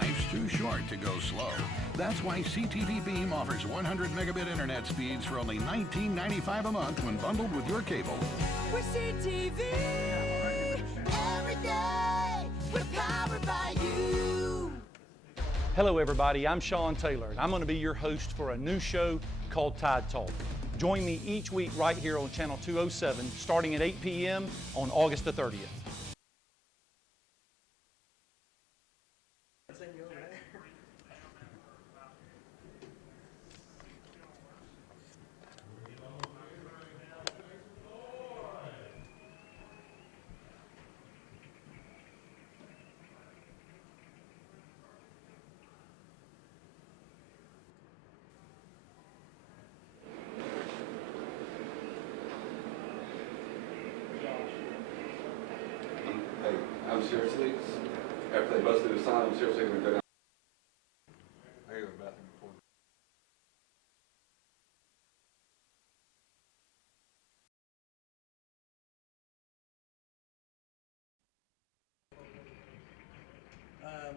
Life's too short to go slow. That's why CTVBeam offers 100 megabit internet speeds for only $19.95 a month when bundled with your cable. We're CTV every day. We're powered by you. Hello everybody, I'm Sean Taylor and I'm going to be your host for a new show called Tide Talk. Join me each week right here on channel 207 starting at 8 p.m. on August the 30th. Hey, I'm seriously, after they busted his sign, I'm seriously going to go down. I go to the bathroom before.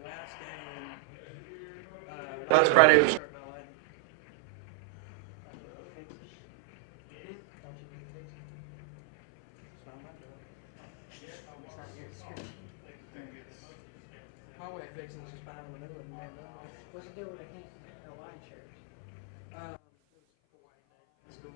Last game. Last Friday was. My way of fixing this is finding a new one, man. What's it do with the Hawaiian shirts? Let's go.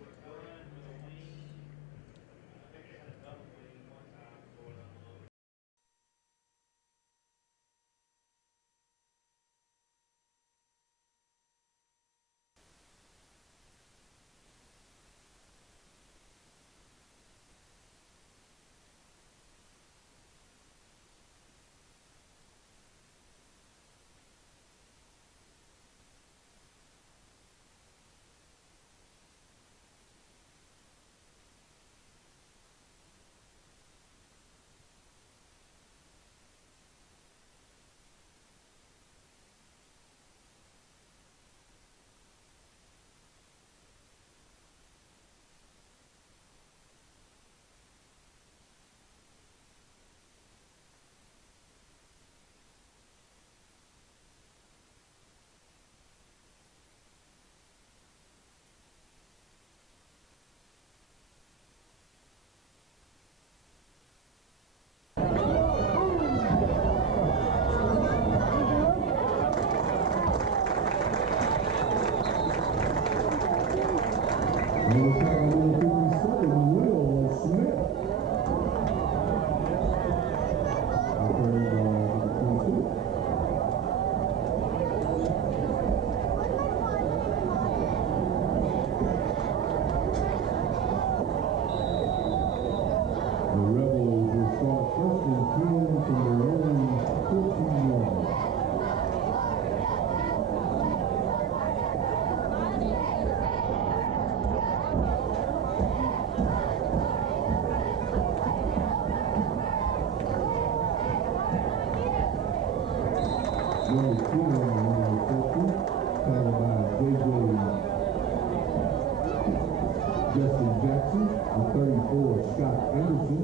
Justin Jackson, and 34, Scott Anderson.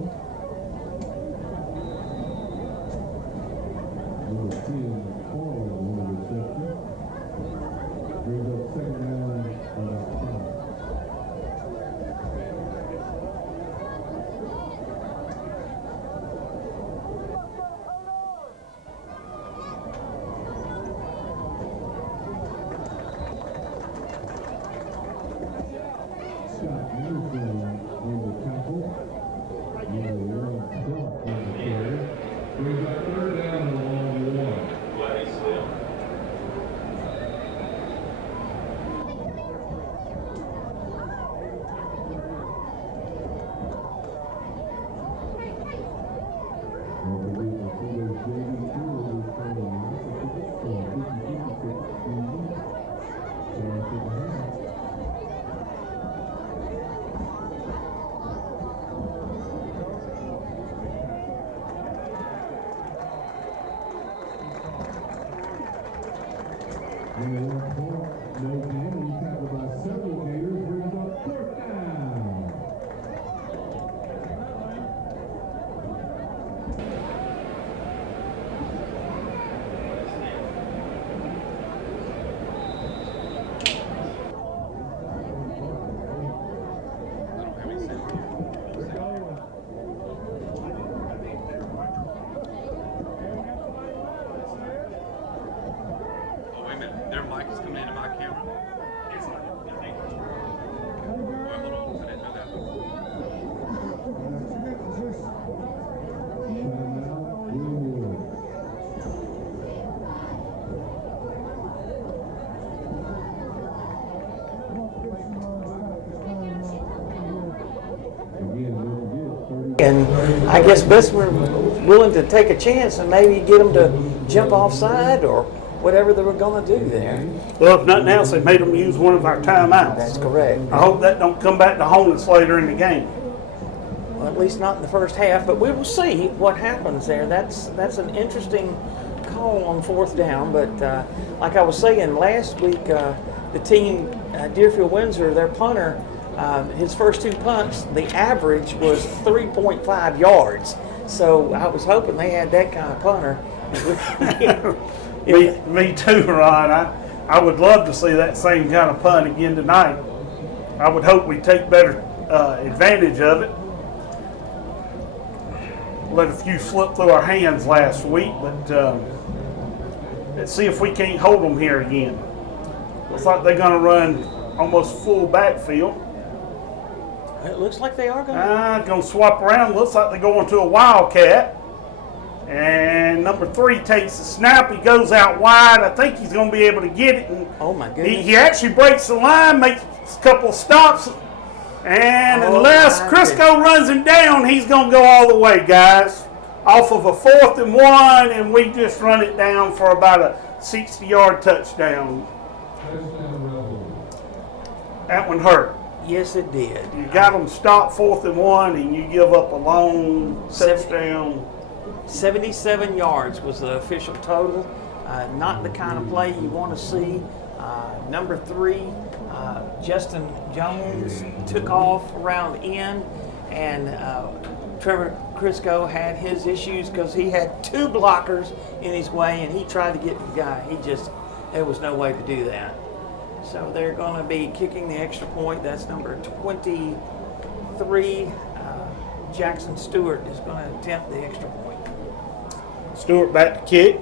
Number 10, Paul on the reception. Brings up second down about 5. and I guess Bessemer was willing to take a chance and maybe get them to jump offside or whatever they were going to do there. Well, if nothing else, they made them use one of our timeouts. That's correct. I hope that don't come back to haunt us later in the game. Well, at least not in the first half, but we will see what happens there. That's an interesting call on 4th down, but like I was saying last week, the team, Deerfield Windsor, their punter, his first 2 punts, the average was 3.5 yards. So I was hoping they had that kind of punter. Me too, Ron. I would love to see that same kind of punt again tonight. I would hope we take better advantage of it. Let a few slip through our hands last week, but let's see if we can't hold them here again. Looks like they're going to run almost full backfield. It looks like they are going to swap around. Looks like they're going to a wildcat. And number 3 takes the snap. He goes out wide. I think he's going to be able to get it. And oh my goodness! He actually breaks the line, makes a couple of stops, and unless Crisco runs him down, he's going to go all the way, guys. Off of a 4th and 1, and we just run it down for about a 60-yard touchdown. That one hurt. Yes, it did. You got them stopped 4th and 1, and you give up a long touchdown. 77 yards was the official total. Not the kind of play you want to see. Number 3, Justin Jones took off around the end, and Trevor Crisco had his issues because he had 2 blockers in his way, and he tried to get the guy. There was no way to do that. So they're going to be kicking the extra point. That's number 23. Jackson Stewart is going to attempt the extra point. Stewart back to kick.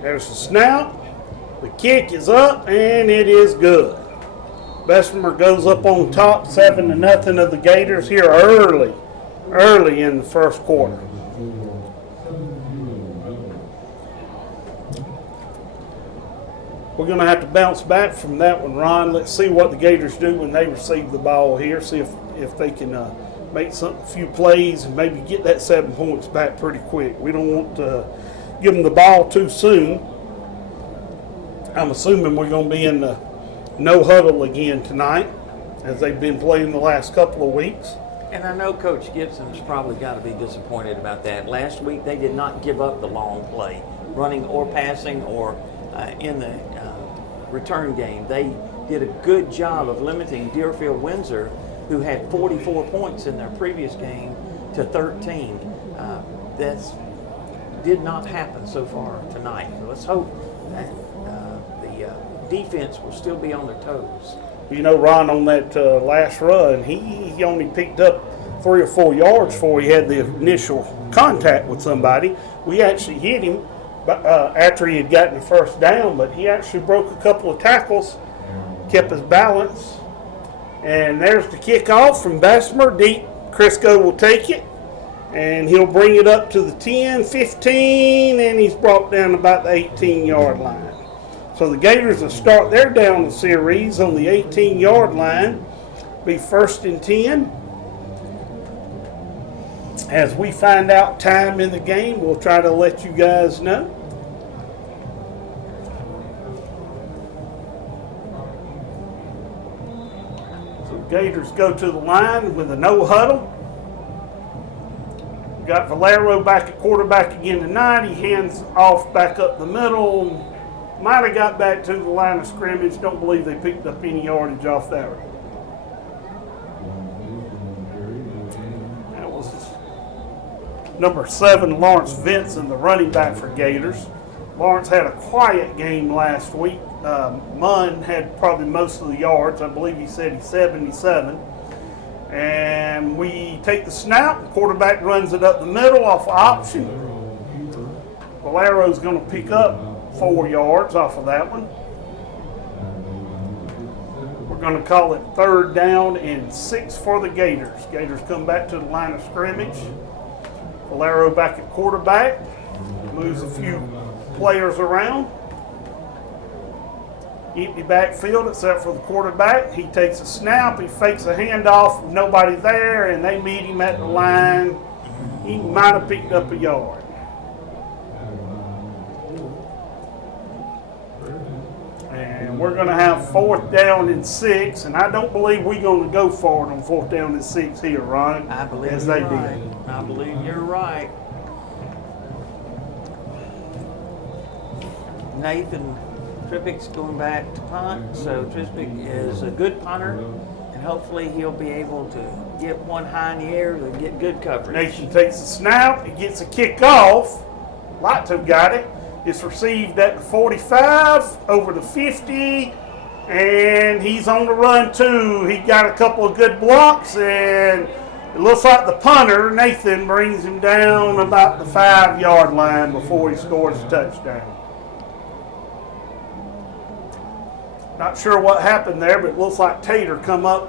There's the snap. The kick is up, and it is good. Bessemer goes up on top, 7-0 of the Gators here early in the first quarter. We're going to have to bounce back from that one, Ron. Let's see what the Gators do when they receive the ball here. See if they can make a few plays and maybe get that 7 points back pretty quick. We don't want to give them the ball too soon. I'm assuming we're going to be in the no huddle again tonight, as they've been playing the last couple of weeks. And I know Coach Gibson's probably got to be disappointed about that. Last week they did not give up the long play, running or passing or in the return game. They did a good job of limiting Deerfield Windsor, who had 44 points in their previous game, to 13. That did not happen so far tonight. So let's hope that the defense will still be on their toes. You know, Ron, on that last run, he only picked up 3 or 4 yards before he had the initial contact with somebody. We actually hit him after he had gotten the first down, but he actually broke a couple of tackles, kept his balance. And there's the kickoff from Bessemer. Deep. Crisco will take it, and he'll bring it up to the 10, 15, and he's brought down about the 18-yard line. So the Gators will start their down the series on the 18-yard line, be 1st and 10. As we find out time in the game, we'll try to let you guys know. So Gators go to the line with a no huddle. Got Valero back at quarterback again tonight. He hands off back up the middle. Might have got back to the line of scrimmage. Don't believe they picked up any yardage off that. That was number 7, Lawrence Vinson, the running back for Gators. Lawrence had a quiet game last week. Munn had probably most of the yards. I believe he said he's 77. And we take the snap. The quarterback runs it up the middle off option. Valero's going to pick up 4 yards off of that one. We're going to call it 3rd down and 6 for the Gators. Gators come back to the line of scrimmage. Valero back at quarterback. Moves a few players around. empty backfield except for the quarterback. He takes a snap, he fakes a handoff with nobody there, and they meet him at the line. He might have picked up a yard. And we're going to have 4th down and 6, and I don't believe we're going to go for it on 4th down and 6 here, Ron. I believe as you're they right. did. I believe you're right. Nathan Trippick's going back to punt, so Trippick is a good punter, and hopefully he'll be able to get one high in the air to get good coverage. Nathan takes a snap, he gets a kickoff. Like to have got it. It's received at the 45, over the 50, and he's on the run too. He got a couple of good blocks, and it looks like the punter, Nathan, brings him down about the 5-yard line before he scores a touchdown. Not sure what happened there, but it looks like Tater come up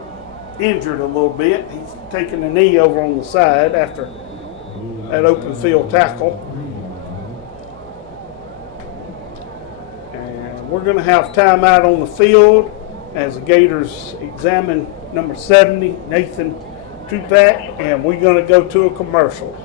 injured a little bit. He's taking a knee over on the side after that open field tackle. And we're going to have timeout on the field as the Gators examine number 70, Nathan Tupac, and we're going to go to a commercial.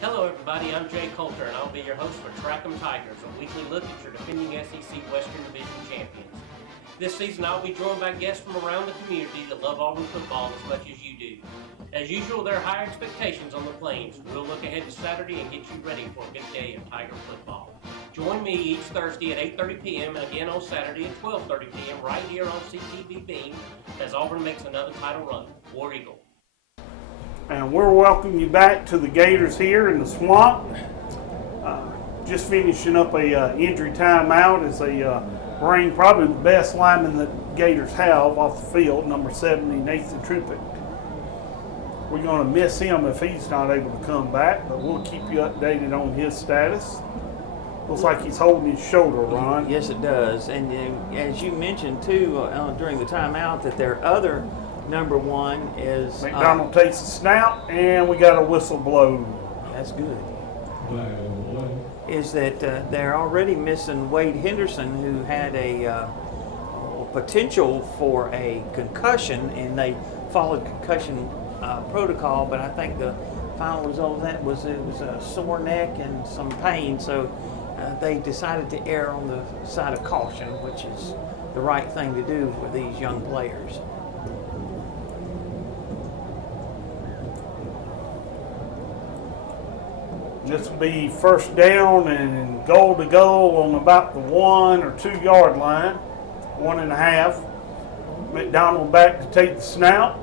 Hello everybody, I'm Jay Coulter and I'll be your host for Track 'em Tigers, a weekly look at your defending SEC Western Division champions. This season I'll be joined by guests from around the community that love Auburn football as much as you do. As usual, there are high expectations on the Plains. We'll look ahead to Saturday and get you ready for a good day of Tiger football. Join me each Thursday at 8:30 p.m. and again on Saturday at 12:30 p.m. right here on CTVBeam as Auburn makes another title run. War Eagle. And we're welcoming you back to the Gators here in the swamp. Just finishing up a injury timeout as they bring probably the best lineman that Gators have off the field, number 70, Nathan Trippick. We're going to miss him if he's not able to come back, but we'll keep you updated on his status. Looks like he's holding his shoulder, Ron. Yes, it does. And as you mentioned, too, during the timeout, that their other number one is McDonald takes a snap, and we got a whistle blown. That's good. Is that they're already missing Wade Henderson, who had a potential for a concussion, and they followed concussion protocol. But I think the final result of that was it was a sore neck and some pain. So they decided to err on the side of caution, which is the right thing to do for these young players. This will be first down and goal to goal on about the 1 or 2 yard line, 1.5. McDonald back to take the snap.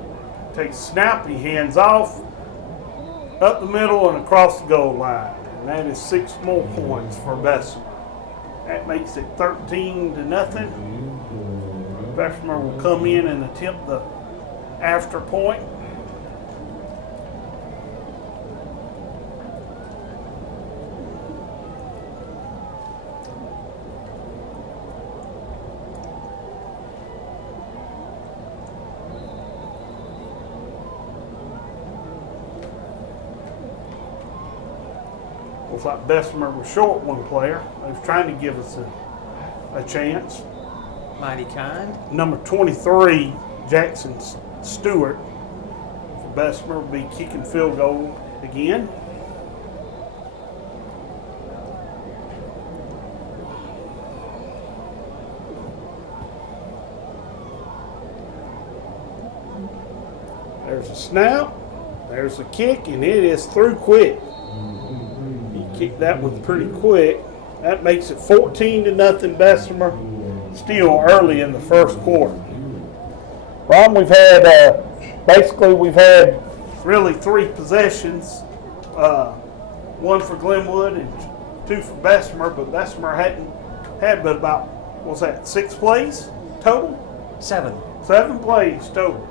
Takes the snap, he hands off, up the middle and across the goal line. And that is 6 more points for Bessemer. That makes it 13-0. Bessemer will come in and attempt the after point. Looks like Bessemer was short one player. They was trying to give us a chance. Mighty kind. Number 23, Jackson Stewart, for Bessemer, will be kicking field goal again. There's a snap, there's a kick, and it is through quick. Kicked that one pretty quick. That makes it 14-0 Bessemer, still early in the first quarter. Ron, we've had we've had really 3 possessions, 1 for Glenwood and 2 for Bessemer, but Bessemer hadn't had but about, what's that, 6 plays total? 7. 7 plays total.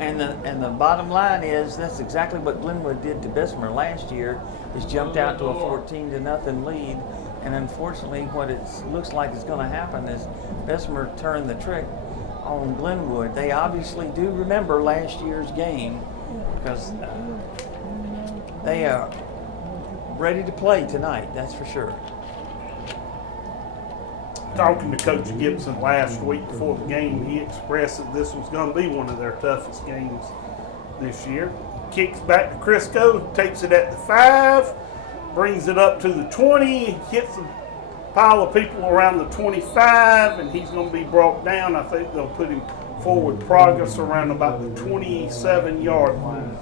And the bottom line is that's exactly what Glenwood did to Bessemer last year, is jumped out to a 14-0 lead. And unfortunately, what it looks like is going to happen is Bessemer turned the trick on Glenwood. They obviously do remember last year's game because they are ready to play tonight, that's for sure. Talking to Coach Gibson last week before the game, he expressed that this was going to be one of their toughest games this year. Kicks back to Crisco, takes it at the 5, brings it up to the 20, hits a pile of people around the 25, and he's going to be brought down. I think they'll put him forward progress around about the 27-yard line.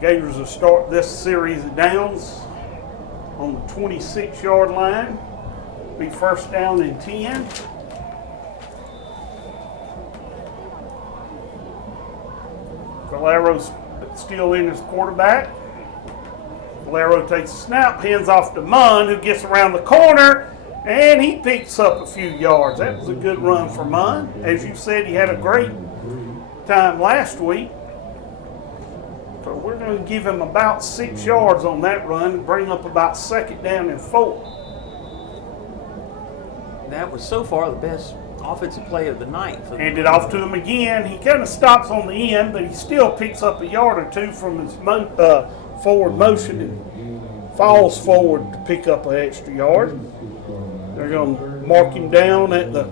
Gators will start this series of downs on the 26-yard line. Be first down and 10. Valero's still in as quarterback. Valero takes a snap, hands off to Munn, who gets around the corner, and he picks up a few yards. That was a good run for Munn. As you said, he had a great time last week. So we're going to give him about 6 yards on that run, bring up about second down and 4. That was so far the best offensive play of the night. Hand it off to him again. He kind of stops on the end, but he still picks up a yard or two from his forward motion and falls forward to pick up an extra yard. They're going to mark him down at the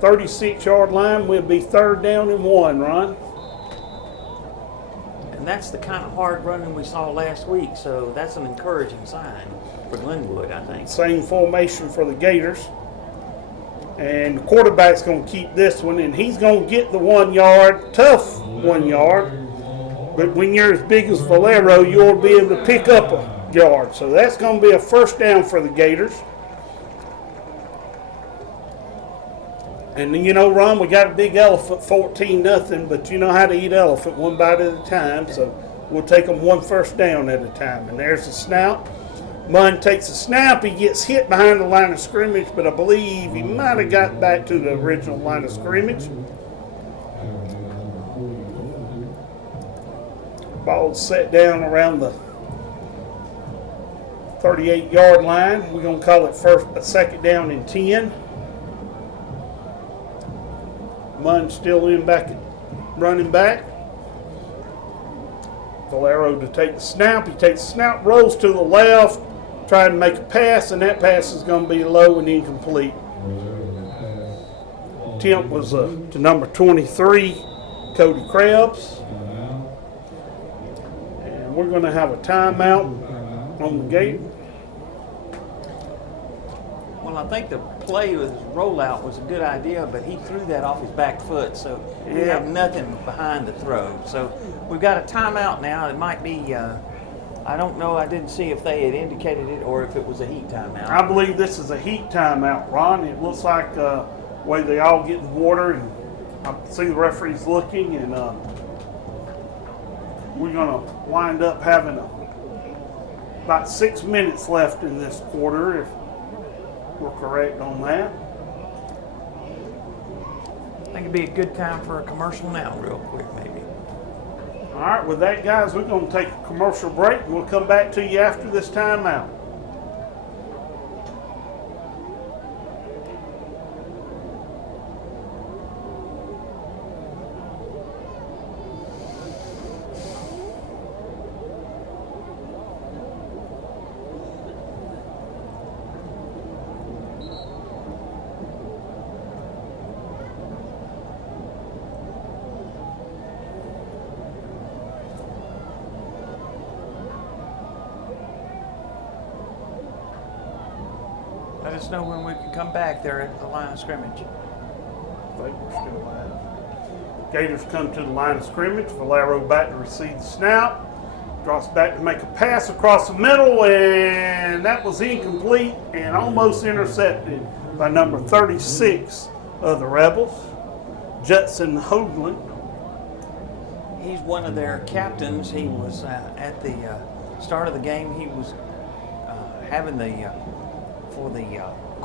36-yard line. We'll be third down and 1, Ron. And that's the kind of hard running we saw last week, so that's an encouraging sign for Glenwood, I think. Same formation for the Gators. And the quarterback's going to keep this one, and he's going to get the 1 yard, tough 1 yard. But when you're as big as Valero, you'll be able to pick up a yard. So that's going to be a first down for the Gators. And you know, Ron, we got a big elephant, 14-0, but you know how to eat elephant, one bite at a time. So we'll take them one first down at a time. And there's the snap. Munn takes a snap. He gets hit behind the line of scrimmage, but I believe he might have got back to the original line of scrimmage. Ball's set down around the 38-yard line. We're going to call it second down and 10. Munn still in back at running back. Valero to take the snap. He takes the snap, rolls to the left, trying to make a pass, and that pass is going to be low and incomplete. Attempt was to number 23, Cody Krebs. And we're going to have a timeout on the gate. Well, I think the play with his rollout was a good idea, but he threw that off his back foot, so he had nothing behind the throw. So we've got a timeout now. It might be, I don't know, I didn't see if they had indicated it or if it was a heat timeout. I believe this is a heat timeout, Ron. It looks like the way they all get in the water, and I see the referees looking, and we're going to wind up having about 6 minutes left in this quarter, if we're correct on that. I think it'd be a good time for a commercial now, real quick, maybe. All right, with that, guys, we're going to take a commercial break, and we'll come back to you after this timeout. Let us know when we can come back there at the line of scrimmage. I think we're still live. Gators come to the line of scrimmage. Valero back to receive the snap. Drops back to make a pass across the middle, and that was incomplete and almost intercepted by number 36 of the Rebels, Judson Hoagland. He's one of their captains. He was at the start of the game. He was having for the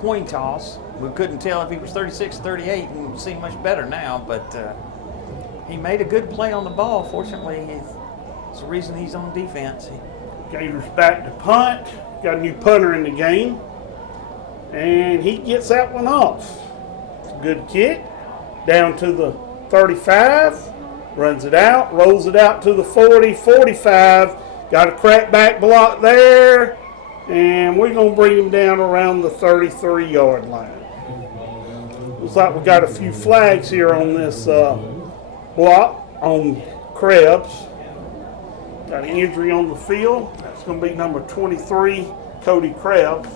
coin toss. We couldn't tell if he was 36 or 38 and seemed much better now, but he made a good play on the ball. Fortunately, it's the reason he's on defense. Gators back to punt. Got a new punter in the game. And he gets that one off. It's a good kick. Down to the 35. Runs it out. Rolls it out to the 40, 45. Got a crack back block there. And we're going to bring him down around the 33-yard line. Looks like we got a few flags here on this block on Krebs. Got an injury on the field. That's going to be number 23, Cody Krebs.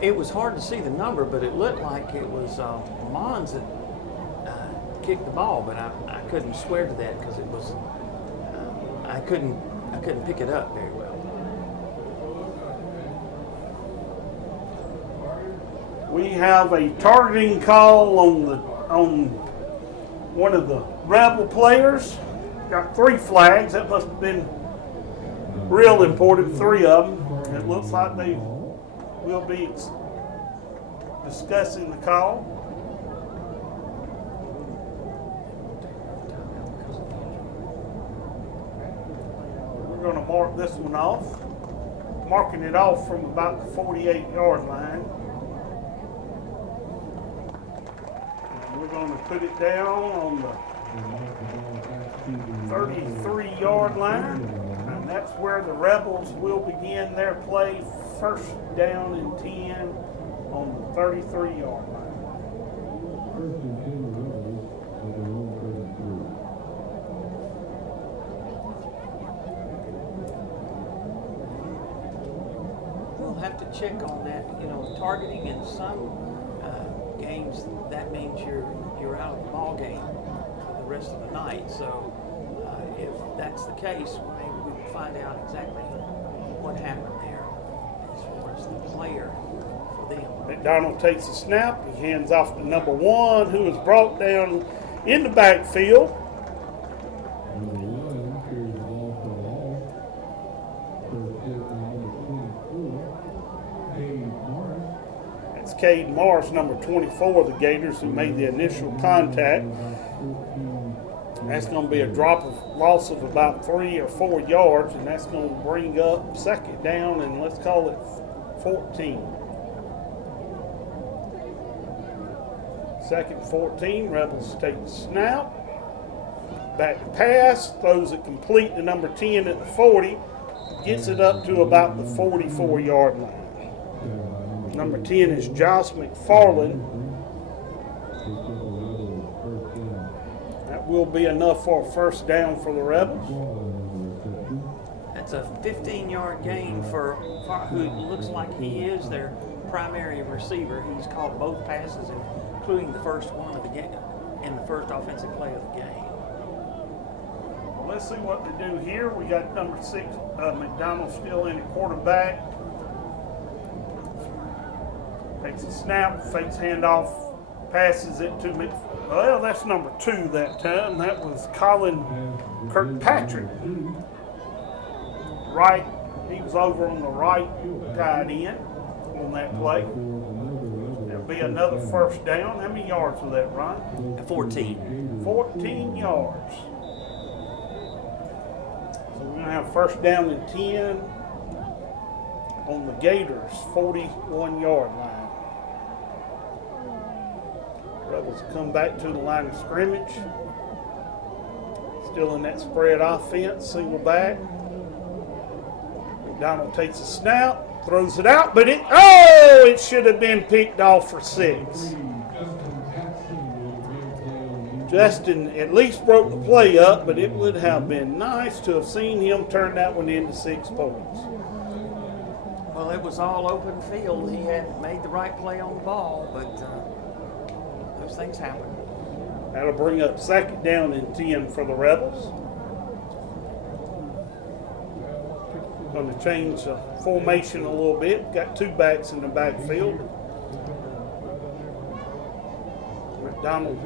It was hard to see the number, but it looked like it was Mons that kicked the ball, but I couldn't swear to that because it was I couldn't pick it up very well. We have a targeting call on one of the Rebel players. Got 3 flags. That must have been real important, 3 of them. It looks like they will be discussing the call. We're going to mark this one off. Marking it off from about the 48-yard line. And we're going to put it down on the 33-yard line. And that's where the Rebels will begin their play. First down and 10 on the 33-yard line. We'll have to check on that. You know, targeting in some games, that means you're out of the ball game for the rest of the night. So if that's the case, maybe we can find out exactly what happened there as far as the player for them. McDonald takes the snap. He hands off to number 1, who is brought down in the backfield. That's Cade Morris, number 24 of the Gators, who made the initial contact. That's going to be a loss of about 3 or 4 yards, and that's going to bring up second down, and let's call it 14. Second 14, Rebels take the snap. Back to pass, throws it complete to number 10 at the 40, gets it up to about the 44-yard line. Number 10 is Josh McFarland. That will be enough for a first down for the Rebels. That's a 15-yard gain for who looks like he is their primary receiver. He's caught both passes, including the first one of the game and the first offensive play of the game. Well, let's see what they do here. We got number 6, McDonald, still in at quarterback. Takes a snap, fakes handoff, passes it to well, that's number 2 that time. That was Colin Kirkpatrick. Right, he was over on the right tight end on that play. There'll be another first down. How many yards was that, Ron? 14. 14 yards. So we're going to have first down and 10 on the Gators' 41-yard line. Rebels come back to the line of scrimmage. Still in that spread offense, single back. McDonald takes a snap, throws it out, but it should have been picked off for 6. Justin at least broke the play up, but it would have been nice to have seen him turn that one into 6 points. Well, it was all open field. He had made the right play on the ball, but those things happen. That'll bring up second down and 10 for the Rebels. Going to change the formation a little bit. Got 2 backs in the backfield. McDonald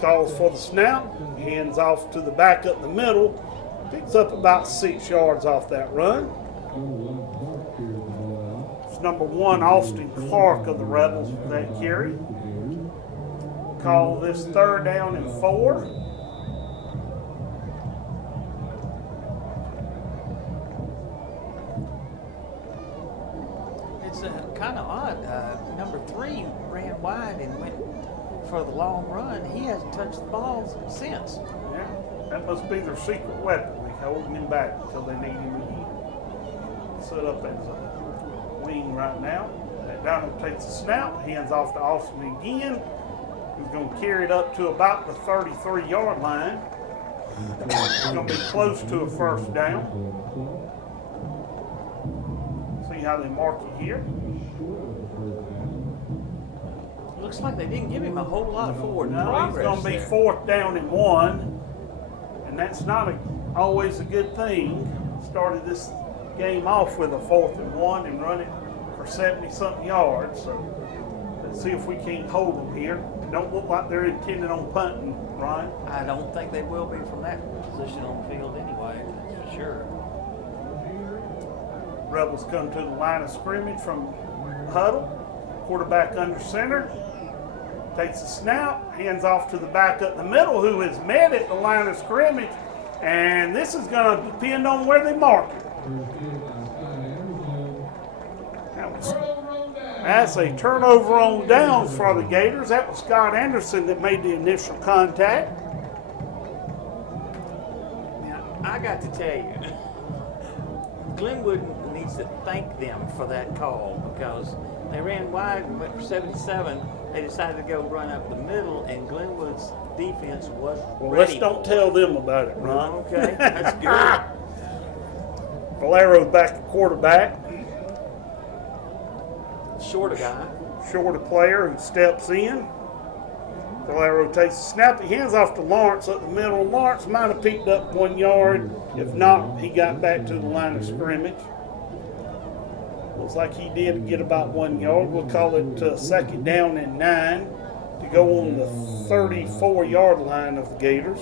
calls for the snap. Hands off to the back up the middle. Picks up about 6 yards off that run. It's number 1, Austin Clark of the Rebels for that carry. Call this 3rd down and 4. It's kind of odd. Number 3 ran wide and went for the long run. He hasn't touched the ball since. Yeah, that must be their secret weapon. They're holding him back until they need him again. Set up as a wing right now. That Donald takes a snap, hands off to Austin again. He's going to carry it up to about the 33-yard line. It's going to be close to a 1st down. See how they mark it here. Looks like they didn't give him a whole lot of forward No, progress. it's going to be there. 4th down and 1, and that's not always a good thing. Started this game off with a 4th and 1 and run it for 70-something yards. So let's see if we can't hold them here. Don't look like they're intending on punting, Ryan. I don't think they will be from that position on the field anyway, that's for sure. Rebels come to the line of scrimmage from huddle. Quarterback under center. Takes a snap, hands off to the back up the middle who has met at the line of scrimmage. And this is going to depend on where they mark it. That's a turnover on downs for the Gators. That was Scott Anderson that made the initial contact. Now, I got to tell you, Glenwood needs to thank them for that call because they ran wide and went for 77. They decided to go run up the middle, and Glenwood's defense was Well, ready. let's don't tell them about it, Ron. Okay, that's good. Valero's back at quarterback. Shorter guy. Shorter player who steps in. Valero takes a snap. He hands off to Lawrence up the middle. Lawrence might have picked up 1 yard. If not, he got back to the line of scrimmage. Looks like he did get about 1 yard. We'll call it 2nd down and 9 to go on the 34-yard line of the Gators.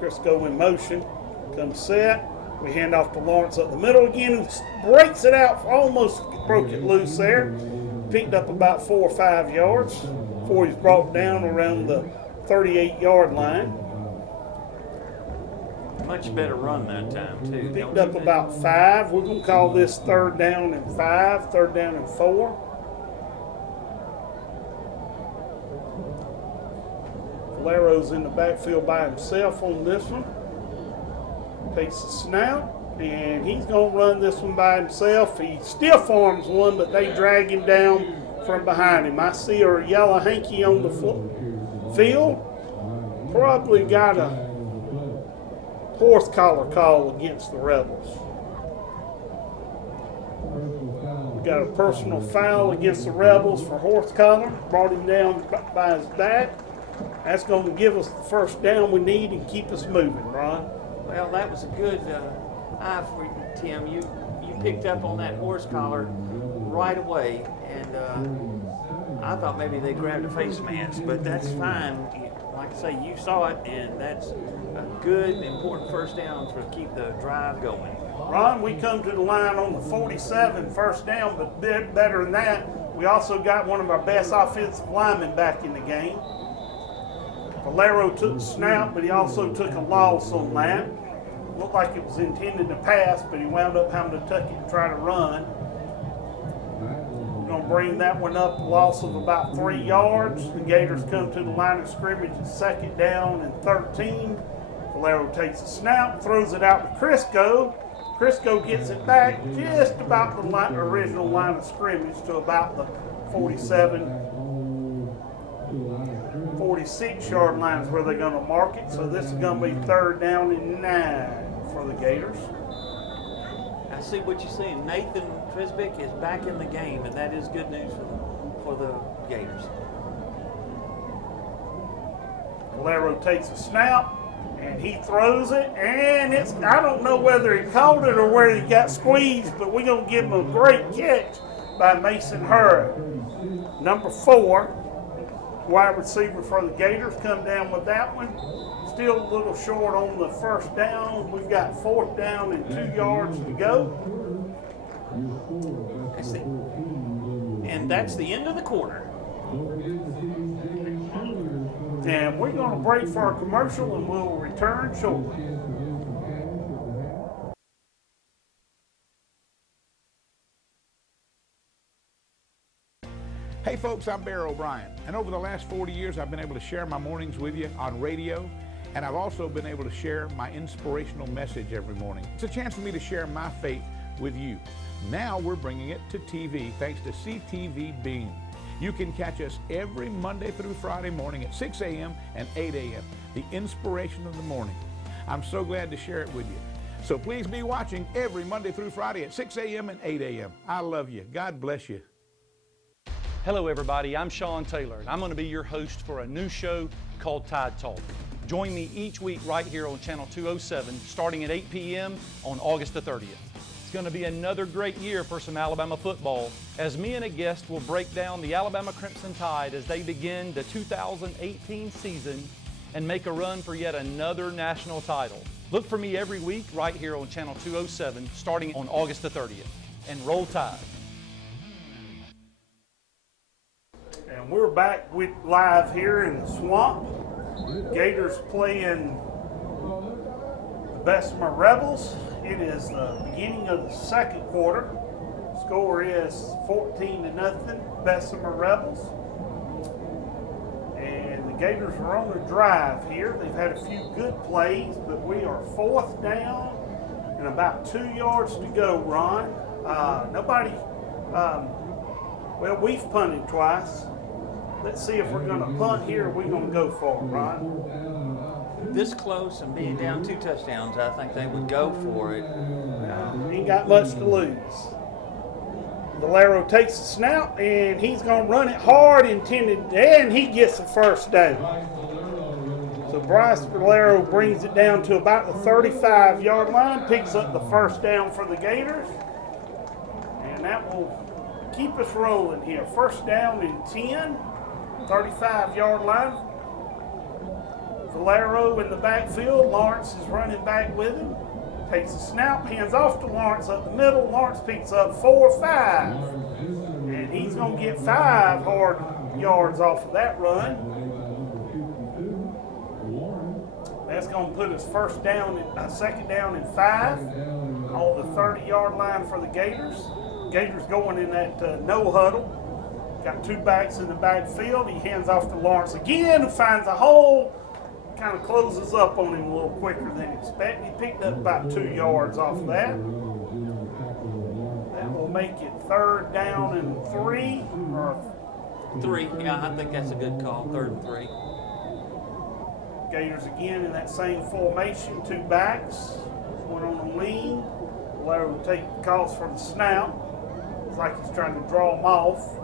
Crisco in motion. Comes set. We hand off to Lawrence up the middle again, who breaks it out, almost broke it loose there. Picked up about 4 or 5 yards before he's brought down around the 38-yard line. Much better run that time, too. Picked up about 5. We're going to call this 3rd down and 5, 3rd down and 4. Valero's in the backfield by himself on this one. Takes the snap, and he's going to run this one by himself. He stiff arms one, but they drag him down from behind him. I see a yellow hanky on the field. Probably got a horse collar call against the Rebels. We got a personal foul against the Rebels for horse collar. Brought him down by his back. That's going to give us the 1st down we need and keep us moving, Ron. Well, that was a good eye for you, Tim. You picked up on that horse collar right away, and I thought maybe they grabbed a face mask, but that's fine. Like I say, you saw it, and that's a good, important 1st down to keep the drive going. Ron, we come to the line on the 47, 1st down, but better than that, we also got one of our best offensive linemen back in the game. Valero took the snap, but he also took a loss on that. Looked like it was intended to pass, but he wound up having to tuck it and try to run. We're going to bring that one up, a loss of about 3 yards. The Gators come to the line of scrimmage at 2nd down and 13. Valero takes a snap, throws it out to Crisco. Crisco gets it back just about the original line of scrimmage to about the 46-yard line is where they're going to mark it. So this is going to be 3rd down and 9 for the Gators. I see what you're saying. Nathan Trisbick is back in the game, and that is good news for the Gators. Valero takes a snap, and he throws it, and I don't know whether he caught it or where he got squeezed, but we're going to give him a great catch by Mason Hurd. Number 4, wide receiver for the Gators, come down with that one. still a little short on the first down. We've got 4th down and 2 yards to go. And that's the end of the quarter. And we're going to break for our commercial and we'll return shortly. Hey folks, I'm Bear O'Brien, and over the last 40 years I've been able to share my mornings with you on radio, and I've also been able to share my inspirational message every morning. It's a chance for me to share my faith with you. Now we're bringing it to TV thanks to CTVBeam. You can catch us every Monday through Friday morning at 6 a.m. and 8 a.m., the inspiration of the morning. I'm so glad to share it with you. So please be watching every Monday through Friday at 6 a.m. and 8 a.m. I love you. God bless you. Hello everybody, I'm Sean Taylor, and I'm going to be your host for a new show called Tide Talk. Join me each week right here on Channel 207, starting at 8 p.m. on August the 30th. It's going to be another great year for some Alabama football, as me and a guest will break down the Alabama Crimson Tide as they begin the 2018 season and make a run for yet another national title. Look for me every week right here on Channel 207, starting on August the 30th. And roll Tide. And we're back live here in the swamp. Gators playing the Bessemer Rebels. It is the beginning of the second quarter. Score is 14-0, Bessemer Rebels. And the Gators are on a drive here. They've had a few good plays, but we are 4th down and about 2 yards to go, Ron. Well, we've punted twice. Let's see if we're going to punt here or we're going to go for it, Ron. This close and being down 2 touchdowns, I think they would go for it. Ain't got much to lose. Valero takes the snap and he's going to run it hard, intended, and he gets the first down. So Bryce Valero brings it down to about the 35-yard line, picks up the first down for the Gators, and that will keep us rolling here. First down and 10. 35-yard line. Valero in the backfield. Lawrence is running back with him. Takes a snap, hands off to Lawrence up the middle. Lawrence picks up 4, 5. And he's going to get 5 hard yards off of that run. That's going to put us second down and 5 on the 30-yard line for the Gators. Gators going in that no huddle. Got 2 backs in the backfield. He hands off to Lawrence again, who finds a hole. Kind of closes up on him a little quicker than expected. He picked up about 2 yards off of that. That will make it 3rd down and 3. Or 3, yeah, I think that's a good call, 3rd and 3. Gators again in that same formation, 2 backs. One on the lean. Valero will take the calls for the snap. It's like he's trying to draw them off.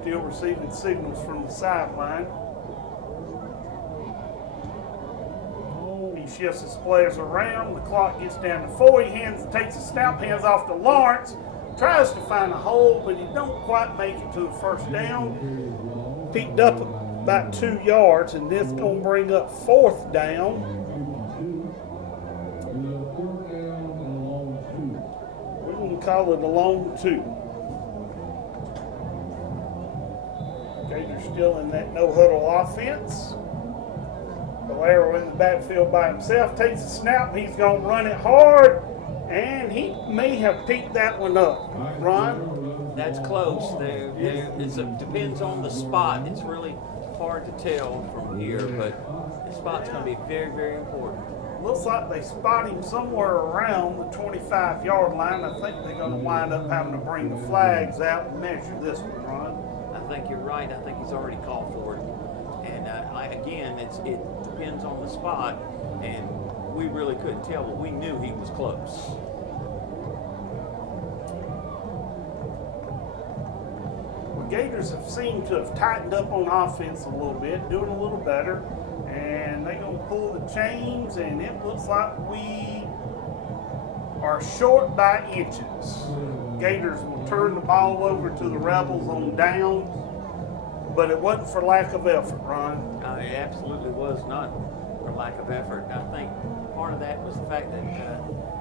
Still receiving signals from the sideline. He shifts his players around. The clock gets down to 4. He takes the snap, hands off to Lawrence. Tries to find a hole, but he don't quite make it to the first down. Picked up about 2 yards, and this going to bring up 4th down. We're going to call it a long 2. Gators still in that no-huddle offense. Valero in the backfield by himself, takes a snap, he's going to run it hard, and he may have picked that one up. Ron? That's close. It depends on the spot. It's really hard to tell from here, but the spot's going to be very, very important. Looks like they spot him somewhere around the 25-yard line. I think they're going to wind up having to bring the flags out and measure this one, Ron. I think you're right. I think he's already called for it. And again, it depends on the spot, and we really couldn't tell, but we knew he was close. The Gators have seemed to have tightened up on offense a little bit, doing a little better, and they're going to pull the chains, and it looks like we are short by inches. Gators will turn the ball over to the Rebels on downs. but it wasn't for lack of effort, Ron. It absolutely was not for lack of effort. I think part of that was the fact that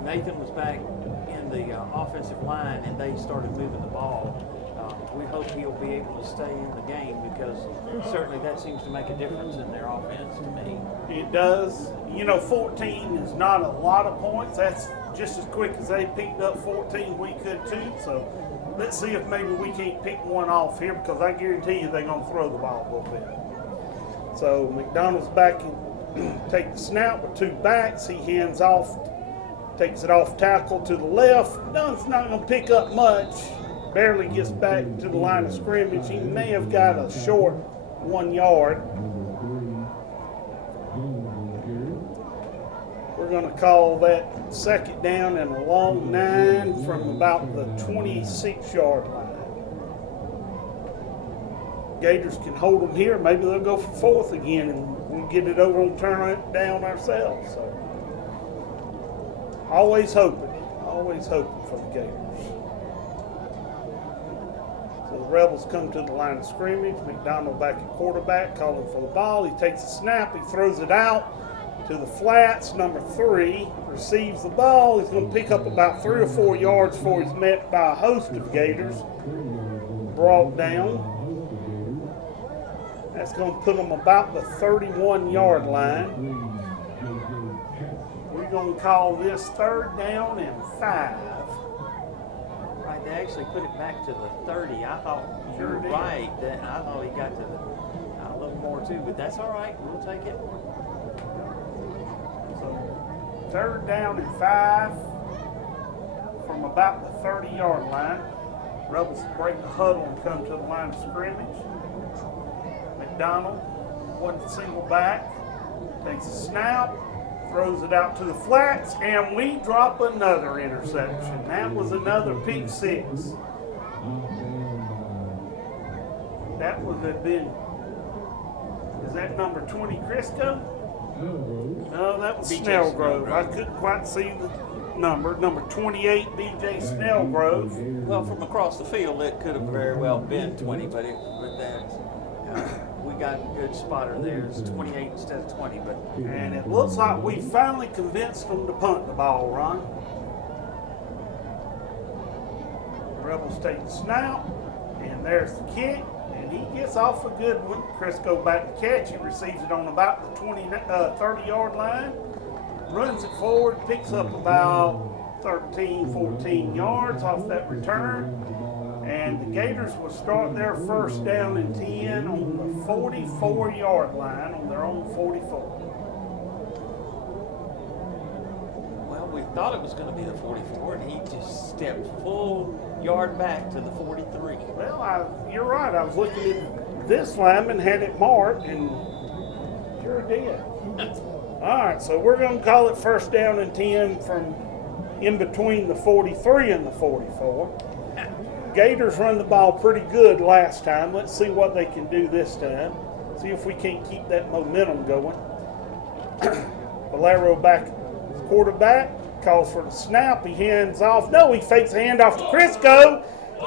Nathan was back in the offensive line and they started moving the ball. We hope he'll be able to stay in the game because certainly that seems to make a difference in their offense to me. It does. 14 is not a lot of points. That's just as quick as they picked up 14, we could too. So let's see if maybe we can't pick one off here because I guarantee you they're going to throw the ball a little bit. So McDonald's back and take the snap with two backs. He hands off, takes it off tackle to the left. Dunn's not going to pick up much. Barely gets back to the line of scrimmage. He may have got a short 1 yard. We're going to call that second down and a long 9 from about the 26-yard line. Gators can hold them here. Maybe they'll go for fourth again and we'll get it over and turn it down ourselves. So always hoping for the Gators. So the Rebels come to the line of scrimmage. McDonald back at quarterback, calling for the ball. He takes a snap. He throws it out to the flats. Number 3 receives the ball. He's going to pick up about 3 or 4 yards before he's met by a host of Gators. Brought down. That's going to put them about the 31-yard line. We're going to call this 3rd down and 5. Right, they actually put it back to the 30. I thought you're right. I thought he got to a little more too, but that's all right. We'll take it. So 3rd down and 5 from about the 30-yard line. Rebels break the huddle and come to the line of scrimmage. McDonald, one single back, takes a snap, throws it out to the flats, and we drop another interception. That was another pick 6. That would have been, is that number 20 Crisco? No, that was Snellgrove. I couldn't quite see the number. Number 28, BJ Snellgrove. Well, from across the field, it could have very well been 20, but we got a good spotter there. It's 28 instead of 20, but and it looks like we finally convinced them to punt the ball, Ron. The Rebels take the snap, and there's the kick, and he gets off a good one. Crisco back to catch. He receives it on about the 30-yard line, runs it forward, picks up about 13, 14 yards off that return. And the Gators will start their 1st down and 10 on the 44-yard line on their own 44. Well, we thought it was going to be the 44, and he just stepped full yard back to the 43. Well, you're right. I was looking at this lineman, had it marked, and sure did. All right, so we're going to call it 1st down and 10 from in between the 43 and the 44. Gators run the ball pretty good last time. Let's see what they can do this time. See if we can't keep that momentum going. Valero back quarterback, calls for the snap. He hands off. No, he fakes a handoff to Crisco.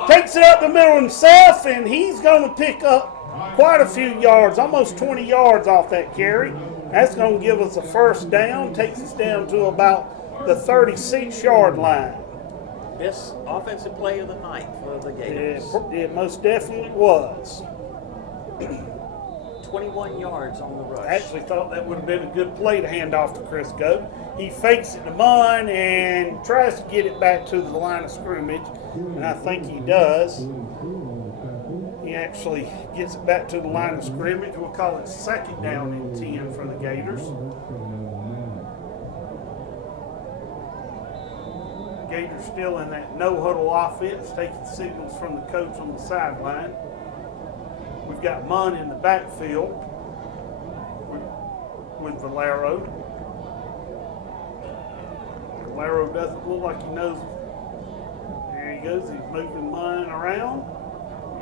Takes it up the middle himself, and he's going to pick up quite a few yards, almost 20 yards off that carry. That's going to give us a 1st down. Takes us down to about the 36-yard line. Best offensive play of the night for the Gators. It most definitely was. 21 yards on the rush. I actually thought that would have been a good play to hand off to Crisco. He fakes it to Munn and tries to get it back to the line of scrimmage, and I think he does. He actually gets it back to the line of scrimmage. We'll call it 2nd down and 10 for the Gators. Gators still in that no-huddle offense, taking signals from the coach on the sideline. We've got Munn in the backfield with Valero. Valero doesn't look like he knows. There he goes. He's moving Munn around.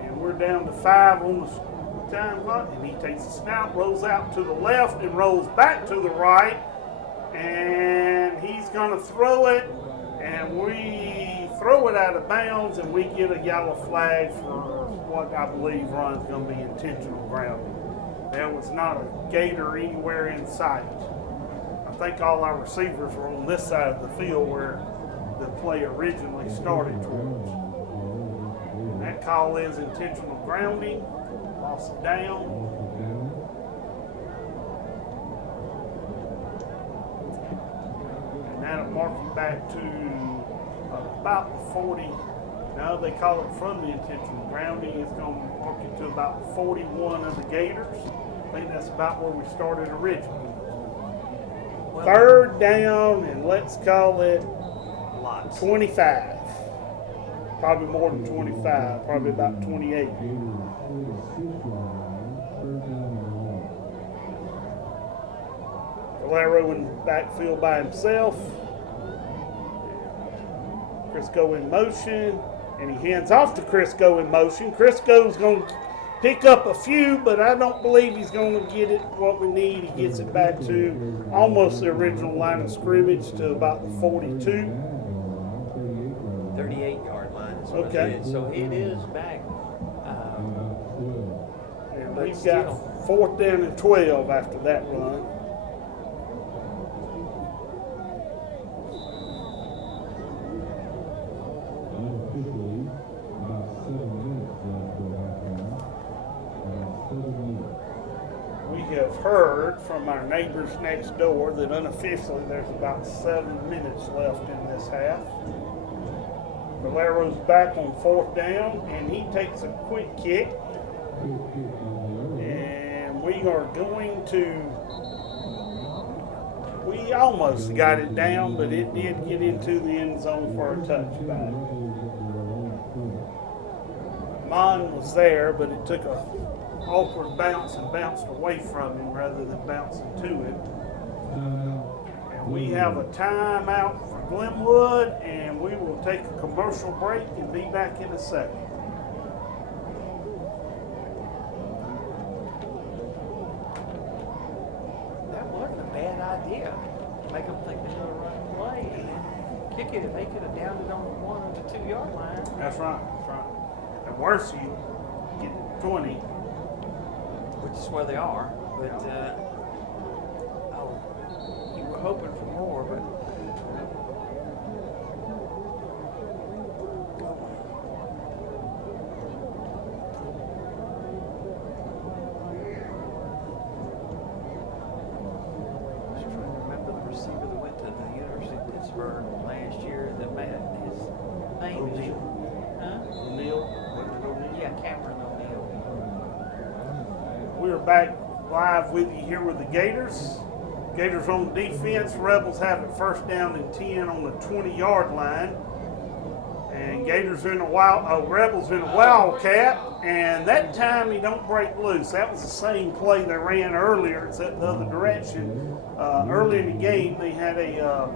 And we're down to 5 on the time clock. And he takes a snap, rolls out to the left, and rolls back to the right. And he's going to throw it. and we throw it out of bounds, and we get a yellow flag for what I believe Ron's going to be intentional grounding. There was not a gator anywhere in sight. I think all our receivers were on this side of the field where the play originally started towards. And that call is intentional grounding, loss of down. And that'll mark you back to about the 40. Now they call it from the intentional grounding. It's going to mark you to about 41 of the Gators. I think that's about where we started originally. Third down, and let's call it 25. Probably more than 25, probably about 28. Valero in the backfield by himself. Crisco in motion, and he hands off to Crisco in motion. Crisco's going to pick up a few, but I don't believe he's going to get it what we need. He gets it back to almost the original line of scrimmage to about the 42. 38-yard line is what Okay. it is. So it is back. And But we've still. got 4th down and 12 after that run. Unofficially, about 7 minutes left for halftime. About 7 minutes. We have heard from our neighbors next door that unofficially there's about 7 minutes left in this half. Valero's back on 4th down, and he takes a quick kick. And we are going to, we almost got it down, but it did get into the end zone for a touchback. Mon was there, but it took a awkward bounce and bounced away from him rather than bouncing to him. And we have a timeout for Glenwood, and we will take a commercial break and be back in a second. That wasn't a bad idea. Make them think they're going to run a play and then kick it, and they could have downed it on the 1 or the 2-yard line. That's right, that's right. And worse, you get 20. Which is where they are, but you were hoping for more, but I was trying to remember the receiver that went to the University of Pittsburgh last year that made his name is O'Neal. Yeah, Cameron O'Neal. We are back live with you here with the Gators. Gators on defense. Rebels have it 1st down and 10 on the 20-yard line. And Gators in a Rebels in a wildcat. And that time he don't break loose. That was the same play they ran earlier, except the other direction. Early in the game, they had a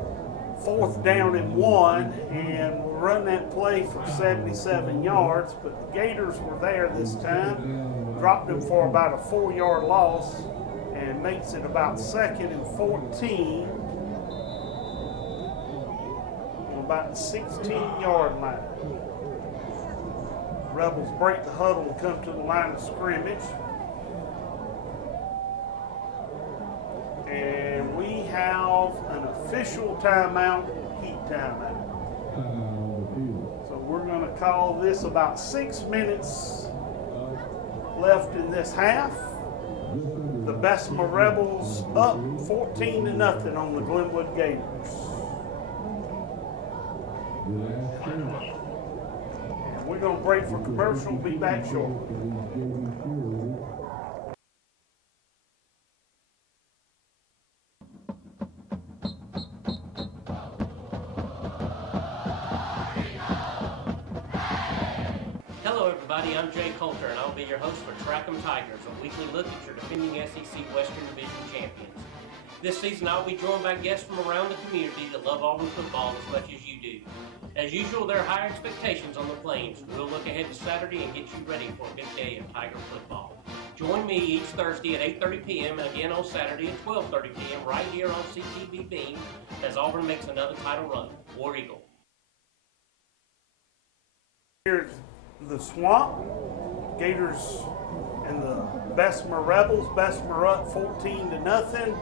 4th down and 1, and we'll run that play for 77 yards. But the Gators were there this time. Dropped him for about a 4-yard loss and makes it about 2nd and 14 on about the 16-yard line. Rebels break the huddle and come to the line of scrimmage. And we have an official timeout, heat timeout. So we're going to call this about 6 minutes left in this half. The Bessemer Rebels up 14-0 on the Glenwood Gators. And we're going to break for commercial. Be back shortly. Hello everybody, I'm Jay Coulter and I'll be your host for Track 'em Tigers, a weekly look at your defending SEC Western Division champions. This season I'll be joined by guests from around the community that love Auburn football as much as you do. As usual, there are high expectations on the Plains. We'll look ahead to Saturday and get you ready for a big day of Tiger football. Join me each Thursday at 8:30 p.m. and again on Saturday at 12:30 p.m. right here on CTVBeam as Auburn makes another title run. War Eagle. Here's the swamp. Gators and the Bessemer Rebels. Bessemer up 14-0.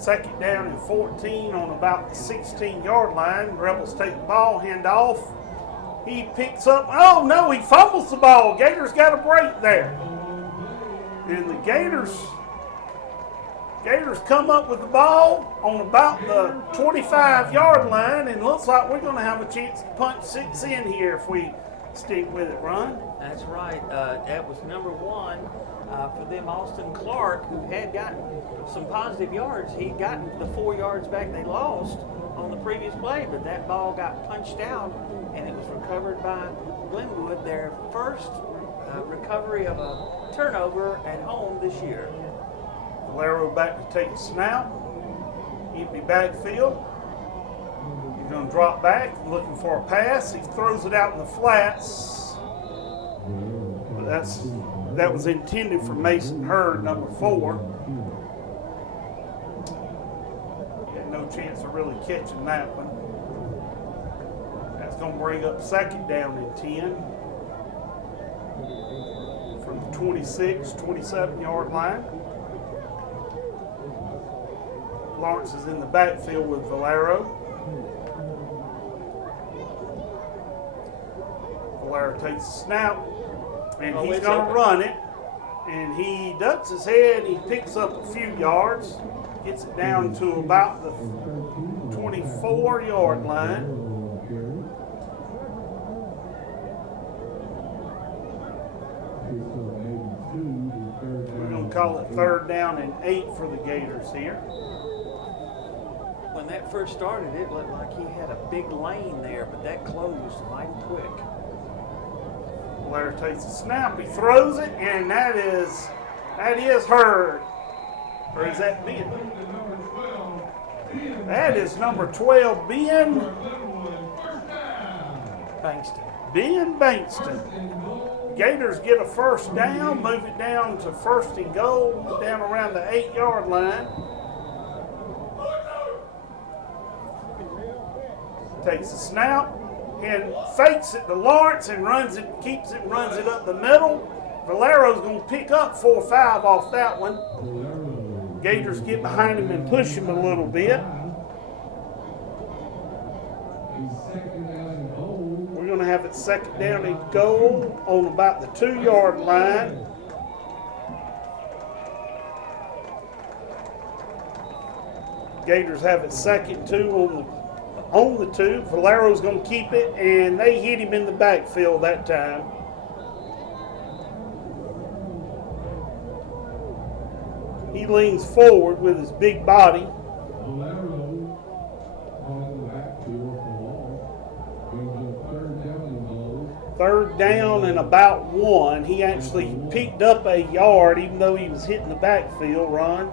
Second down and 14 on about the 16-yard line. Rebels take the ball, hand off. He picks up, oh no, he fumbles the ball. Gators got a break there. And the Gators come up with the ball on about the 25-yard line, and looks like we're going to have a chance to punch 6 in here if we stick with it, Ron. That's right. That was number 1 for them, Austin Clark, who had gotten some positive yards. He'd gotten the 4 yards back they lost on the previous play, but that ball got punched out, and it was recovered by Glenwood, their first recovery of a turnover at home this year. Valero back to take a snap. Empty backfield. He's going to drop back, looking for a pass. He throws it out in the flats. But that was intended for Mason Hurd, number 4. He had no chance of really catching that one. That's going to bring up second down and 10 from the 26, 27-yard line. Lawrence is in the backfield with Valero. Valero takes a snap, and he's going to run it. And he ducks his head, he picks up a few yards, gets it down to about the 24-yard line. We're going to call it 3rd down and 8 for the Gators here. When that first started, it looked like he had a big lane there, but that closed mighty quick. Blair takes a snap, he throws it, and that is Hurd. Or is that Ben? That is number 12, Ben Bankston. Ben Bankston. Gators get a first down, move it down to 1st and goal, down around the 8-yard line. Takes a snap and fakes it to Lawrence and runs it, keeps it, runs it up the middle. Valero's going to pick up 4 or 5 off that one. Gators get behind him and push him a little bit. We're going to have it second down and goal on about the 2-yard line. Gators have it second 2 on the 2. Valero's going to keep it, and they hit him in the backfield that time. He leans forward with his big body. Third down and about 1. He actually picked up a yard, even though he was hitting the backfield, Ron.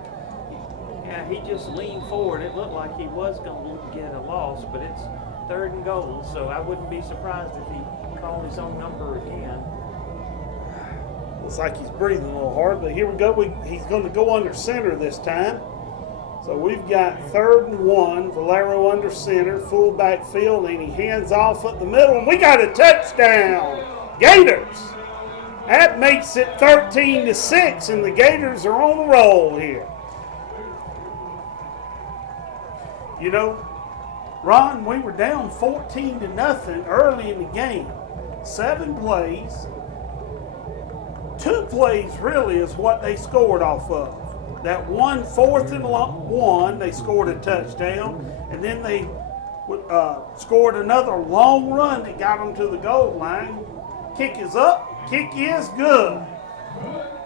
Yeah, he just leaned forward. It looked like he was going to get a loss, but it's 3rd and goal, so I wouldn't be surprised if he called his own number again. Looks like he's breathing a little hard, but here we go. He's going to go under center this time. So we've got 3rd and 1, Valero under center, full backfield, and he hands off up the middle, and we got a touchdown. Gators. That makes it 13-6, and the Gators are on the roll here. You know, Ron, we were down 14-0 early in the game. 7 plays. 2 plays really is what they scored off of. That 4th and 1, they scored a touchdown, and then they scored another long run that got them to the goal line. Kick is up, kick is good.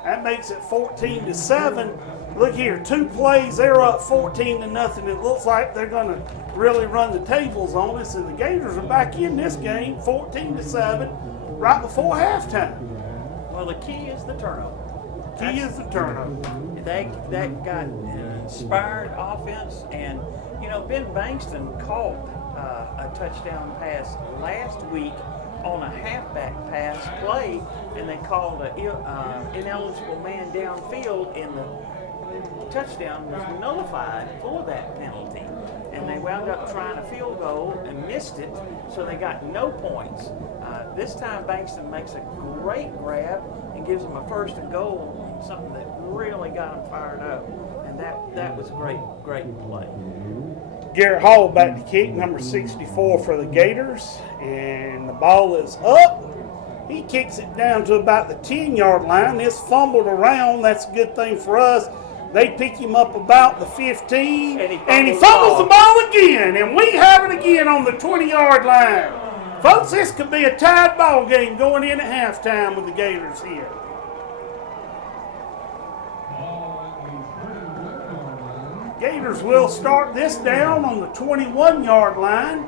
That makes it 14-7. Look here, 2 plays, they're up 14-0. It looks like they're going to really run the tables on us, and the Gators are back in this game, 14-7, right before halftime. Well, the key is the turnover. Key is the turnover. That got inspired offense, and you know Ben Bankston caught a touchdown pass last week on a halfback pass play, and they called an ineligible man downfield, and the touchdown was nullified for that penalty. And and they wound up trying a field goal and missed it, so they got no points. This time Bankston makes a great grab and gives them a 1st and goal, something that really got them fired up, and that was a great play. Garrett Hall back to kick, number 64 for the Gators, and the ball is up. He kicks it down to about the 10-yard line. It's fumbled around. That's a good thing for us. They pick him up about the 15, and he fumbles the ball again, and we have it again on the 20-yard line. Folks, this could be a tied ball game going in at halftime with the Gators here. Gators will start this down on the 21-yard line.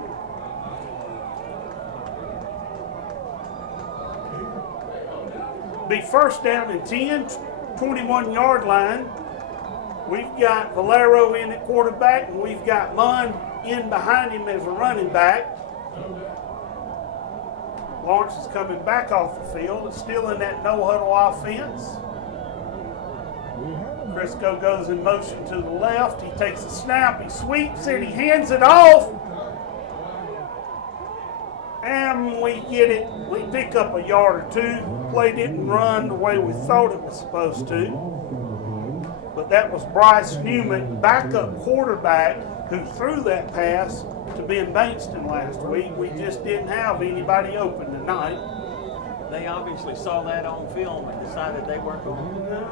Be 1st down and 10, 21-yard line. We've got Valero in at quarterback, and we've got Munn in behind him as a running back. Lawrence is coming back off the field. It's still in that no-huddle offense. Crisco goes in motion to the left. He takes a snap. He sweeps it. He hands it off. And we get it. We pick up a yard or two. Play didn't run the way we thought it was supposed to. But that was Bryce Newman, backup quarterback, who threw that pass to Ben Bankston last week. We just didn't have anybody open tonight. They obviously saw that on film and decided they weren't going to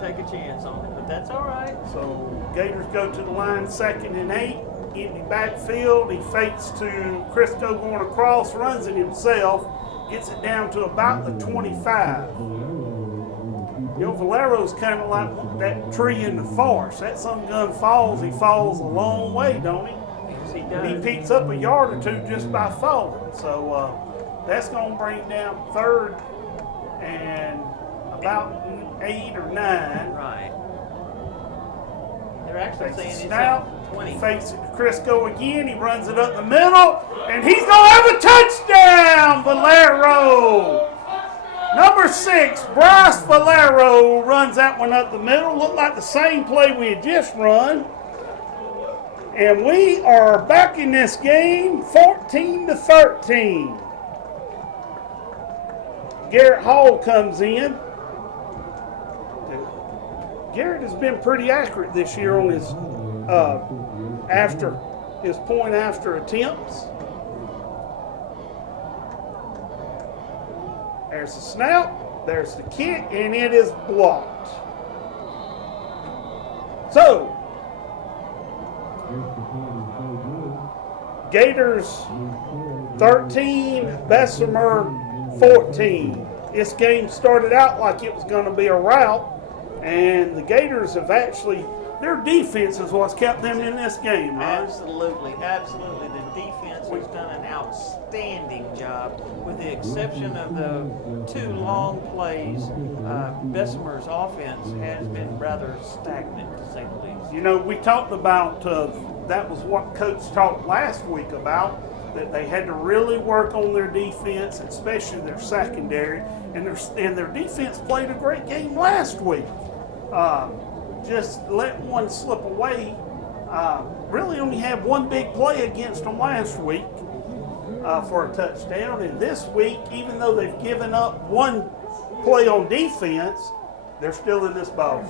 take a chance on it, but that's all right. So Gators go to the line 2nd and 8, in the backfield. He fakes to Crisco going across, runs it himself, gets it down to about the 25. You know, Valero's kind of like that tree in the forest. That some gun falls, he falls a long way, don't he? Yes, he does. He picks up a yard or two just by falling. So that's going to bring down 3rd and about 8 or 9. Right. They're actually saying it's snap, 20. Fakes it to Crisco again. He runs it up the middle, and he's going to have a touchdown, Valero. Number 6, Bryce Valero runs that one up the middle. Looked like the same play we had just run. And we are back in this game, 14-13. Garrett Hall comes in. Garrett has been pretty accurate this year on his point after attempts. There's the snap, there's the kick, and it is blocked. So, Gators 13, Bessemer 14. This game started out like it was going to be a rout, and the Gators have actually, their defense is what's kept them in this game, right? Absolutely. The defense has done an outstanding job, with the exception of the 2 long plays. Bessemer's offense has been rather stagnant, to say the least. You know, we talked about, that was what Coach talked last week about, that they had to really work on their defense, especially their secondary, and their defense played a great game last week. Just let one slip away. Really only had one big play against them last week for a touchdown, and this week, even though they've given up one play on defense, they're still in this ball.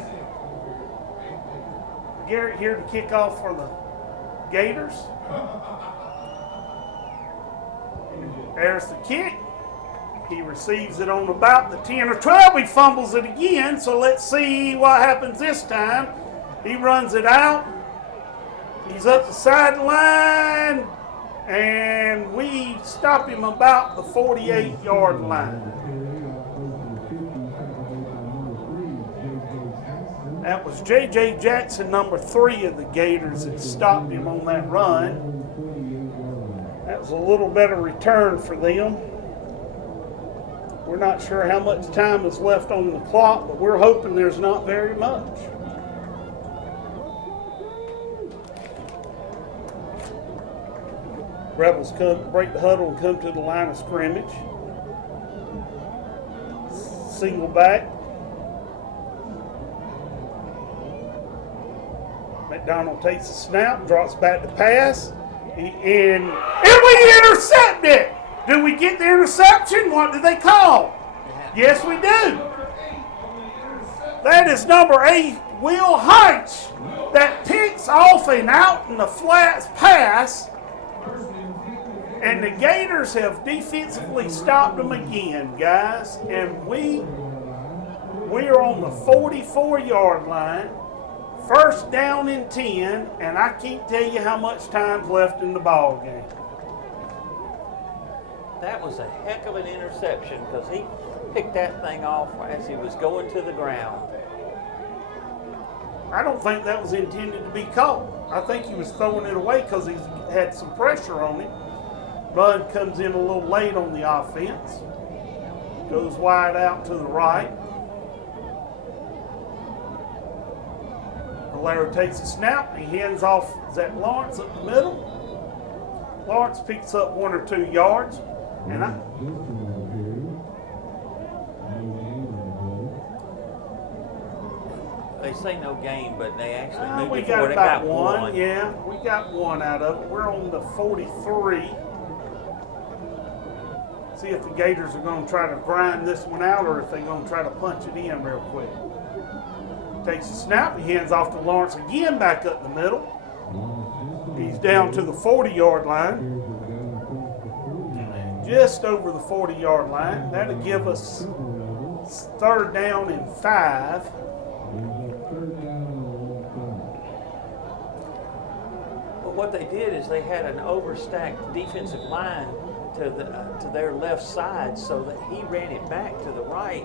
Garrett here to kick off for the Gators. There's the kick. He receives it on about the 10 or 12. He fumbles it again, so let's see what happens this time. He runs it out. He's up the sideline, and we stop him about the 48-yard line. That was J.J. Jackson, number 3 of the Gators, that stopped him on that run. That was a little better return for them. We're not sure how much time is left on the clock, but we're hoping there's not very much. Rebels break the huddle and come to the line of scrimmage. Single back. McDonald takes the snap, drops back to pass, and we intercept it. Do we get the interception? What do they call? Yes, we do. That is number 8, Will Hunch, that picks off an out in the flats pass, and the Gators have defensively stopped them again, guys. And we are on the 44-yard line, first down and 10, and I can't tell you how much time's left in the ball game. That was a heck of an interception because he picked that thing off as he was going to the ground. I don't think that was intended to be caught. I think he was throwing it away because he had some pressure on him. Bud comes in a little late on the offense. Goes wide out to the right. Valero takes a snap. He hands off Zach Lawrence up the middle. Lawrence picks up 1 or 2 yards. And they say no gain, but they actually moved we it got forward. about It got one. Yeah, we got 1 out of it. We're on the 43. See if the Gators are going to try to grind this one out or if they're going to try to punch it in real quick. Takes a snap. He hands off to Lawrence again back up the middle. He's down to the 40-yard line. Just over the 40-yard line. That'll give us 3rd down and 5. But what they did is they had an overstacked defensive line to their left side so that he ran it back to the right.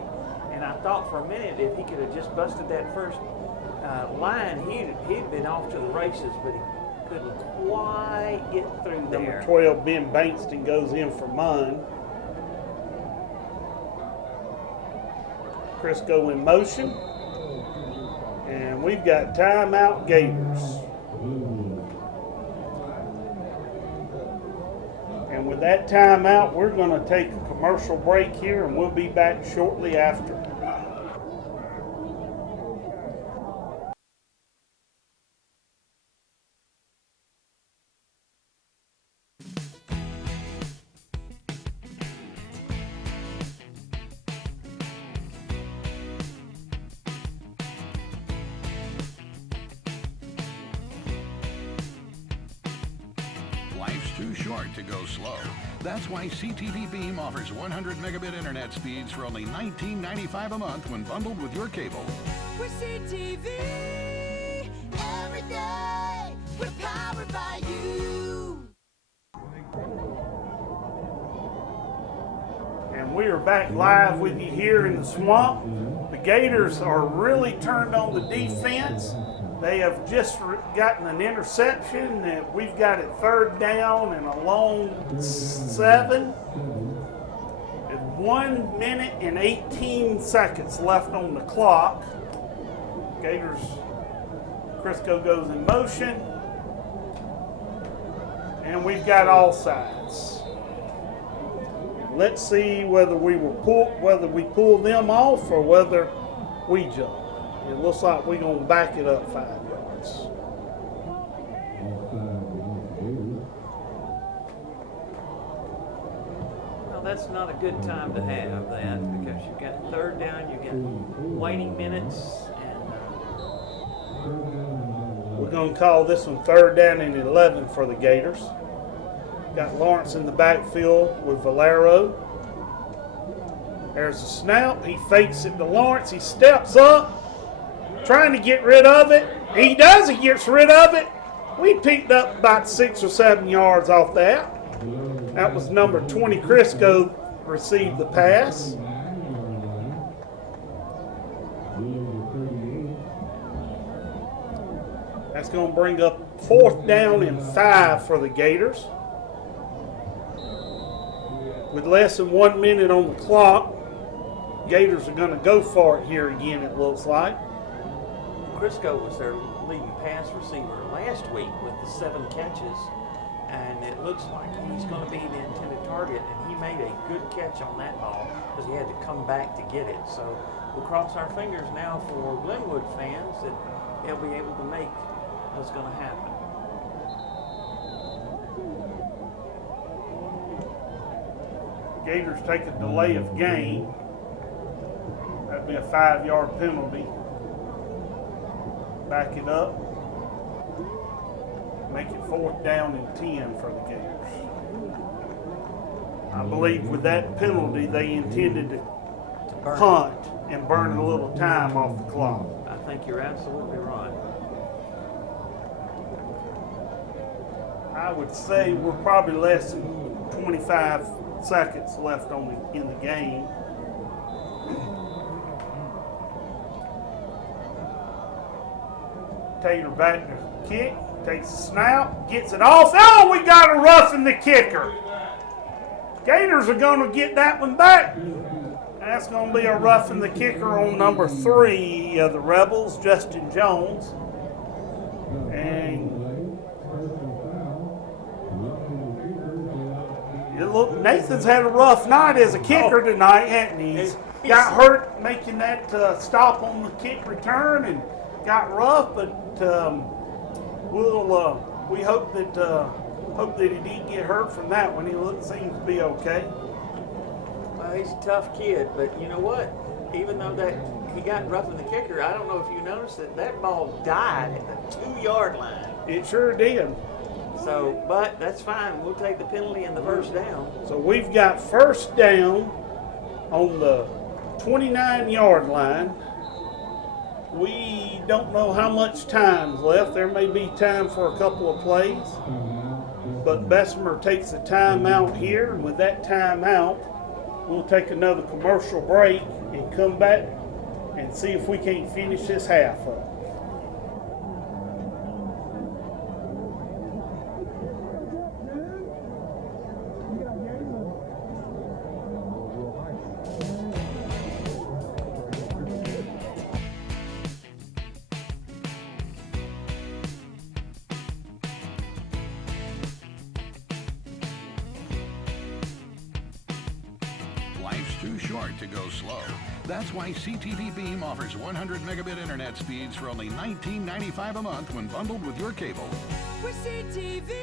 And I thought for a minute if he could have just busted that first line, he'd been off to the races, but he couldn't quite get through there. Number 12, Ben Bankston, goes in for mine. Crisco in motion. And we've got timeout Gators. And with that timeout, we're going to take a commercial break here, and we'll be back shortly after. Life's too short to go slow. That's why CTVBeam offers 100 megabit internet speeds for only $19.95 a month when bundled with your cable. We're CTV every day. We're powered by you. And we are back live with you here in the swamp. The Gators are really turned on the defense. They have just gotten an interception. And we've got it 3rd down and a long 7. And 1 minute and 18 seconds left on the clock. Gators, Crisco goes in motion. And we've got all sides. Let's see whether we pull them off or whether we jump. It looks like we're going to back it up 5 yards. Well, that's not a good time to have that because you've got 3rd down, you've got waning minutes. We're going to call this one 3rd down and 11 for the Gators. Got Lawrence in the backfield with Valero. There's a snap. He fakes it to Lawrence. He steps up, trying to get rid of it. He does. He gets rid of it. We picked up about 6 or 7 yards off that. That was number 20, Crisco, received the pass. That's going to bring up 4th down and 5 for the Gators. With less than 1 minute on the clock, Gators are going to go for it here again, it looks like. Crisco was their leading pass receiver last week with the 7 catches, and it looks like he's going to be the intended target, and he made a good catch on that ball because he had to come back to get it. So we'll cross our fingers now for Glenwood fans that they'll be able to make was going to happen. Gators take a delay of game. That'd be a 5-yard penalty. Back it up. Make it 4th down and 10 for the Gators. I believe with that penalty they intended to punt and burn a little time off the clock. I think you're absolutely right. I would say we're probably less than 25 seconds left in the game. Taylor back to kick, takes a snap, gets it off. Oh, we got a roughing the kicker. Gators are going to get that one back. That's going to be a roughing the kicker on number 3 of the Rebels, Justin Jones. And look, Nathan's had a rough night as a kicker tonight, hasn't he? He's got hurt making that stop on the kick return and got rough, but we hope that he didn't get hurt from that one. He seems to be okay. Well, he's a tough kid, but you know what? Even though that he got rough in the kicker, I don't know if you noticed that ball died at the 2-yard line. It sure did. So, but that's fine. We'll take the penalty and the first down. So we've got first down on the 29-yard line. We don't know how much time's left. There may be time for a couple of plays. But Bessemer takes a timeout here, and with that timeout, we'll take another commercial break and come back and see if we can't finish this half up. Life's too short to go slow. That's why CTVBeam offers 100 megabit internet speeds for only $19.95 a month when bundled with your cable. We're CTV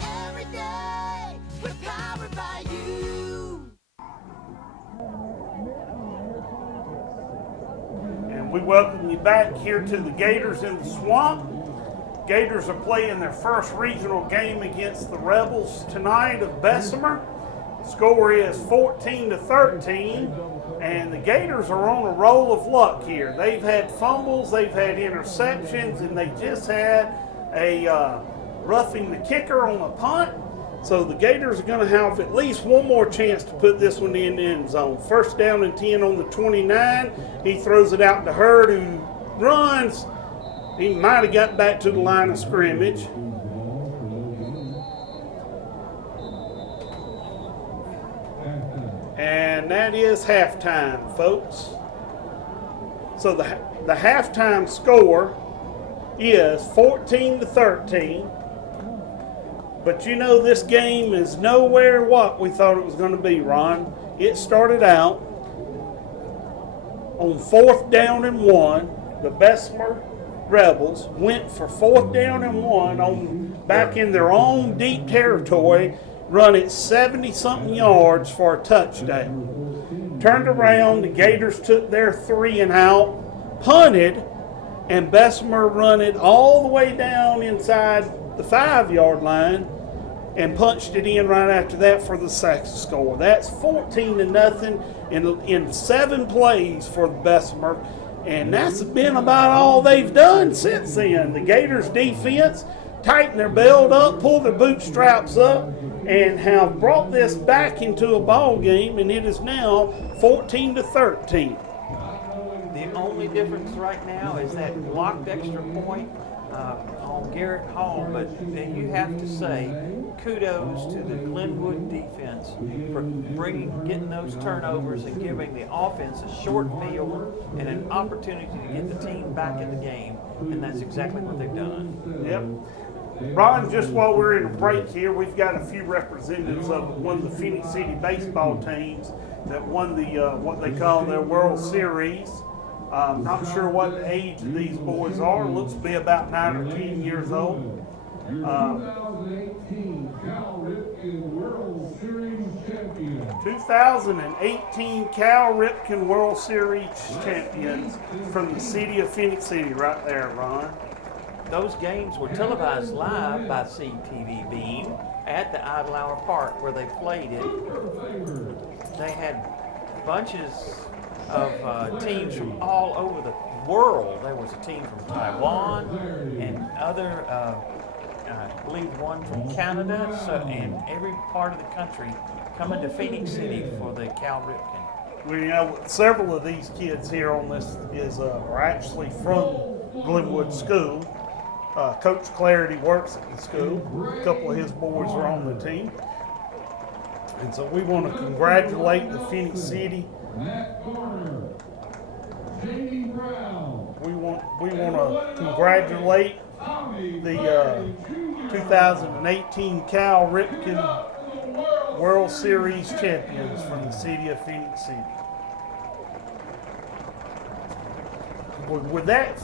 every day. We're powered by you. And we welcome you back here to the Gators in the Swamp. Gators are playing their first regional game against the Rebels tonight of Bessemer. Score is 14-13, and the Gators are on a roll of luck here. They've had fumbles, they've had interceptions, and they just had a roughing the kicker on a punt. So the Gators are going to have at least one more chance to put this one in the end zone. First down and 10 on the 29. He throws it out to Hurd, who runs. He might have got back to the line of scrimmage. And that is halftime, folks. So the halftime score is 14-13. But you know this game is nowhere what we thought it was going to be, Ron. It started out on 4th down and 1. The Bessemer Rebels went for 4th down and 1 back in their own deep territory, run it 70-something yards for a touchdown. Turned around, the Gators took their 3 and out, punted, and Bessemer run it all the way down inside the 5-yard line and punched it in right after that for the second score. That's 14-0 in 7 plays for Bessemer, and that's been about all they've done since then. The Gators defense tighten their belt up, pull their bootstraps up, and have brought this back into a ball game, and it is now 14-13. The only difference right now is that blocked extra point on Garrett Hall, but you have to say kudos to the Glenwood defense for getting those turnovers and giving the offense a short field and an opportunity to get the team back in the game, and that's exactly what they've done. Yep. Ron, just while we're in a break here, we've got a few representatives of one of the Phenix City baseball teams that won the what they call their World Series. Not sure what the age of these boys are. Looks to be about 9 or 10 years old. 2018 Cal Ripken World Series champions. 2018 Cal Ripken World Series champions from the city of Phenix City, right there, Ron. Those games were televised live by CTVBeam at the Idle Hour Park where they played it. They had bunches of teams from all over the world. There was a team from Taiwan and other, I believe one from Canada, and every part of the country coming to Phenix City for the Cal Ripken. We know several of these kids here on this are actually from Glenwood School. Coach Clarity works at the school. A couple of his boys are on the team. And so we want to congratulate the Phenix City. We want to congratulate the 2018 Cal Ripken World Series champions from the city of Phenix City. With that,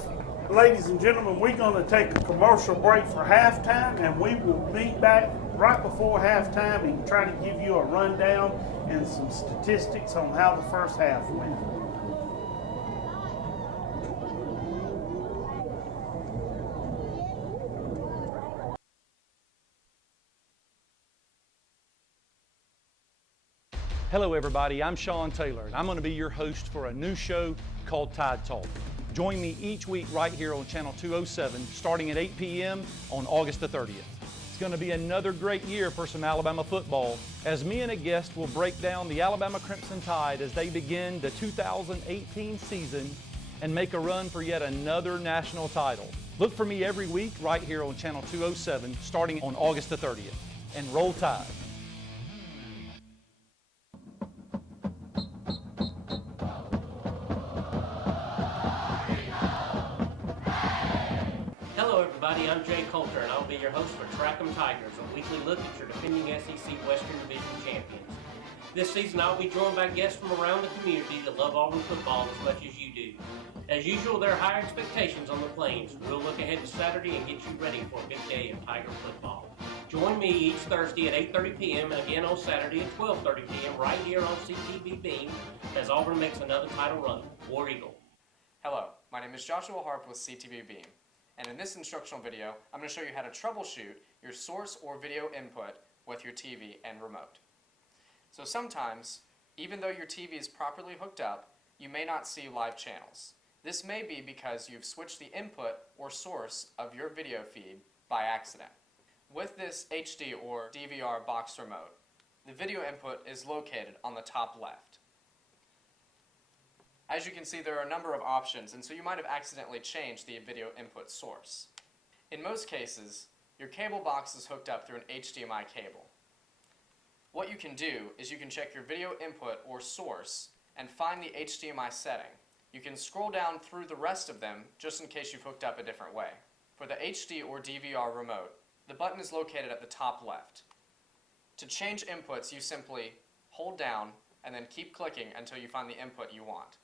ladies and gentlemen, we're going to take a commercial break for halftime, and we will be back right before halftime and try to give you a rundown and some statistics on how the first half went. Hello everybody, I'm Sean Taylor, and I'm going to be your host for a new show called Tide Talk. Join me each week right here on Channel 207, starting at 8 p.m. on August the 30th. It's going to be another great year for some Alabama football, as me and a guest will break down the Alabama Crimson Tide as they begin the 2018 season and make a run for yet another national title. Look for me every week right here on Channel 207, starting on August the 30th. And roll Tide. Hello everybody, I'm Jay Coulter and I'll be your host for Track 'em Tigers, a weekly look at your defending SEC Western Division champions. This season I'll be joined by guests from around the community that love Auburn football as much as you do. As usual, there are high expectations on the Plains. We'll look ahead to Saturday and get you ready for a big day of Tiger football. Join me each Thursday at 8:30 p.m. and again on Saturday at 12:30 p.m. right here on CTVBeam as Auburn makes another title run. War Eagle. Hello, my name is Joshua Harp with CTVBeam. And in this instructional video, I'm going to show you how to troubleshoot your source or video input with your TV and remote. So sometimes, even though your TV is properly hooked up, you may not see live channels. This may be because you've switched the input or source of your video feed by accident. With this HD or DVR box remote, the video input is located on the top left. As you can see, there are a number of options, and so you might have accidentally changed the video input source. In most cases, your cable box is hooked up through an HDMI cable. What you can do is you can check your video input or source and find the HDMI setting. You can scroll down through the rest of them just in case you've hooked up a different way. For the HD or DVR remote, the button is located at the top left. To change inputs, you simply hold down and then keep clicking until you find the input you want.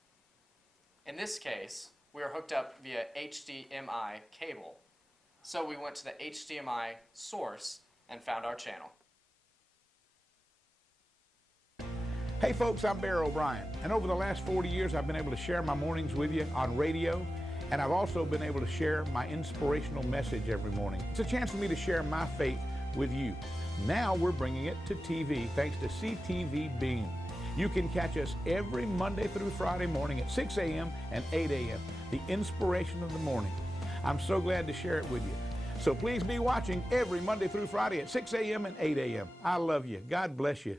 In this case, we are hooked up via HDMI cable. So we went to the HDMI source and found our channel. Hey folks, I'm Bear O'Brien, and over the last 40 years I've been able to share my mornings with you on radio, and I've also been able to share my inspirational message every morning. It's a chance for me to share my faith with you. Now we're bringing it to TV thanks to CTVBeam. You can catch us every Monday through Friday morning at 6 a.m. and 8 a.m., the inspiration of the morning. I'm so glad to share it with you. So please be watching every Monday through Friday at 6 a.m. and 8 a.m. I love you. God bless you.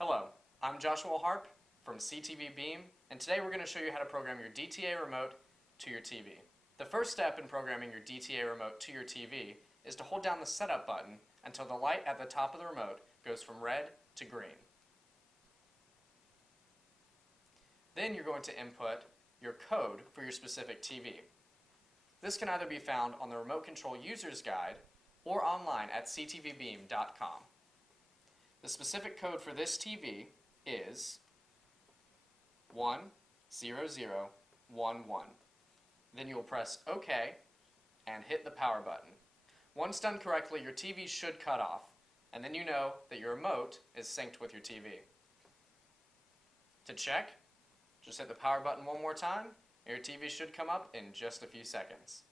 Hello, I'm Joshua Harp from CTVBeam, and today we're going to show you how to program your DTA remote to your TV. The first step in programming your DTA remote to your TV is to hold down the setup button until the light at the top of the remote goes from red to green. Then you're going to input your code for your specific TV. This can either be found on the Remote Control User's Guide or online at ctvbeam.com. The specific code for this TV is 100911. 11. Then you'll press OK and hit the power button. Once done correctly, your TV should cut off, and then you know that your remote is synced with your TV. To check, just hit the power button one more time, and your TV should come up in just a few seconds.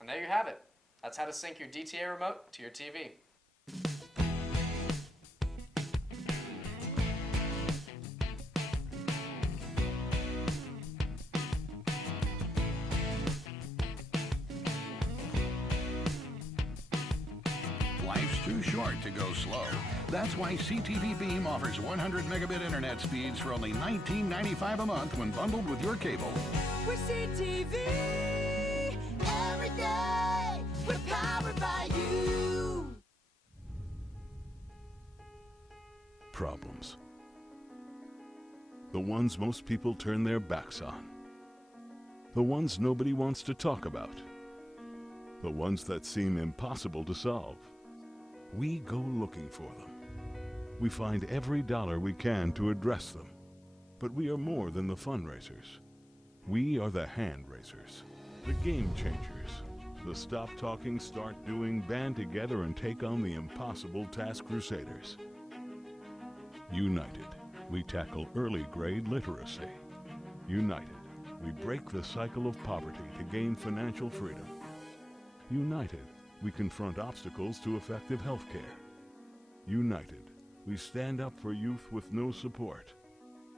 And there you have it. That's how to sync your DTA remote to your TV. Life's too short to go slow. That's why CTVBeam offers 100 megabit internet speeds for only $19.95 a month when bundled with your cable. We're CTV every day. We're powered by you. Problems. The ones most people turn their backs on. The ones nobody wants to talk about. The ones that seem impossible to solve. We go looking for them. We find every dollar we can to address them. But we are more than the fundraisers. We are the hand raisers, the game changers, the stop talking, start doing, band together and take on the impossible task crusaders. United, we tackle early grade literacy. United, we break the cycle of poverty to gain financial freedom. United, we confront obstacles to effective health care. United, we stand up for youth with no support.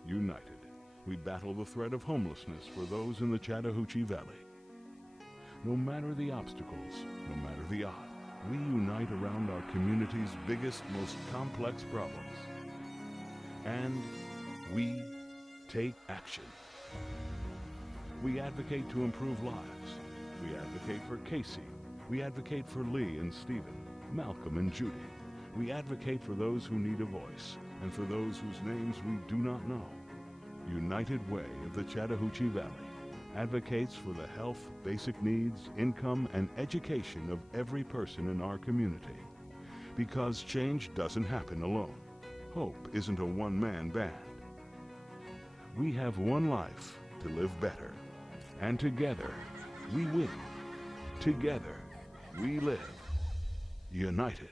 United, we battle the threat of homelessness for those in the Chattahoochee Valley. No matter the obstacles, no matter the odds, we unite around our community's biggest, most complex problems. And we take action. We advocate to improve lives. We advocate for Casey. We advocate for Lee and Stephen, Malcolm and Judy. We advocate for those who need a voice and for those whose names we do not know. United Way of the Chattahoochee Valley advocates for the health, basic needs, income, and education of every person in our community. Because change doesn't happen alone. Hope isn't a one-man band. We have one life to live better. And together, we win. Together, we live. United.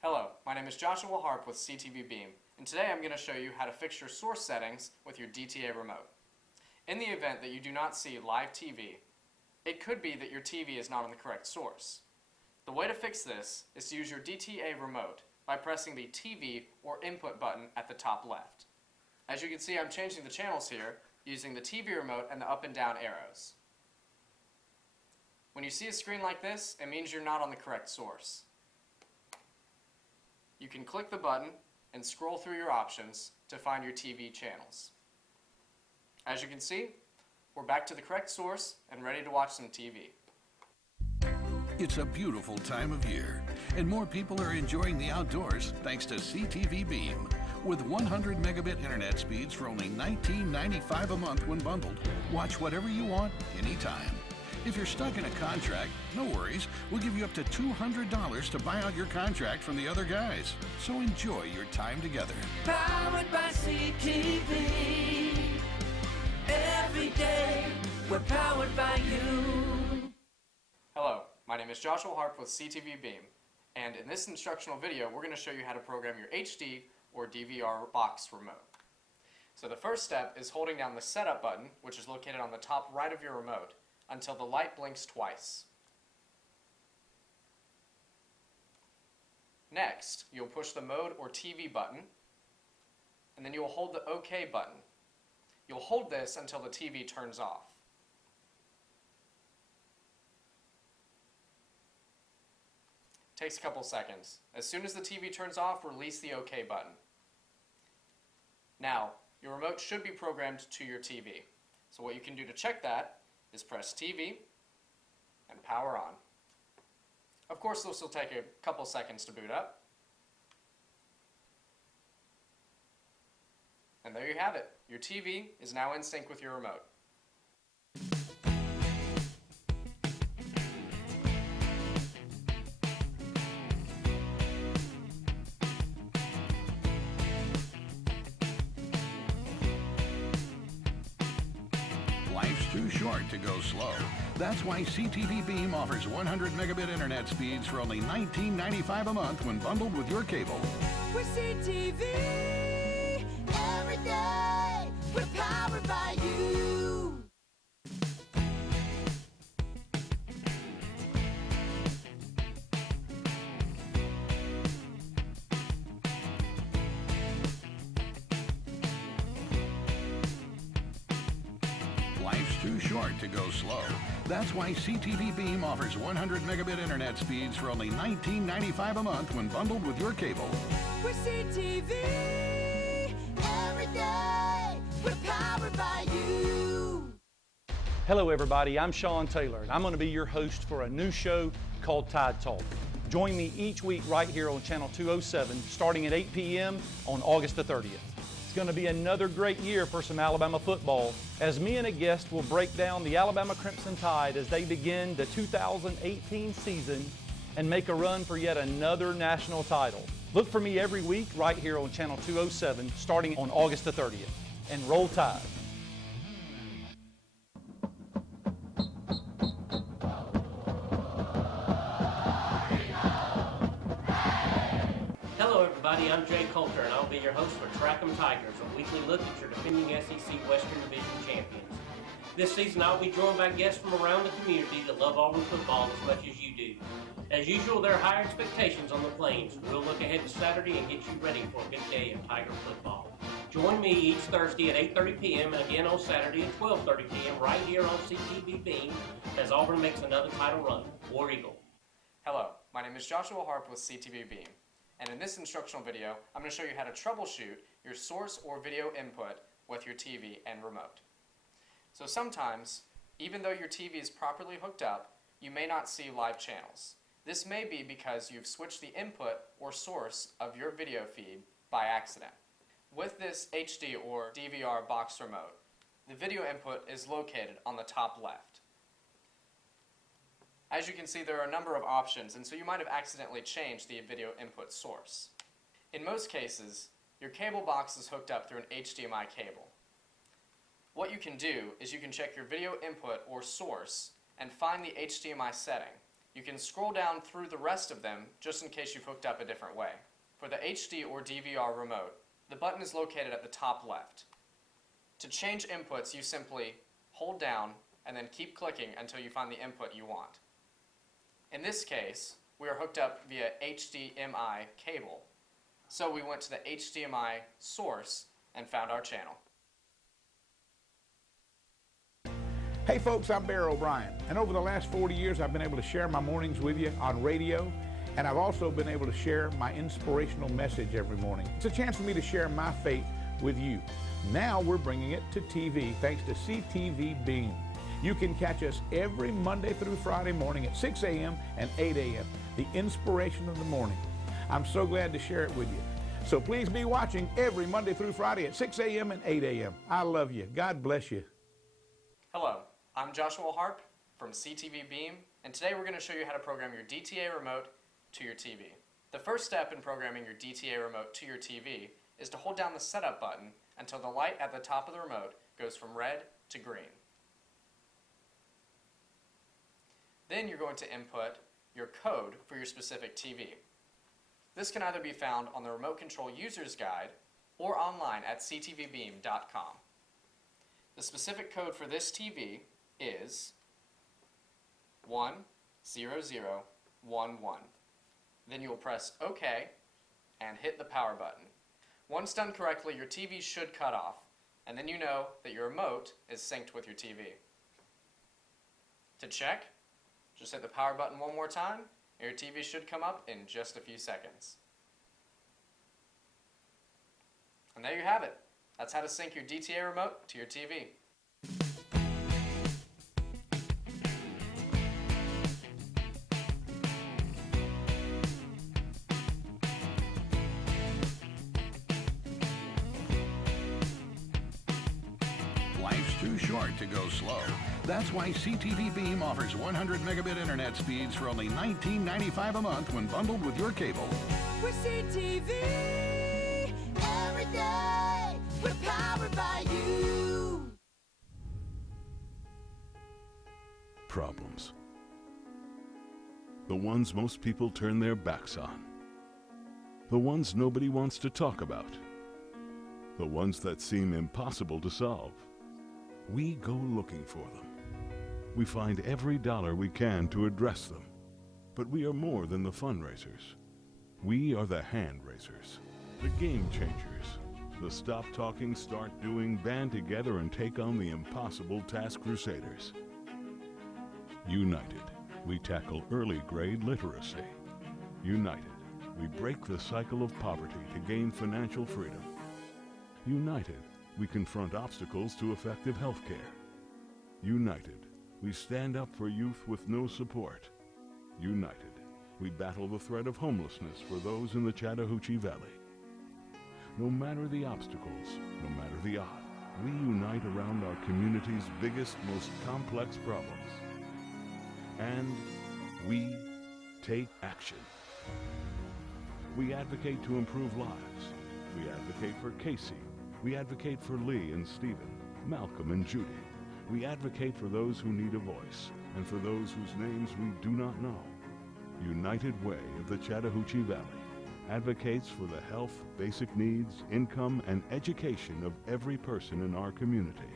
Hello, my name is Joshua Harp with CTVBeam, and today I'm going to show you how to fix your source settings with your DTA remote. In the event that you do not see live TV, it could be that your TV is not on the correct source. The way to fix this is to use your DTA remote by pressing the TV or input button at the top left. As you can see, I'm changing the channels here using the TV remote and the up and down arrows. When you see a screen like this, it means you're not on the correct source. You can click the button and scroll through your options to find your TV channels. As you can see, we're back to the correct source and ready to watch some TV. It's a beautiful time of year, and more people are enjoying the outdoors thanks to CTVBeam. With 100 megabit internet speeds for only $19.95 a month when bundled, watch whatever you want, anytime. If you're stuck in a contract, no worries. We'll give you up to $200 to buy out your contract from the other guys. So enjoy your time together. Powered by CTV. Every day, we're powered by you. Hello, my name is Joshua Harp with CTVBeam, and in this instructional video, we're going to show you how to program your HD or DVR box remote. So the first step is holding down the setup button, which is located on the top right of your remote, until the light blinks twice. Next, you'll push the mode or TV button, and then you'll hold the OK button. You'll hold this until the TV turns off. Takes a couple seconds. As soon as the TV turns off, release the OK button. Now, your remote should be programmed to your TV. So what you can do to check that is press TV and power on. Of course, this will take a couple seconds to boot up. And there you have it. Your TV is now in sync with your remote. too short to go slow. That's why CTVBeam offers 100 megabit internet speeds for only $19.95 a month when bundled with your cable. We're CTV every day. We're powered by you. Life's too short to go slow. That's why CTVBeam offers 100 megabit internet speeds for only $19.95 a month when bundled with your cable. We're CTV every day. We're powered by you. Hello everybody, I'm Sean Taylor and I'm going to be your host for a new show called Tide Talk. Join me each week right here on channel 207 starting at 8 p.m. on August the 30th. It's going to be another great year for some Alabama football as me and a guest will break down the Alabama Crimson Tide as they begin the 2018 season and make a run for yet another national title. Look for me every week right here on channel 207 starting on August the 30th. And roll Tide. Hello everybody, I'm Jay Coulter and I'll be your host for Track 'em Tigers, a weekly look at your defending SEC Western Division champions. This season I'll be joined by guests from around the community that love Auburn football as much as you do. As usual, there are high expectations on the Plains. We'll look ahead to Saturday and get you ready for a good day of Tiger football. Join me each Thursday at 8:30 p.m. and again on Saturday at 12:30 p.m. right here on CTVBeam as Auburn makes another title run. War Eagle. Hello, my name is Joshua Harp with CTVBeam, and in this instructional video, I'm going to show you how to troubleshoot your source or video input with your TV and remote. So sometimes, even though your TV is properly hooked up, you may not see live channels. This may be because you've switched the input or source of your video feed by accident. With this HD or DVR box remote, the video input is located on the top left. As you can see, there are a number of options, and so you might have accidentally changed the video input source. In most cases, your cable box is hooked up through an HDMI cable. What you can do is you can check your video input or source and find the HDMI setting. You can scroll down through the rest of them just in case you've hooked up a different way. For the HD or DVR remote, the button is located at the top left. To change inputs, you simply hold down and then keep clicking until you find the input you want. In this case, we are hooked up via HDMI cable. So we went to the HDMI source and found our channel. Hey folks, I'm Bear O'Brien, and over the last 40 years I've been able to share my mornings with you on radio, and I've also been able to share my inspirational message every morning. It's a chance for me to share my faith with you. Now we're bringing it to TV thanks to CTVBeam. You can catch us every Monday through Friday morning at 6 a.m. and 8 a.m., the inspiration of the morning. I'm so glad to share it with you. So please be watching every Monday through Friday at 6 a.m. and 8 a.m. I love you. God bless you. Hello, I'm Joshua Harp from CTVBeam, and today we're going to show you how to program your DTA remote to your TV. The first step in programming your DTA remote to your TV is to hold down the setup button until the light at the top of the remote goes from red to green. Then you're going to input your code for your specific TV. This can either be found on the Remote Control User's Guide or online at ctvbeam.com. The specific code for this TV is 10011. Then you'll press OK and hit the power button. Once done correctly, your TV should cut off, and then you know that your remote is synced with your TV. To check, just hit the power button one more time, and your TV should come up in just a few seconds. And there you have it. That's how to sync your DTA remote to your TV. Life's too short to go slow. That's why CTVBeam offers 100 megabit internet speeds for only $19.95 a month when bundled with your cable. We're CTV every day. We're powered by you. problems. The ones most people turn their backs on. The ones nobody wants to talk about. The ones that seem impossible to solve. We go looking for them. We find every dollar we can to address them. But we are more than the fundraisers. We are the hand raisers, the game changers, the stop talking, start doing, band together and take on the impossible task crusaders. United, we tackle early grade literacy. United, we break the cycle of poverty to gain financial freedom. United, we confront obstacles to effective health care. United, we stand up for youth with no support. United, we battle the threat of homelessness for those in the Chattahoochee Valley. No matter the obstacles, no matter the odds, we unite around our community's biggest, most complex problems. And we take action. We advocate to improve lives. We advocate for Casey. We advocate for Lee and Stephen, Malcolm and Judy. We advocate for those who need a voice and for those whose names we do not know. United Way of the Chattahoochee Valley advocates for the health, basic needs, income, and education of every person in our community.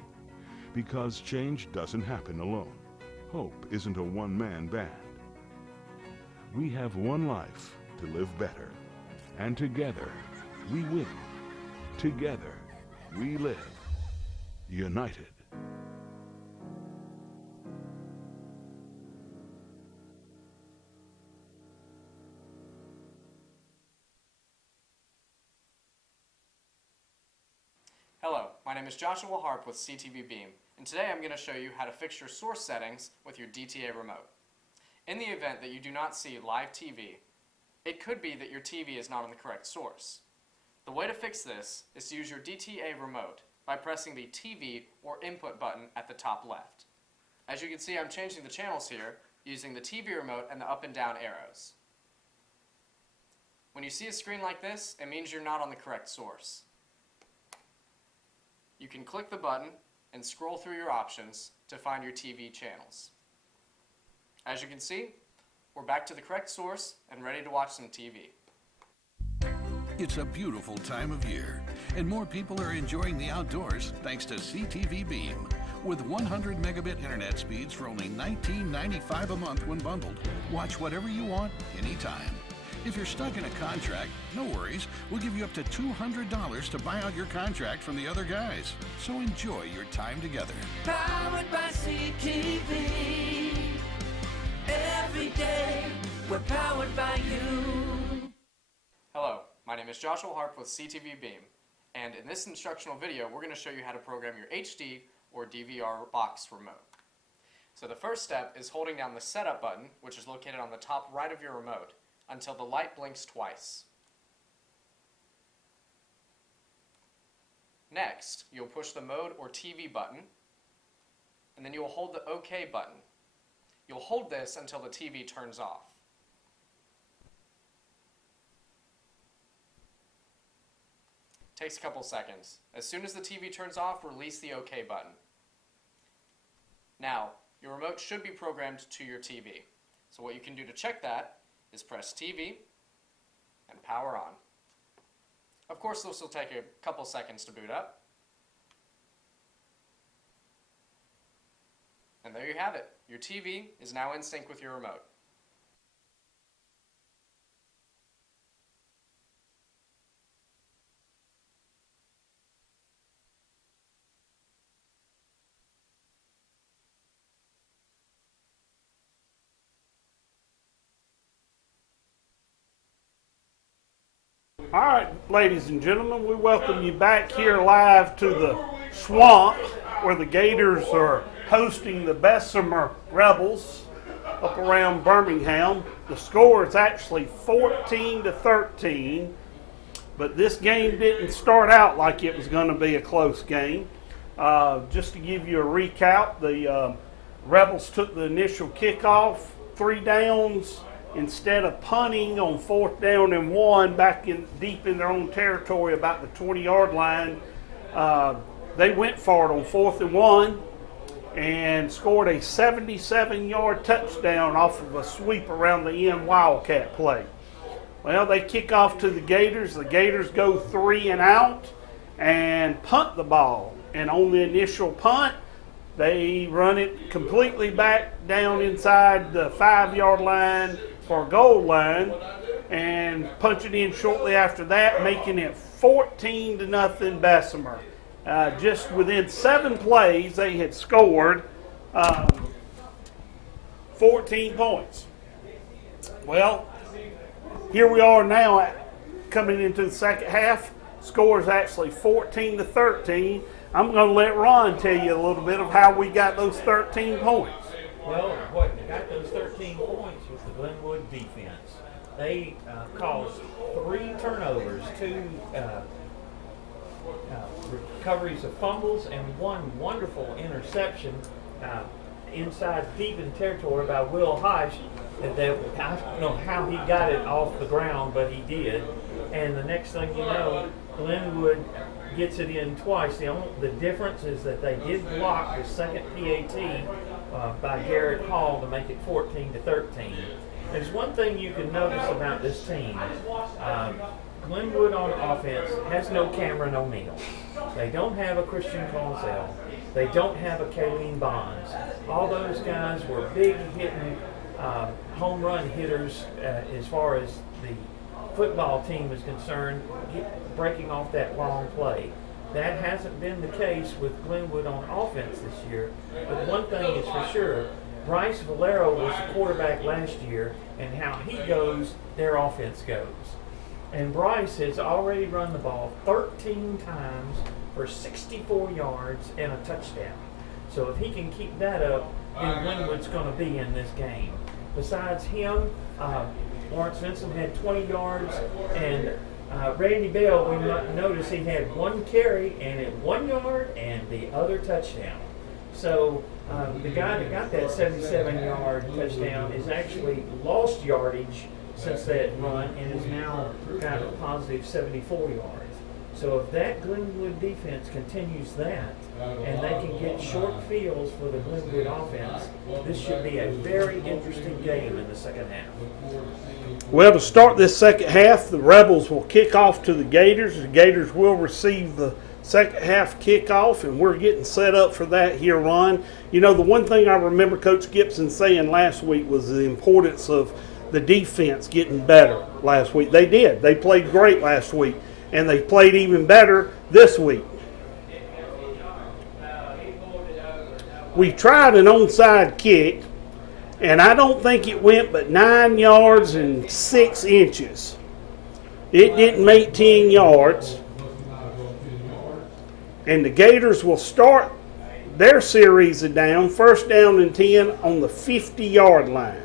Because change doesn't happen alone. Hope isn't a one-man band. We have one life to live better. And together, we win. Together, we live. United. Hello, my name is Joshua Harp with CTVBeam, and today I'm going to show you how to fix your source settings with your DTA remote. In the event that you do not see live TV, it could be that your TV is not on the correct source. The way to fix this is to use your DTA remote by pressing the TV or input button at the top left. As you can see, I'm changing the channels here using the TV remote and the up and down arrows. When you see a screen like this, it means you're not on the correct source. You can click the button and scroll through your options to find your TV channels. As you can see, we're back to the correct source and ready to watch some TV. It's a beautiful time of year, and more people are enjoying the outdoors thanks to CTVBeam. With 100 megabit internet speeds for only $19.95 a month when bundled, watch whatever you want, anytime. If you're stuck in a contract, no worries. We'll give you up to $200 to buy out your contract from the other guys. So enjoy your time together. Powered by CTV. Every day, we're powered by you. Hello, my name is Joshua Harp with CTVBeam, and in this instructional video, we're going to show you how to program your HD or DVR box remote. So the first step is holding down the setup button, which is located on the top right of your remote, until the light blinks twice. Next, you'll push the mode or TV button, and then you'll hold the OK button. You'll hold this until the TV turns off. Takes a couple seconds. As soon as the TV turns off, release the OK button. Now, your remote should be programmed to your TV. So what you can do to check that is press TV and power on. Of course, this will take a couple seconds to boot up. And there you have it. Your TV is now in sync with your remote. All right, ladies and gentlemen, we welcome you back here live to the swamp where the Gators are hosting the Bessemer Rebels up around Birmingham. The score is actually 14-13, but this game didn't start out like it was going to be a close game. Just to give you a recap, the Rebels took the initial kickoff, 3 downs. Instead of punting on 4th down and 1 back in deep in their own territory about the 20-yard line, they went for it on 4th and 1. and scored a 77-yard touchdown off of a sweep around the end Wildcat play. Well, they kick off to the Gators. The Gators go 3 and out and punt the ball. And on the initial punt, they run it completely back down inside the 5-yard line for a goal line and punch it in shortly after that, making it 14-0 Bessemer. Just within 7 plays, they had scored 14 points. Well, here we are now coming into the second half. Score is actually 14-13. I'm going to let Ron tell you a little bit of how we got those 13 points. Well, what got those 13 points was the Glenwood defense. They caused 3 turnovers, 2 recoveries of fumbles, and 1 wonderful interception inside deep in territory by Will Hodge. I don't know how he got it off the ground, but he did. And the next thing you know, Glenwood gets it in twice. The difference is that they did block the second PAT by Garrett Hall to make it 14-13. There's one thing you can notice about this team. Glenwood on offense has no Cameron O'Neal. They don't have a Christian Colzell. They don't have a Kayleen Bonds. All those guys were big hitting home run hitters as far as the football team is concerned, breaking off that long play. That hasn't been the case with Glenwood on offense this year. But one thing is for sure, Bryce Valero was the quarterback last year, and how he goes, their offense goes. And Bryce has already run the ball 13 times for 64 yards and a touchdown. So if he can keep that up, then Glenwood's going to be in this game. Besides him, Lawrence Vincent had 20 yards, and Randy Bell, we noticed he had 1 carry and at 1 yard and the other touchdown. So the guy that got that 77-yard touchdown is actually lost yardage since that run and is now got a positive 74 yards. So if that Glenwood defense continues that, and they can get short fields for the Glenwood offense, this should be a very interesting game in the second half. Well, to start this second half, the Rebels will kick off to the Gators. The Gators will receive the second half kickoff, and we're getting set up for that here, Ron. You know, the one thing I remember Coach Gibson saying last week was the importance of the defense getting better last week. They did. They played great last week, and they played even better this week. We tried an onside kick, and I don't think it went but 9 yards and 6 inches. It didn't make 10 yards. And the Gators will start their series of down, first down and 10 on the 50-yard line.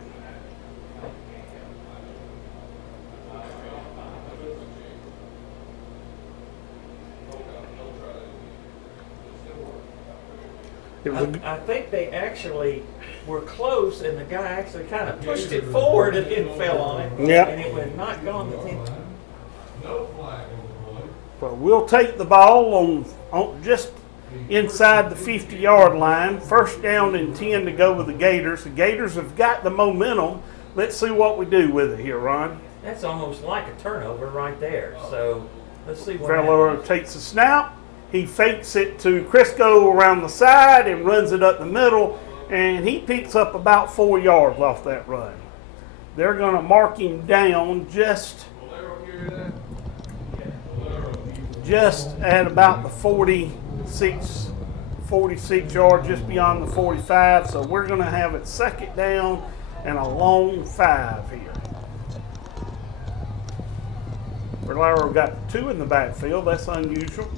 I think they actually were close, and the guy actually kind of pushed it forward and it fell on it. Yep. And it would not gone the 10. But we'll take the ball on just inside the 50-yard line. First down and 10 to go with the Gators. The Gators have got the momentum. Let's see what we do with it here, Ron. That's almost like a turnover right there. So let's see what Valero happens. takes the snap. He fakes it to Crisco around the side and runs it up the middle, and he picks up about 4 yards off that run. They're going to mark him down just at about the 46 yards, just beyond the 45. So we're going to have it second down and a long 5 here. Valero got 2 in the backfield. That's unusual.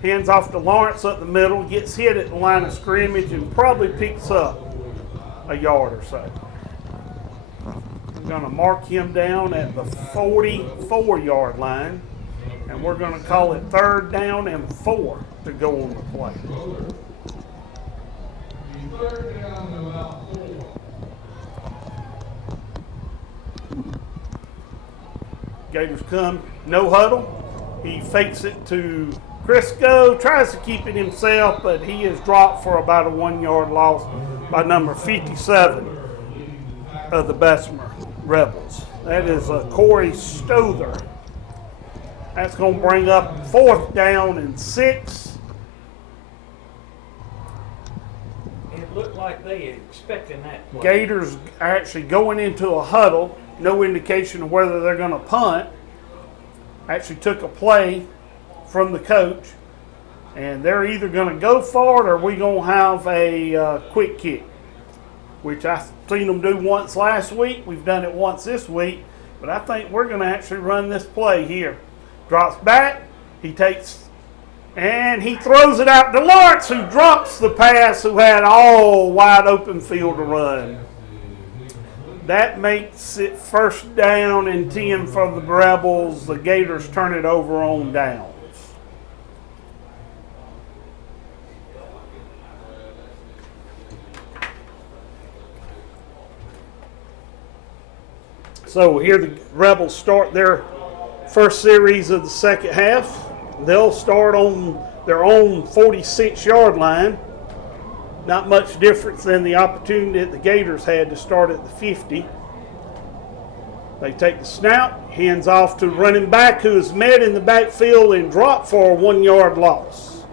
Hands off to Lawrence up the middle, gets hit at the line of scrimmage and probably picks up a yard or so. We're going to mark him down at the 44-yard line, and we're going to call it third down and 4 to go on the play. Gators come, no huddle. He fakes it to Crisco tries to keep it himself, but he is dropped for about a 1 yard loss by number 57 of the Bessemer Rebels. That is Corey Stother. That's going to bring up 4th down and 6. It looked like they expecting that play. Gators are actually going into a huddle. No indication of whether they're going to punt. Actually took a play from the coach, and they're either going to go for it or we're going to have a quick kick, which I've seen them do once last week. We've done it once this week, but I think we're going to actually run this play here. Drops back, he takes, and he throws it out to Lawrence, who drops the pass, who had all wide open field to run. That makes it 1st down and 10 for the Rebels. The Gators turn it over on downs. So here the Rebels start their first series of the second half. They'll start on their own 46-yard line. Not much difference than the opportunity that the Gators had to start at the 50. They take the snap, hands off to running back, who is met in the backfield and dropped for a 1 yard loss.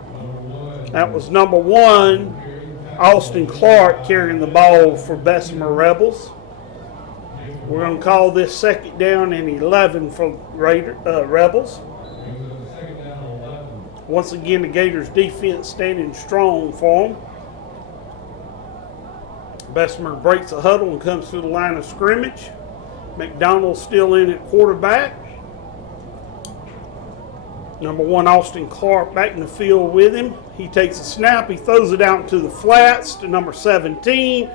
That was number 1, Austin Clark, carrying the ball for Bessemer Rebels. We're going to call this 2nd down and 11 for Rebels. Once again, the Gators defense standing strong for them. Bessemer breaks a huddle and comes to the line of scrimmage. McDonald still in at quarterback. Number 1, Austin Clark, back in the field with him. He takes a snap. He throws it out into the flats to number 17.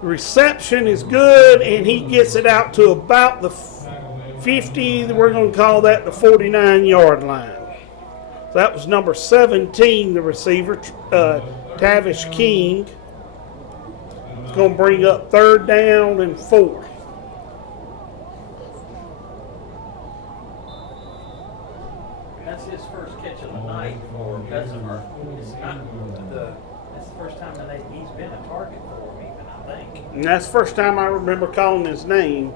The reception is good, and he gets it out to about the 50. We're going to call that the 49-yard line. So that was number 17, the receiver, Tavish King. It's going to bring up 3rd down and 4. That's his first catch of the night for Bessemer. It's not that's the first time that he's been a target for him, even, I think. And that's the first time I remember calling his name.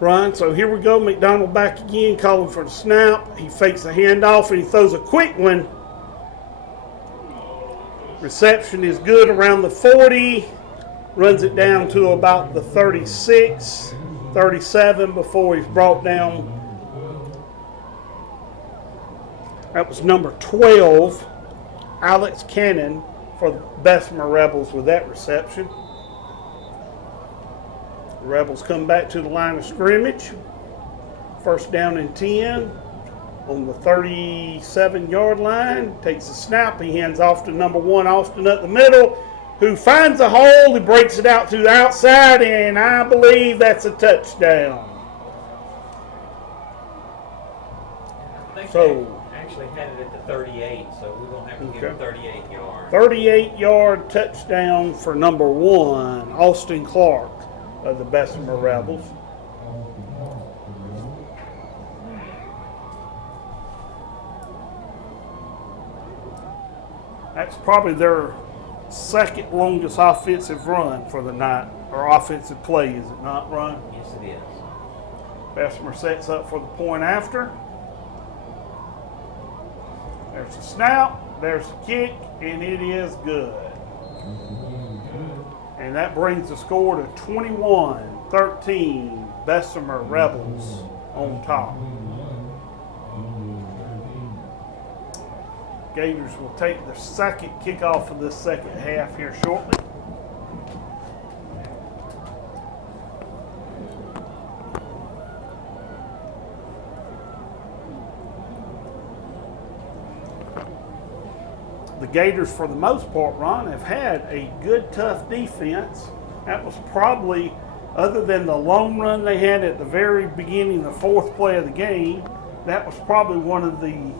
Right, so here we go. McDonald back again, calling for the snap. He fakes the handoff and he throws a quick one. Reception is good around the 40. Runs it down to about the 36, 37 before he's brought down. That was number 12, Alex Cannon, for the Bessemer Rebels with that reception. The Rebels come back to the line of scrimmage. 1st down and 10 on the 37-yard line. Takes a snap. He hands off to number 1, Austin, up the middle, who finds a hole. He breaks it out to the outside, and I believe that's a touchdown. So actually had it at the 38, so we're going to have to give him 38 yards. 38-yard touchdown for number 1, Austin Clark of the Bessemer Rebels. That's probably their 2nd longest offensive run for the night, or offensive play, is it not, Ron? Yes, it is. Bessemer sets up for the point after. There's the snap, there's the kick, and it is good. And that brings the score to 21-13, Bessemer Rebels on top. Gators will take their 2nd kickoff of this 2nd half here shortly. The Gators, for the most part, Ron, have had a good, tough defense. That was probably, other than the long run they had at the very beginning, the 4th play of the game, that was probably one of the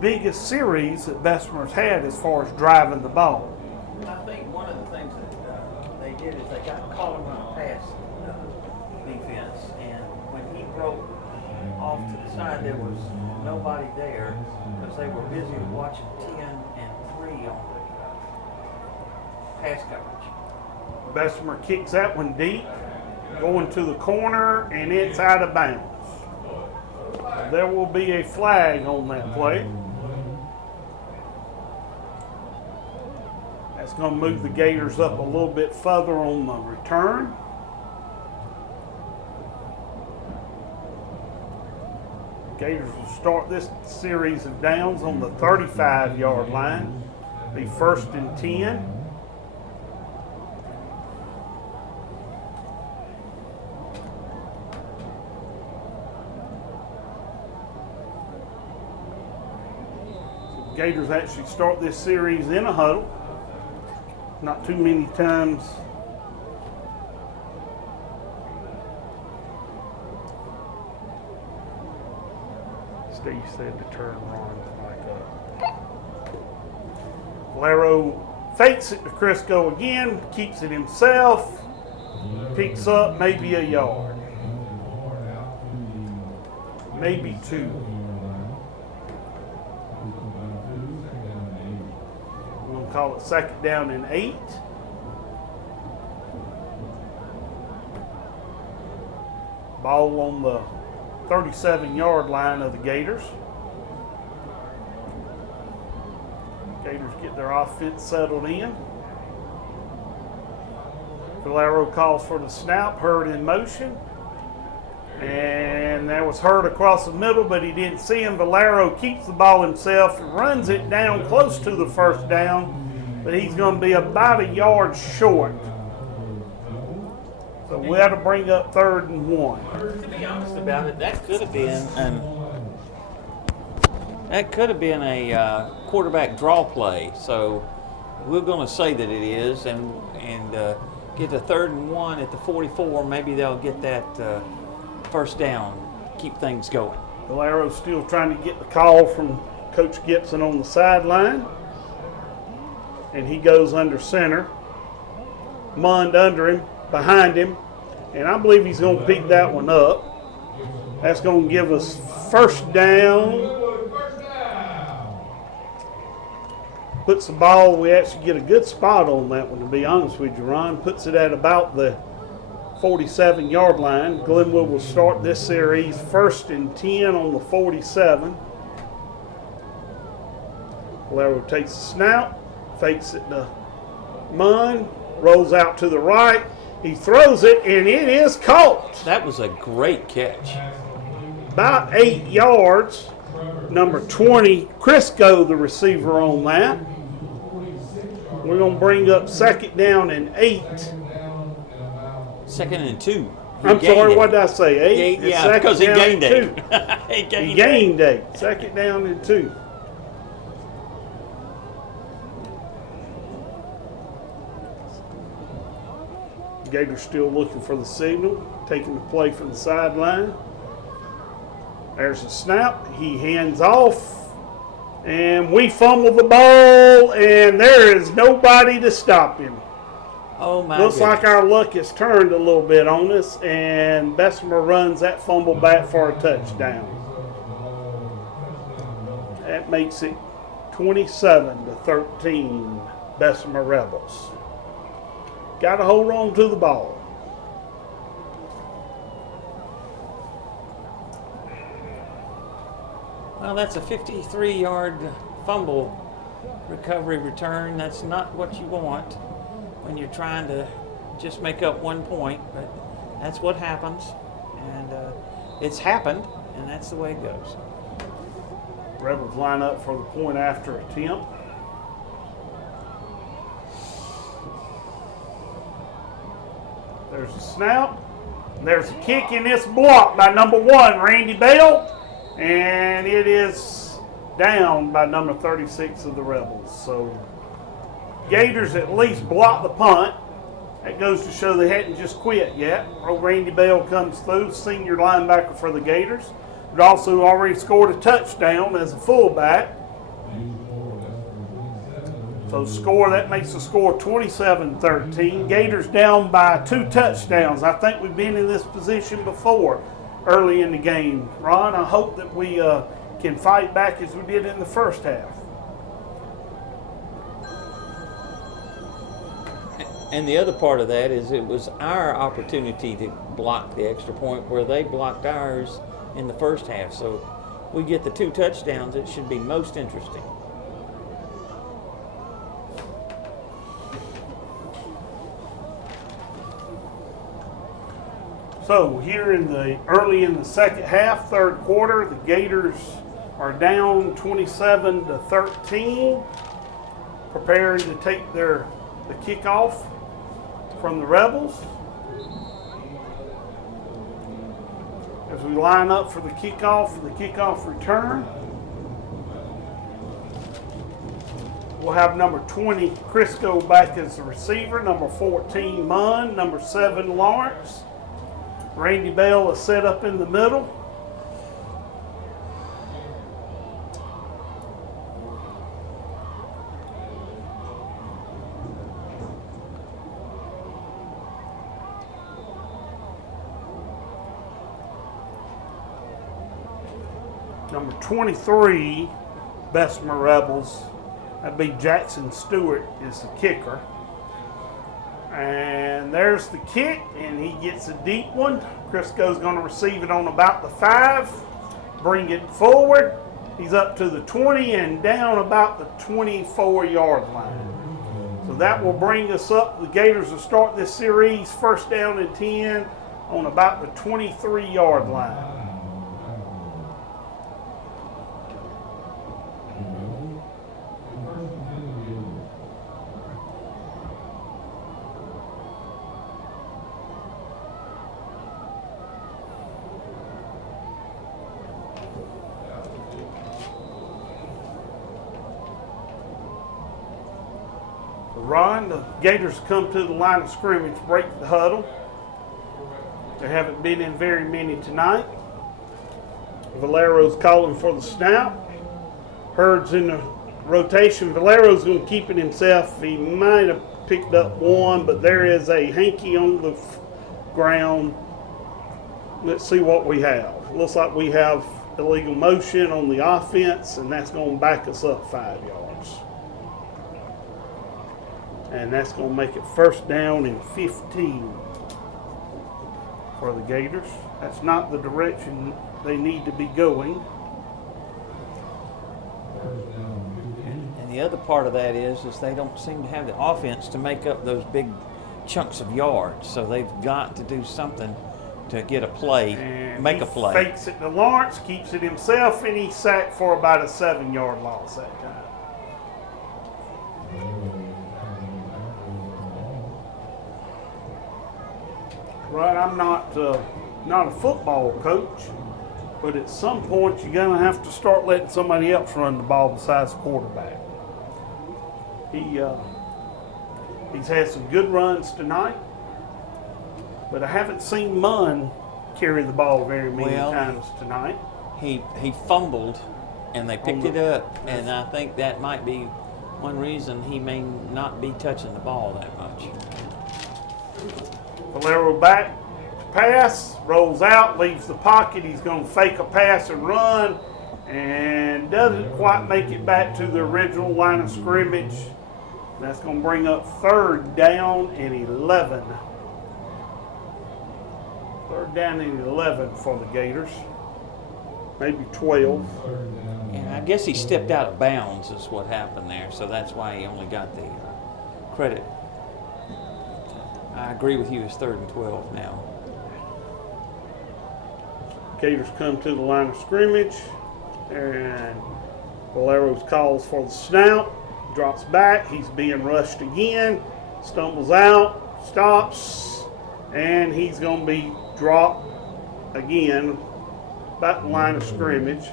biggest series that Bessemer's had as far as driving the ball. I think one of the things that they did is they got caught him on a pass defense, and when he broke off to the side, there was nobody there because they were busy watching 10 and 3 on the pass coverage. Bessemer kicks that one deep, going to the corner, and it's out of bounds. There will be a flag on that play. That's going to move the Gators up a little bit further on the return. Gators will start this series of downs on the 35-yard line. Be 1st and 10. Gators actually start this series in a huddle. Not too many times Steve said to turn Ron back up. Valero fakes it to Crisco again, keeps it himself, picks up maybe a yard, maybe 2. Call it 2nd down and 8. Ball on the 37-yard line of the Gators. Gators get their offense settled in. Valero calls for the snap, Hurd in motion. And there was Hurd across the middle, but he didn't see him. Valero keeps the ball himself, runs it down close to the 1st down, but he's going to be about a yard short. So we have to bring up 3rd and 1. To be honest about it, that could have been a quarterback draw play. So we're going to say that it is, and get to 3rd and 1 at the 44. Maybe they'll get that 1st down, keep things going. Valero's still trying to get the call from Coach Gibson on the sideline. And he goes under center. Mund under him, behind him. And I believe he's going to pick that one up. That's going to give us 1st down. Puts the ball, we actually get a good spot on that one, to be honest with you, Ron. Puts it at about the 47-yard line. Glenwood will start this series 1st and 10 on the 47. Valero takes the snap, fakes it to Munn, rolls out to the right. He throws it, and it is caught. That was a great catch. About 8 yards. Number 20, Crisco, the receiver on that. We're going to bring up 2nd down and 8. 2nd and 2. I'm sorry, what did I say? 8? Yeah, because he gained 8. He gained 8. 2nd down and 2. Gators still looking for the signal, taking the play from the sideline. There's a snap. He hands off. And we fumble the ball, and there is nobody to stop him. Oh, my Looks goodness. like our luck has turned a little bit on us, and Bessemer runs that fumble back for a touchdown. That makes it 27-13, Bessemer Rebels. Got to hold on to the ball. Well, that's a 53-yard fumble recovery return. That's not what you want when you're trying to just make up 1 point, but that's what happens, and it's happened, and that's the way it goes. Rebels line up for the point after attempt. There's a snap. There's a kick, and it's blocked by number 1, Randy Bell. And it is down by number 36 of the Rebels. So Gators at least block the punt. That goes to show they hadn't just quit yet. Randy Bell comes through, senior linebacker for the Gators. But also already scored a touchdown as a fullback. So that makes the score 27-13. Gators down by 2 touchdowns. I think we've been in this position before early in the game. Ron, I hope that we can fight back as we did in the first half. And the other part of that is it was our opportunity to block the extra point where they blocked ours in the first half. So we get the 2 touchdowns. It should be most interesting. So here early in the second half, third quarter, the Gators are down 27-13, preparing to take the kickoff from the Rebels. As we line up for the kickoff return, we'll have number 20 Crisco back as the receiver, number 14 Munn, number 7 Lawrence. Randy Bell is set up in the middle. Number 23, Bessemer Rebels, that'd be Jackson Stewart, is the kicker. And there's the kick, and he gets a deep one. Crisco's going to receive it on about the 5, bring it forward. He's up to the 20 and down about the 24-yard line. So that will bring us up. The Gators will start this series first down and 10 on about the 23-yard line. Run. The Gators come to the line of scrimmage, break the huddle. There haven't been in very many tonight. Valero's calling for the snap. Hurd's in the rotation. Valero's going to keep it himself. He might have picked up one, but there is a hanky on the ground. Let's see what we have. Looks like we have illegal motion on the offense, and that's going to back us up 5 yards. And that's going to make it first down and 15 for the Gators. That's not the direction they need to be going. And the other part of that is they don't seem to have the offense to make up those big chunks of yards. So they've got to do something to get a play, And make he a play. Fakes it to Lawrence, keeps it himself, and he's sacked for about a 7-yard loss that time. Right, I'm not a football coach, but at some point you're gonna have to start letting somebody else run the ball besides the quarterback. He's had some good runs tonight, but I haven't seen Munn carry the ball very many times tonight. He fumbled, and they picked it up, and I think that might be one reason he may not be touching the ball that much. Valero back to pass, rolls out, leaves the pocket. He's going to fake a pass and run, and doesn't quite make it back to the original line of scrimmage. That's going to bring up third down and 11. Third down and 11 for the Gators. Maybe 12. And I guess he stepped out of bounds is what happened there, so that's why he only got the credit. I agree with you, it's 3rd and 12 now. Gators come to the line of scrimmage, and Valero's calls for the snap, drops back, he's being rushed again, stumbles out, stops, and he's going to be dropped again about the line of scrimmage.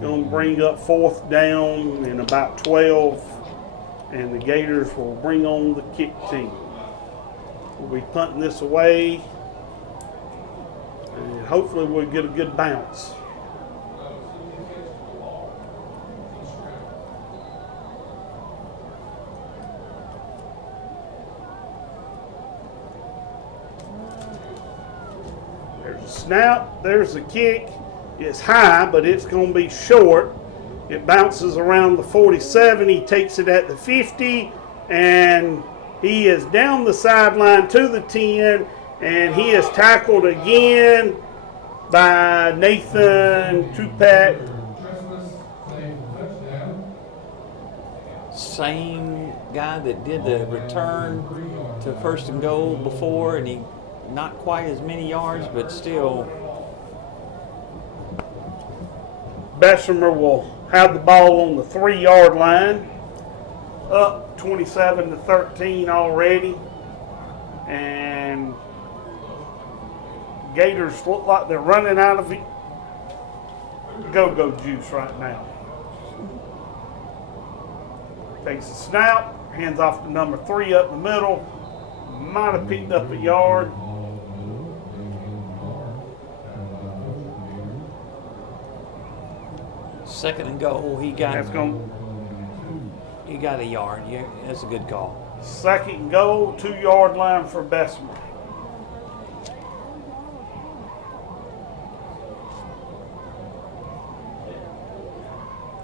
Going to bring up 4th down and about 12. And the Gators will bring on the kick team. We'll be punting this away, and hopefully we'll get a good bounce. There's a snap. There's the kick. It's high, but it's going to be short. It bounces around the 47. He takes it at the 50, and he is down the sideline to the 10, and he is tackled again by Nathan Tupac. Same guy that did the return to first and goal before, and he not quite as many yards, but still. Bessemer will have the ball on the 3-yard line, up 27-13 already, and Gators look like they're running out of go-go juice right now. Takes a snap, hands off to number 3 up the middle, might have picked up a yard. Second and goal, he got a yard. Yeah, that's a good call. Second and goal, 2-yard line for Bessemer.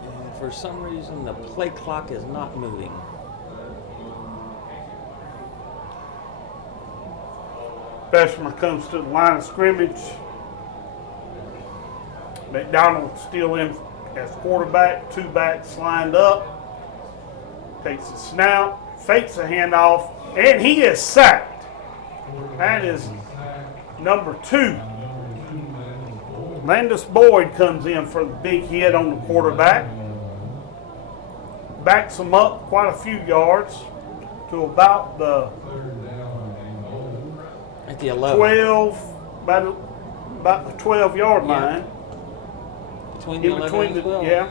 And for some reason, the play clock is not moving. Bessemer comes to the line of scrimmage. McDonald still in as quarterback, 2 backs lined up. Takes a snap, fakes a handoff, and he is sacked. That is number 2. Landis Boyd comes in for the big hit on the quarterback. Backs him up quite a few yards to about the at the 11. 12, about the 12-yard line. Between the 11 and 12. Yeah.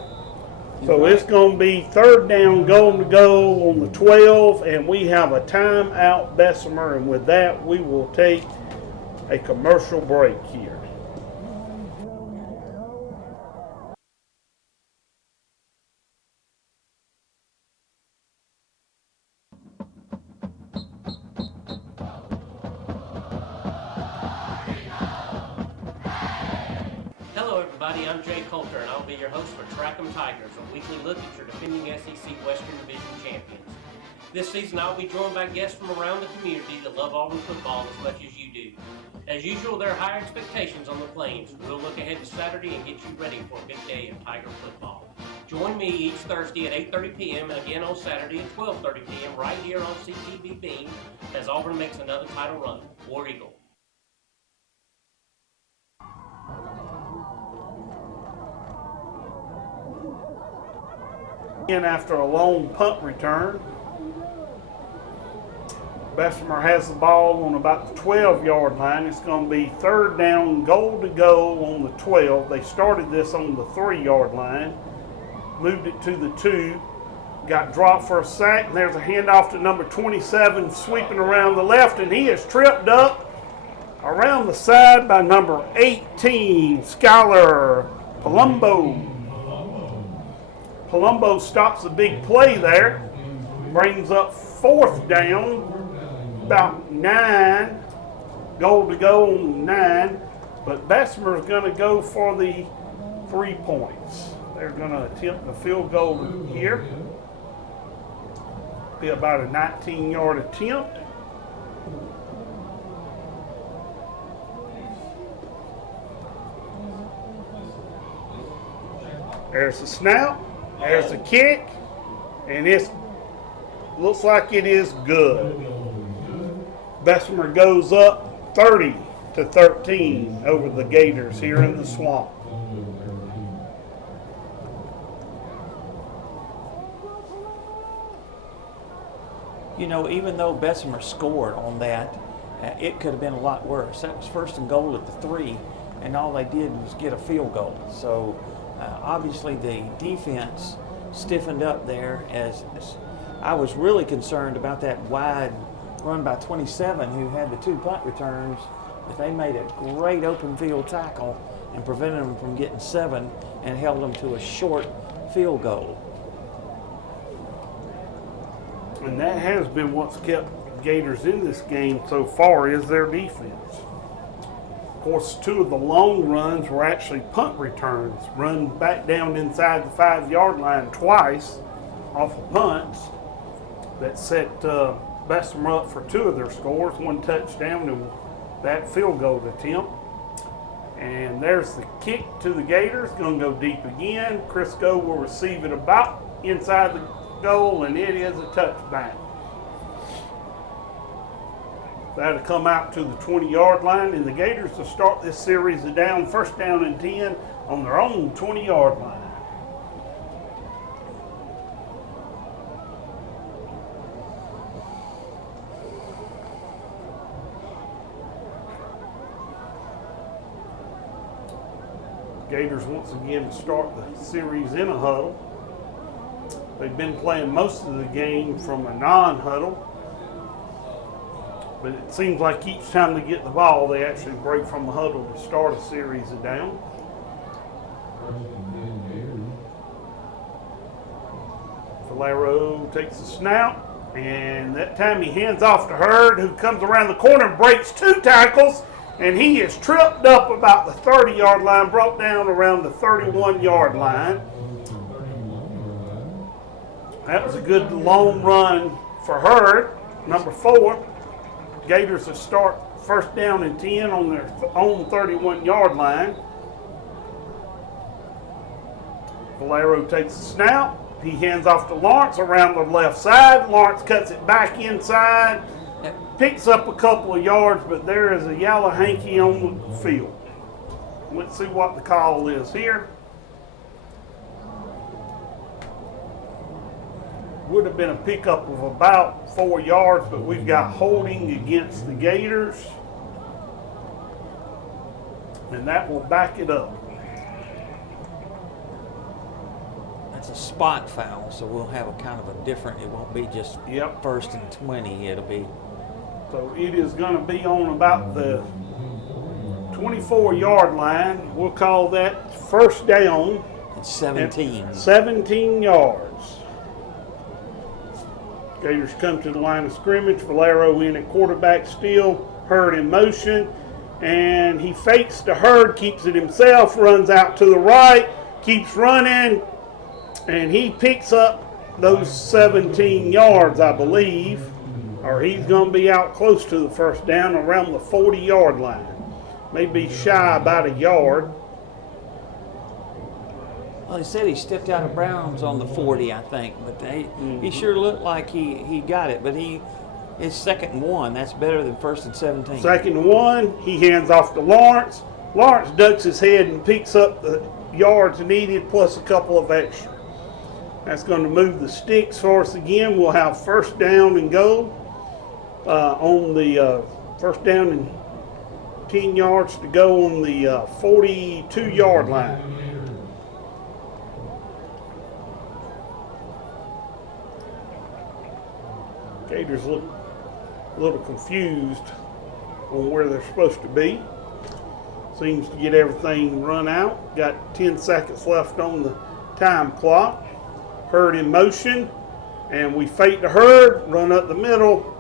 So it's going to be 3rd down, goal to go on the 12, and we have a timeout, Bessemer, and with that, we will take a commercial break here. Hello everybody, I'm Jay Coulter and I'll be your host for Track 'em Tigers, a weekly look at your defending SEC Western Division champions. This season I'll be joined by guests from around the community that love Auburn football as much as you do. As usual, there are high expectations on the Plains. We'll look ahead to Saturday and get you ready for a big day of Tiger football. Join me each Thursday at 8:30 p.m. and again on Saturday at 12:30 p.m. right here on CTVBeam as Auburn makes another title run. War Eagle. In after a long punt return. Bessemer has the ball on about the 12-yard line. It's going to be 3rd down, goal to go on the 12. They started this on the 3-yard line, moved it to the 2, got dropped for a sack, and there's a handoff to number 27 sweeping around the left, and he is tripped up around the side by number 18, Skylar Palumbo. Palumbo stops a big play there, brings up 4th down, about 9, goal to go on 9, but Bessemer's going to go for the 3 points. They're going to attempt the field goal here. Be about a 19-yard attempt. There's the snap. There's the kick, and it looks like it is good. Bessemer goes up 30-13 over the Gators here in the swamp. You know, even though Bessemer scored on that, it could have been a lot worse. That was 1st and goal at the 3, and all they did was get a field goal. So obviously the defense stiffened up there. As I was really concerned about that wide run by 27 who had the 2 punt returns, but they made a great open field tackle and prevented them from getting 7 and held them to a short field goal. And that has been what's kept Gators in this game so far, is their defense. Of course, 2 of the long runs were actually punt returns, run back down inside the 5-yard line twice off of punts that set Bessemer up for 2 of their scores, 1 touchdown and that field goal attempt. And there's the kick to the Gators, going to go deep again. Crisco will receive it about inside the goal, and it is a touchback. That'll come out to the 20-yard line, and the Gators will start this series down, 1st down and 10 on their own 20-yard line. Gators once again start the series in a huddle. They've been playing most of the game from a non-huddle, but it seems like each time they get the ball, they actually break from the huddle to start a series down. Valero takes the snap, and that time he hands off to Hurd, who comes around the corner and breaks 2 tackles. And he is tripped up about the 30-yard line, brought down around the 31-yard line. That was a good long run for Hurd, number 4. Gators will start 1st down and 10 on their own 31-yard line. Valero takes the snap. He hands off to Lawrence around the left side. Lawrence cuts it back inside. Picks up a couple of yards, but there is a yellow hanky on the field. Let's see what the call is here. Would have been a pickup of about 4 yards, but we've got holding against the Gators. And that will back it up. That's a spot foul, so we'll have a kind of a different, it won't be just 1st and 20, it'll be. So it is going to be on about the 24-yard line. We'll call that 1st down. It's 17. 17 yards. Gators come to the line of scrimmage. Valero in at quarterback still. Hurd in motion. And he fakes to Hurd, keeps it himself, runs out to the right, keeps running. And he picks up those 17 yards, I believe. Or he's going to be out close to the 1st down around the 40-yard line. Maybe shy about a yard. Well, he said he stepped out of bounds on the 40, I think, but he sure looked like he got it. But it's 2nd and 1. That's better than 1st and 17. 2nd and 1. He hands off to Lawrence. Lawrence ducks his head and picks up the yards needed plus a couple of extra. That's going to move the sticks for us again. We'll have 1st down and go. On the 1st down and 10 yards to go on the 42-yard line. Gators look a little confused on where they're supposed to be. Seems to get everything run out. Got 10 seconds left on the time clock. Hurd in motion, and we fake to Hurd, run up the middle,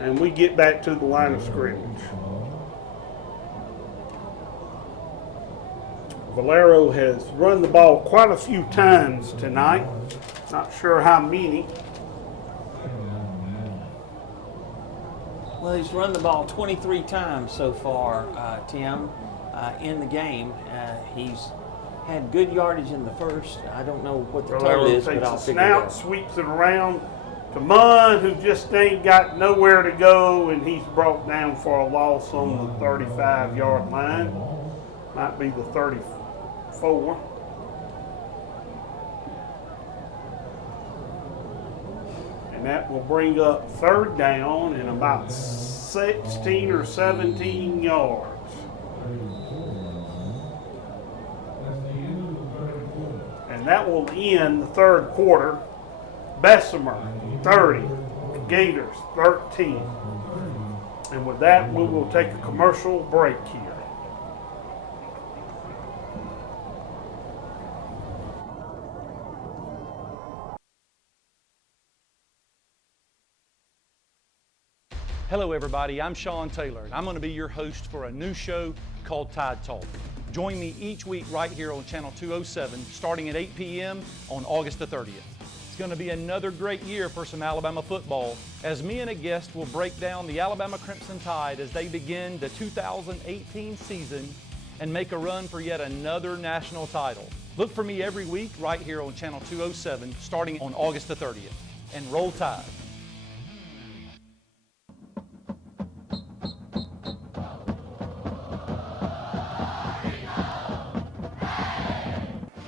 and we get back to the line of scrimmage. Valero has run the ball quite a few times tonight. Not sure how many. Well, he's run the ball 23 times so far, Tim, in the game. He's had good yardage in the 1st. I don't know what the total is, but I'll figure it out. Sweeps it around to Munn, who just ain't got nowhere to go, and he's brought down for a loss on the 35-yard line. Might be the 34. And that will bring up 3rd down and about 16 or 17 yards. And that will end the 3rd quarter. Bessemer 30, Gators 13. And with that, we will take a commercial break here. Hello everybody, I'm Sean Taylor, and I'm going to be your host for a new show called Tide Talk. Join me each week right here on Channel 207, starting at 8 p.m. on August the 30th. It's going to be another great year for some Alabama football, as me and a guest will break down the Alabama Crimson Tide as they begin the 2018 season and make a run for yet another national title. Look for me every week right here on Channel 207, starting on August the 30th. And roll Tide.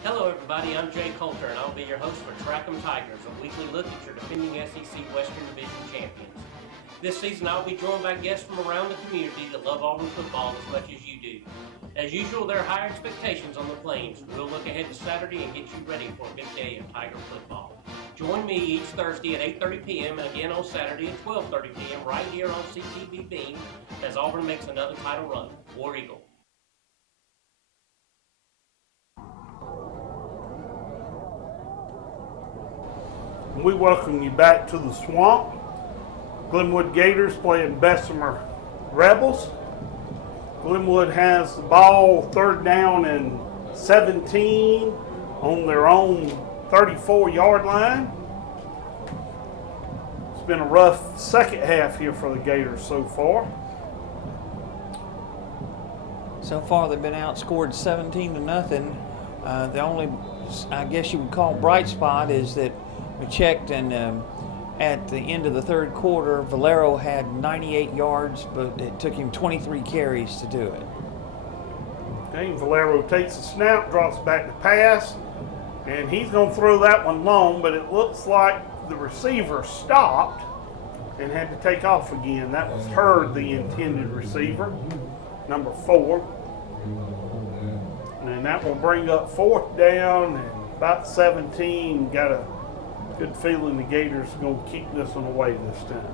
Hello everybody, I'm Jay Coulter and I'll be your host for Track 'em Tigers, a weekly look at your defending SEC Western Division champions. This season I'll be joined by guests from around the community that love Auburn football as much as you do. As usual, there are high expectations on the Plains. We'll look ahead to Saturday and get you ready for a big day of Tiger football. Join me each Thursday at 8:30 p.m. and again on Saturday at 12:30 p.m. right here on CTVBeam as Auburn makes another title run. War Eagle. We welcome you back to the swamp. Glenwood Gators playing Bessemer Rebels. Glenwood has the ball, third down and 17 on their own 34-yard line. It's been a rough second half here for the Gators so far. So far they've been outscored 17-0. The only, I guess you would call, bright spot is that we checked, and at the end of the third quarter, Valero had 98 yards, but it took him 23 carries to do it. Okay, Valero takes a snap, drops back to pass, and he's going to throw that one long, but it looks like the receiver stopped and had to take off again. That was Hurd, the intended receiver, number 4. And that will bring up fourth down and about 17. Got a good feeling the Gators are going to keep this one away this time.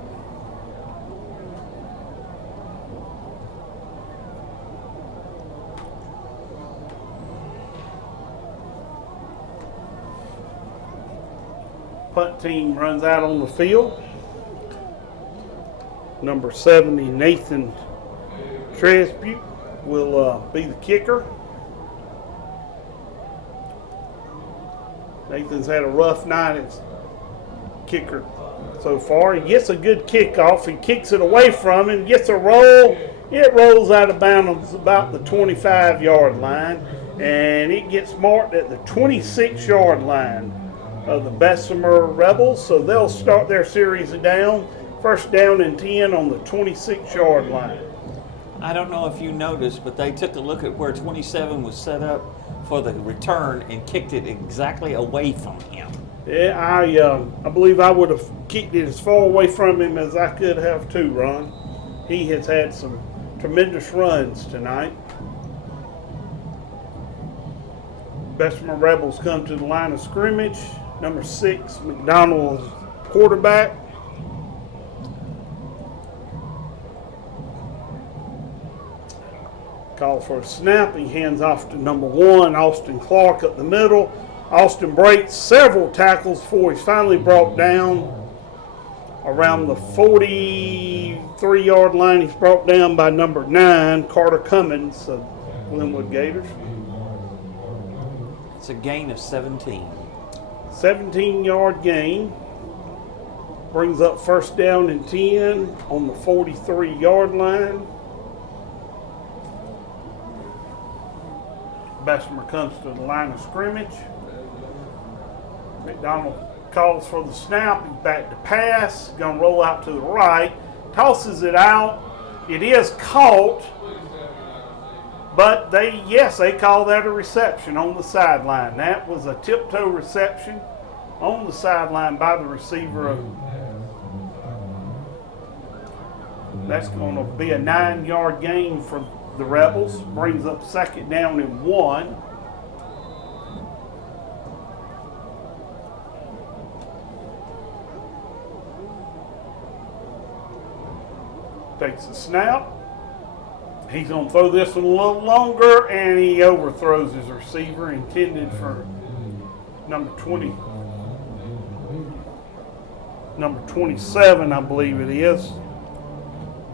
Punt team runs out on the field. Number 70, Nathan Tresbutte, will be the kicker. Nathan's had a rough night as kicker so far. He gets a good kickoff. He kicks it away from him, gets a roll. It rolls out of bounds about the 25-yard line, and it gets marked at the 26-yard line of the Bessemer Rebels. So they'll start their series down. First down and 10 on the 26-yard line. I don't know if you noticed, but they took a look at where 27 was set up for the return and kicked it exactly away from him. Yeah, I believe I would have kicked it as far away from him as I could have too, Ron. He has had some tremendous runs tonight. Bessemer Rebels come to the line of scrimmage. Number 6, McDonald's quarterback. Call for a snap. He hands off to number 1, Austin Clark, up the middle. Austin breaks several tackles before he's finally brought down around the 43-yard line. He's brought down by number 9, Carter Cummins of Glenwood Gators. It's a gain of 17. 17-yard gain. Brings up first down and 10 on the 43-yard line. Bessemer comes to the line of scrimmage. McDonald calls for the snap. He's back to pass. Going to roll out to the right. Tosses it out. It is caught. But they call that a reception on the sideline. That was a tiptoe reception on the sideline by the receiver. That's going to be a 9-yard gain for the Rebels. Brings up second down and 1. Takes the snap. He's going to throw this one a little longer, and he overthrows his receiver, intended for number 20. Number 27, I believe it is.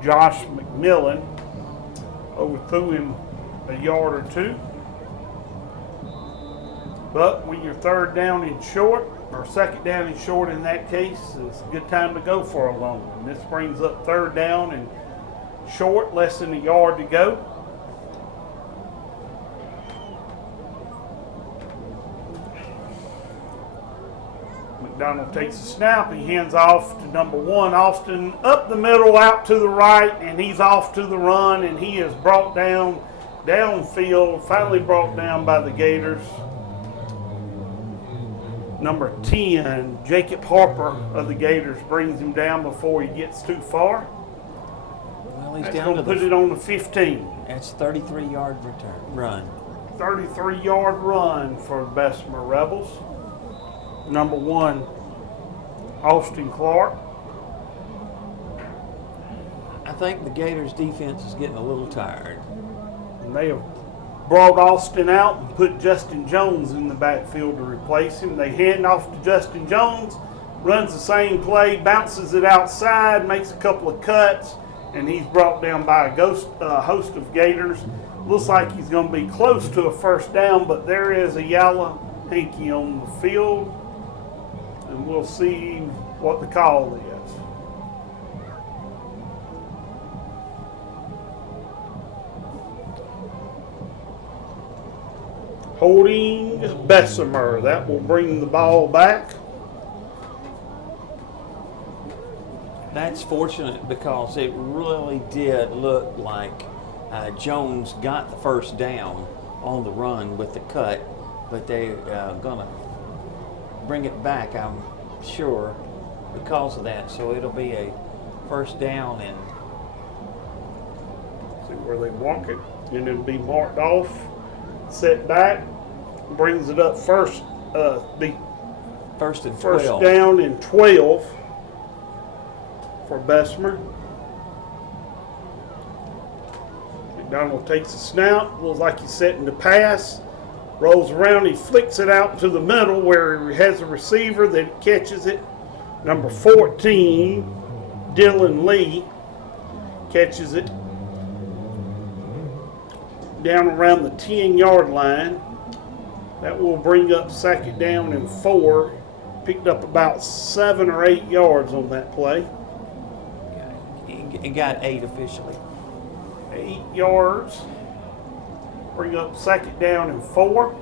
Josh McMillan overthrew him a yard or two. But when you're third down and short, or second down and short in that case, it's a good time to go for a long one. This brings up third down and short, less than a yard to go. McDonald takes a snap. He hands off to number 1, Austin, up the middle, out to the right, and he's off to the run, and he is brought down downfield, finally brought down by the Gators. Number 10, Jacob Harper of the Gators, brings him down before he gets too far. Well, he's That's down going to to put it on the 15. That's 33-yard run. 33-yard run for the Bessemer Rebels. Number 1, Austin Clark. I think the Gators defense is getting a little tired. And they have brought Austin out and put Justin Jones in the backfield to replace him. They hand off to Justin Jones, runs the same play, bounces it outside, makes a couple of cuts, and he's brought down by a host of Gators. Looks like he's going to be close to a first down, but there is a yellow hanky on the field, and we'll see what the call is. Holding Bessemer. That will bring the ball back. That's fortunate because it really did look like Jones got the first down on the run with the cut, but they're going to bring it back, I'm sure, because of that. So it'll be a first down and see where they walk it, and it'll be marked off, set back, brings it up first. Be first and 12. First down and 12 for Bessemer. McDonald takes a snap, looks like he's setting the pass, rolls around, he flicks it out to the middle where he has a receiver that catches it. Number 14, Dylan Lee, catches it down around the 10-yard line. That will bring up second down and 4. Picked up about 7 or 8 yards on that play. It got 8 officially. 8 yards. Bring up second down and 4.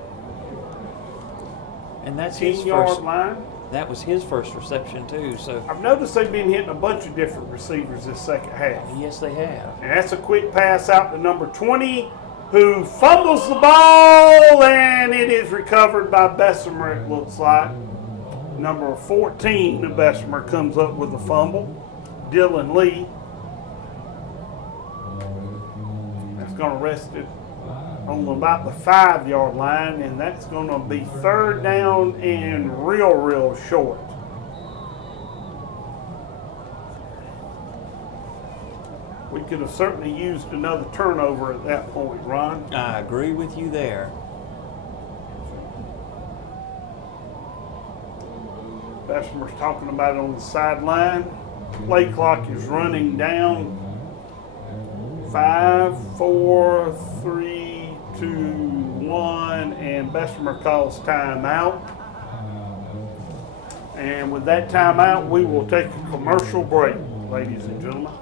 And that's his 10-yard line. That was his first reception too. So I've noticed they've been hitting a bunch of different receivers this second half. Yes, they have. And that's a quick pass out to number 20, who fumbles the ball, and it is recovered by Bessemer, it looks like. Number 14 of Bessemer comes up with a fumble. Dylan Lee. That's going to rest it on about the 5-yard line, and that's going to be third down and real short. We could have certainly used another turnover at that point, Ron. I agree with you there. Bessemer's talking about it on the sideline. Play clock is running down. 5, 4, 3, 2, 1, and Bessemer calls timeout. And with that timeout, we will take a commercial break, ladies and gentlemen.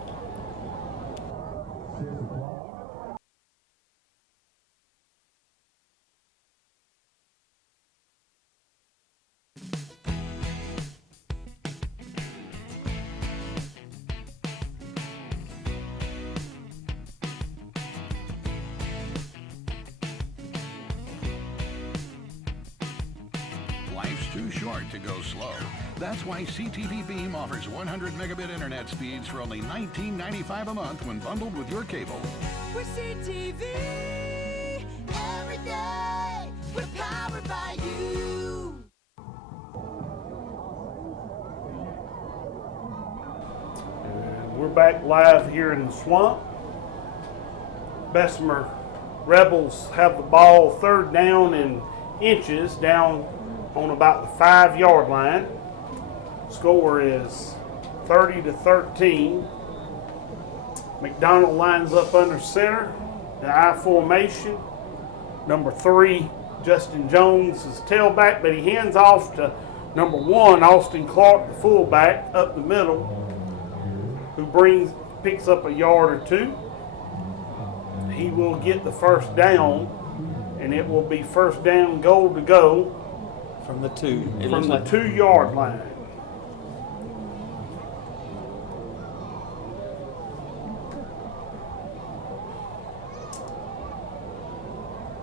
Life's too short to go slow. That's why CTVBeam offers 100 megabit internet speeds for only $19.95 a month when bundled with your cable. We're CTV every day. We're powered by you. And we're back live here in the swamp. Bessemer Rebels have the ball third down and inches, down on about the 5-yard line. Score is 30-13. McDonald lines up under center, the I formation. Number 3, Justin Jones is tailback, but he hands off to number 1, Austin Clark, the fullback, up the middle, who picks up a yard or 2. He will get the first down, and it will be first down goal to go from the 2. From the 2-yard line.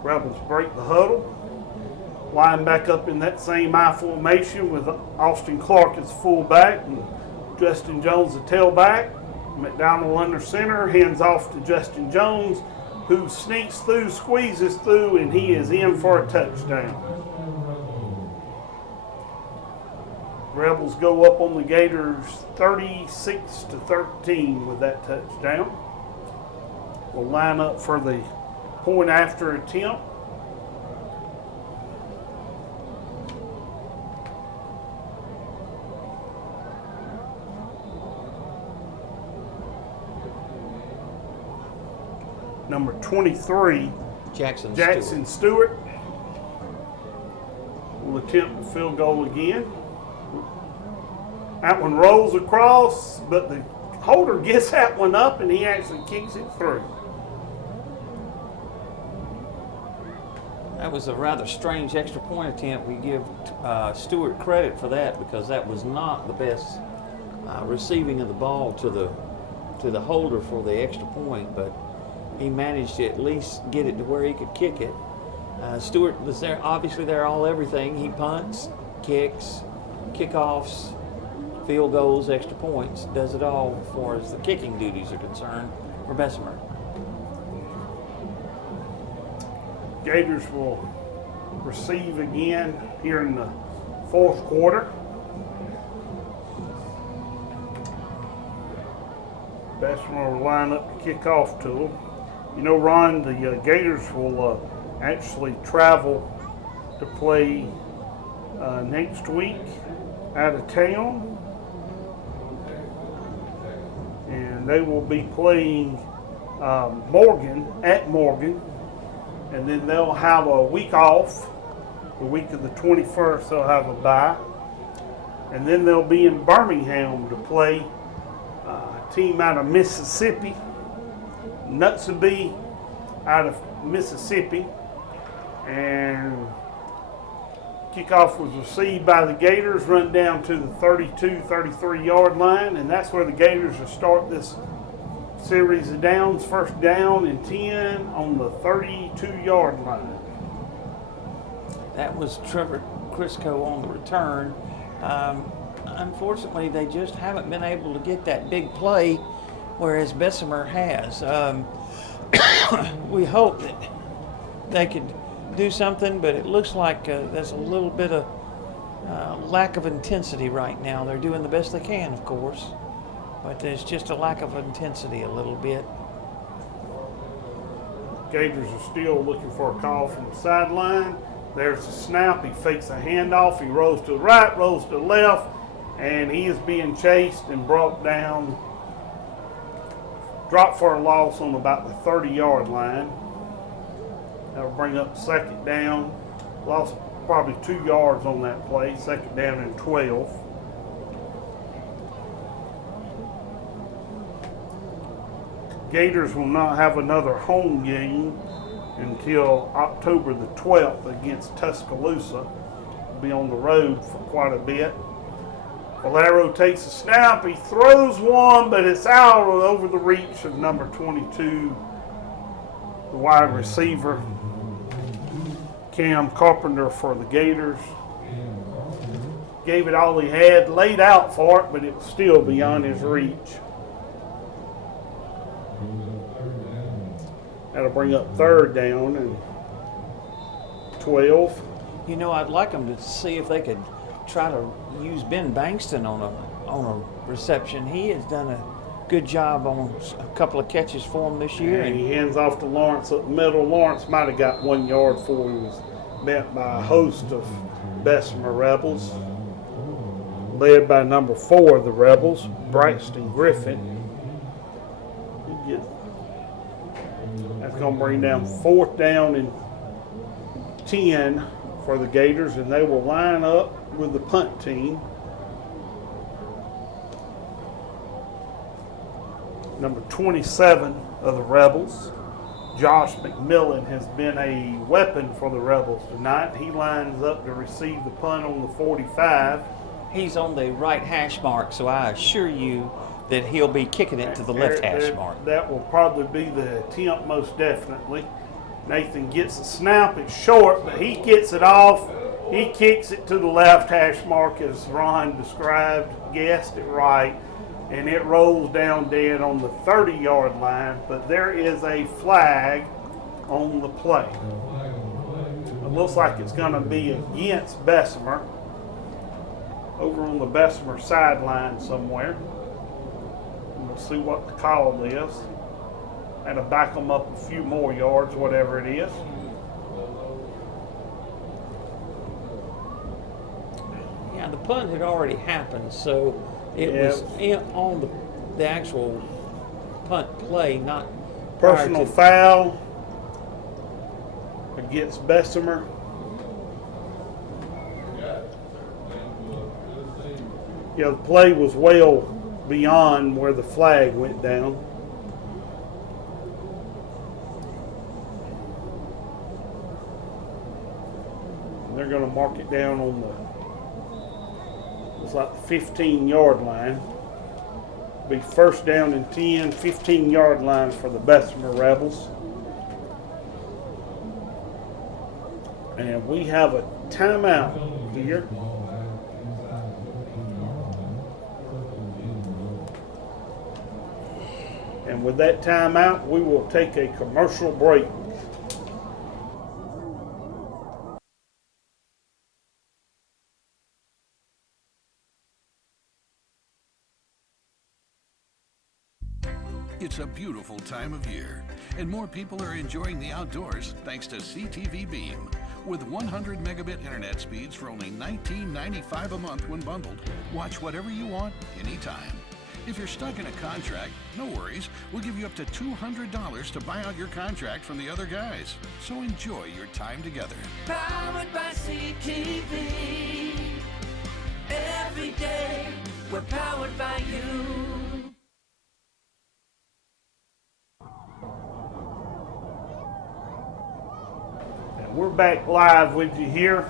Rebels break the huddle. Line back up in that same I formation with Austin Clark as fullback and Justin Jones the tailback. McDonald under center, hands off to Justin Jones, who sneaks through, squeezes through, and he is in for a touchdown. Rebels go up on the Gators 36-13 with that touchdown. We'll line up for the point after attempt. Number 23, Jackson Stewart will attempt the field goal again. That one rolls across, but the holder gets that one up and he actually kicks it through. That was a rather strange extra point attempt. We give Stewart credit for that because that was not the best receiving of the ball to the holder for the extra point, but he managed to at least get it to where he could kick it. Stewart was there, obviously there all everything. He punts, kicks, kickoffs, field goals, extra points, does it all as far as the kicking duties are concerned for Bessemer. Gators will receive again here in the fourth quarter. Bessemer will line up the kickoff to them. You know, Ron, the Gators will actually travel to play next week out of town. And they will be playing Morgan, at Morgan. And then they'll have a week off. The week of the 21st, they'll have a bye. And then they'll be in Birmingham to play a team out of Mississippi. Nutsabee out of Mississippi. And kickoff was received by the Gators, run down to the 32-33 yard line, and that's where the Gators will start this series of downs. First down and 10 on the 32-yard line. That was Trevor Crisco on the return. Unfortunately, they just haven't been able to get that big play, whereas Bessemer has. We hope that they could do something, but it looks like there's a little bit of lack of intensity right now. They're doing the best they can, of course, but there's just a lack of intensity a little bit. Gators are still looking for a call from the sideline. There's a snap. He fakes a handoff. He rolls to the right, rolls to the left, and he is being chased and brought down. Dropped for a loss on about the 30-yard line. That'll bring up second down. Lost probably 2 yards on that play. Second down and 12. Gators will not have another home game until October the 12th against Tuscaloosa. Will be on the road for quite a bit. Valero takes a snap. He throws one, but it's out over the reach of number 22, the wide receiver, Cam Carpenter for the Gators. Gave it all he had, laid out for it, but it was still beyond his reach. That'll bring up third down and 12. You know, I'd like them to see if they could try to use Ben Bankston on a reception. He has done a good job on a couple of catches for him this year. And he hands off to Lawrence up the middle. Lawrence might have got 1 yard before he was met by a host of Bessemer Rebels, led by number 4 of the Rebels, Braxton Griffin. He going to bring down 4th down and 10 for the Gators, and they will line up with the punt team. Number 27 of the Rebels, Josh McMillan, has been a weapon for the Rebels tonight. He lines up to receive the punt on the 45. He's on the right hash mark, so I assure you that he'll be kicking it to the left hash mark. That will probably be the attempt, most definitely. Nathan gets the snap. It's short, but he gets it off. He kicks it to the left hash mark, as Ron described, guessed it right, and it rolls down dead on the 30-yard line, but there is a flag on the play. It looks like it's going to be against Bessemer, over on the Bessemer sideline somewhere. We'll see what the call is. And to back them up a few more yards, whatever it is. Yeah, the punt had already happened, so it was on the actual punt play, not personal foul against Bessemer. Yeah, the play was well beyond where the flag went down. They're going to mark it down on the, it's like the 15-yard line. Be 1st down and 10, 15-yard line for the Bessemer Rebels. And we have a timeout here. And with that timeout, we will take a commercial break. It's a beautiful time of year, and more people are enjoying the outdoors thanks to CTVBeam. With 100 megabit internet speeds for only $19.95 a month when bundled, watch whatever you want, anytime. If you're stuck in a contract, no worries. We'll give you up to $200 to buy out your contract from the other guys. So enjoy your time together. Powered by CTV. Every day, we're powered by you. And we're back live with you here.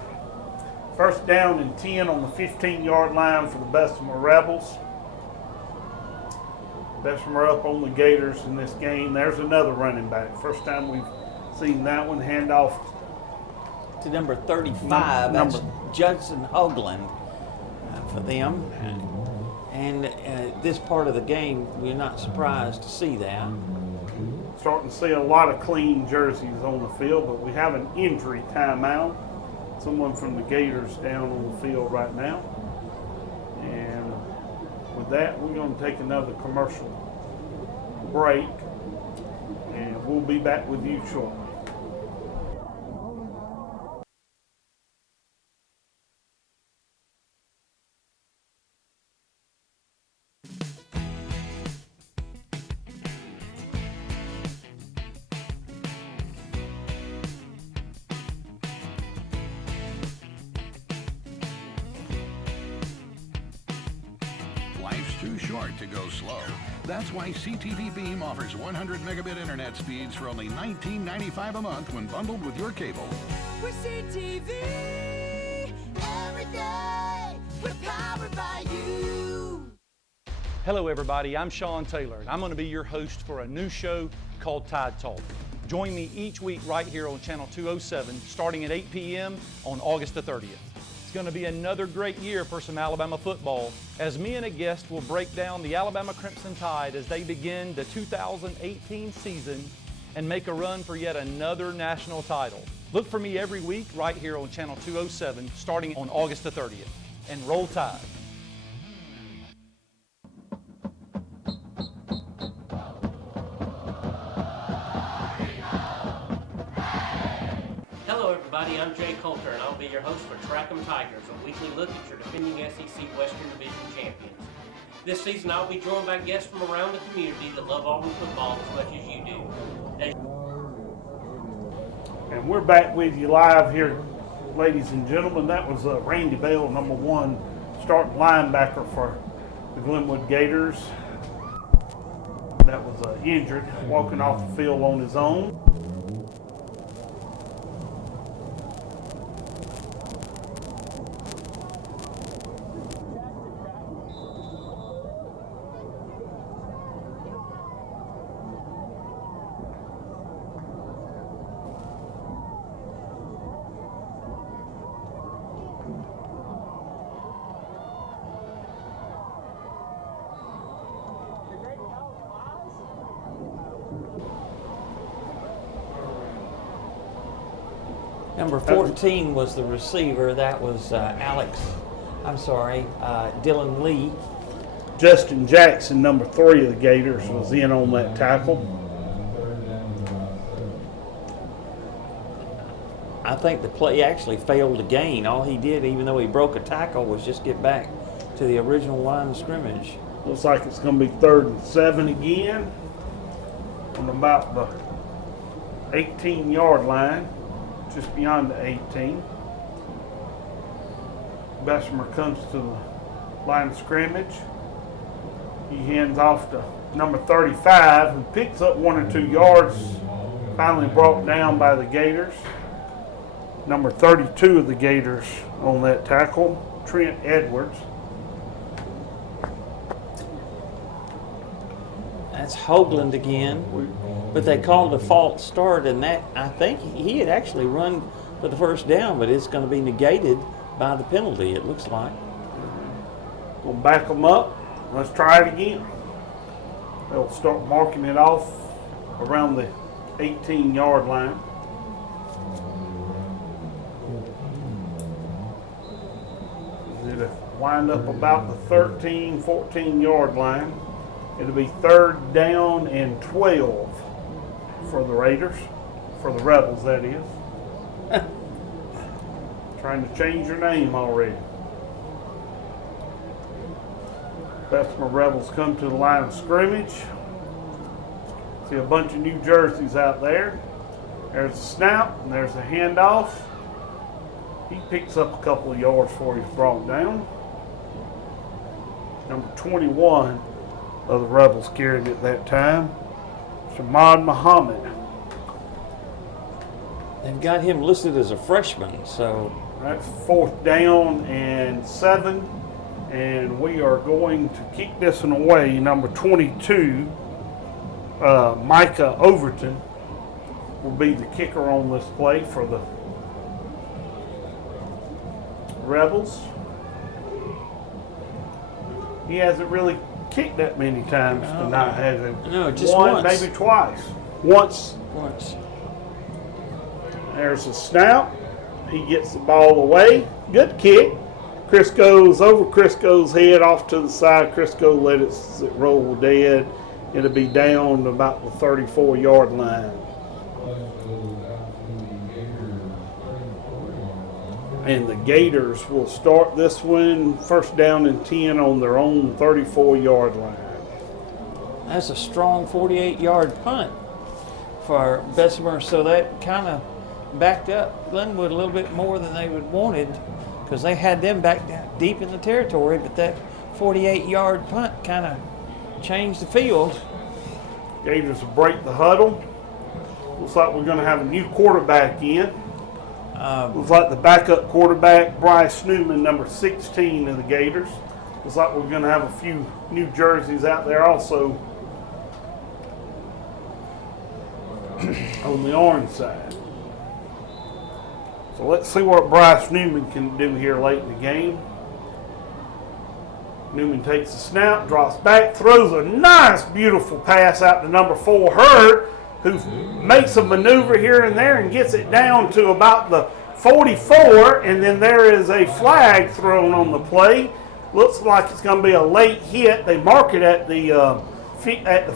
1st down and 10 on the 15-yard line for the Bessemer Rebels. Bessemer up on the Gators in this game. There's another running back. First time we've seen that one. Hand off to number 35. That's Judson Hoagland for them. And this part of the game, we're not surprised to see that. Starting to see a lot of clean jerseys on the field, but we have an injury timeout. Someone from the Gators down on the field right now. And with that, we're going to take another commercial break, and we'll be back with you shortly. Life's too short to go slow. That's why CTVBeam offers 100 megabit internet speeds for only $19.95 a month when bundled with your cable. We're CTV. Every day, we're powered by you. Hello everybody, I'm Sean Taylor, and I'm going to be your host for a new show called Tide Talk. Join me each week right here on Channel 207, starting at 8 p.m. on August the 30th. It's going to be another great year for some Alabama football, as me and a guest will break down the Alabama Crimson Tide as they begin the 2018 season and make a run for yet another national title. Look for me every week right here on Channel 207, starting on August the 30th. And roll Tide. Hello everybody, I'm Jay Coulter and I'll be your host for Track 'em Tigers, a weekly look at your defending SEC Western Division champions. This season I'll be joined by guests from around the community that love Auburn football as much as you do. And we're back with you live here, ladies and gentlemen. That was Randy Bell, #1 starting linebacker for the Glenwood Gators. That was injured, walking off the field on his own. Number 14 was the receiver. That was Dylan Lee. Justin Jackson, number 3 of the Gators, was in on that tackle. I think the play actually failed to gain. All he did, even though he broke a tackle, was just get back to the original line of scrimmage. Looks like it's going to be 3rd and 7 again on about the 18-yard line, just beyond the 18. Bessemer comes to the line of scrimmage. He hands off to number 35, who picks up 1 or 2 yards, finally brought down by the Gators. Number 32 of the Gators on that tackle, Trent Edwards. That's Hoagland again, but they called a false start, and that, I think he had actually run for the first down, but it's going to be negated by the penalty, it looks like. We'll back them up. Let's try it again. They'll start marking it off around the 18-yard line. It'll wind up about the 13, 14-yard line. It'll be 3rd down and 12 for the Raiders, for the Rebels, that is. Trying to change your name already. Bessemer Rebels come to the line of scrimmage. See a bunch of new jerseys out there. There's a snap and there's a handoff. He picks up a couple of yards before he's brought down. Number 21 of the Rebels carried it that time. Shamad Muhammad. They've got him listed as a freshman, so. That's 4th down and 7. And we are going to kick this one away. Number 22, Micah Overton, will be the kicker on this play for the Rebels. He hasn't really kicked that many times tonight, has he? No, just once. once. Maybe twice. Once. There's a snap. He gets the ball away. Good kick. Crisco's over Crisco's head off to the side. Crisco let it roll dead. It'll be down to about the 34-yard line. And the Gators will start this one 1st down and 10 on their own 34-yard line. That's a strong 48-yard punt for Bessemer, so that kind of backed up Glenwood a little bit more than they would wanted, because they had them back down deep in the territory, but that 48-yard punt kind of changed the field. Gators will break the huddle. Looks like we're going to have a new quarterback in. Looks like the backup quarterback, Bryce Newman, number 16 of the Gators. Looks like we're going to have a few new jerseys out there also on the orange side. So let's see what Bryce Newman can do here late in the game. Newman takes the snap, drops back, throws a nice, beautiful pass out to number 4, Hurd, who makes a maneuver here and there and gets it down to about the 44, and then there is a flag thrown on the play. Looks like it's going to be a late hit. They mark it at the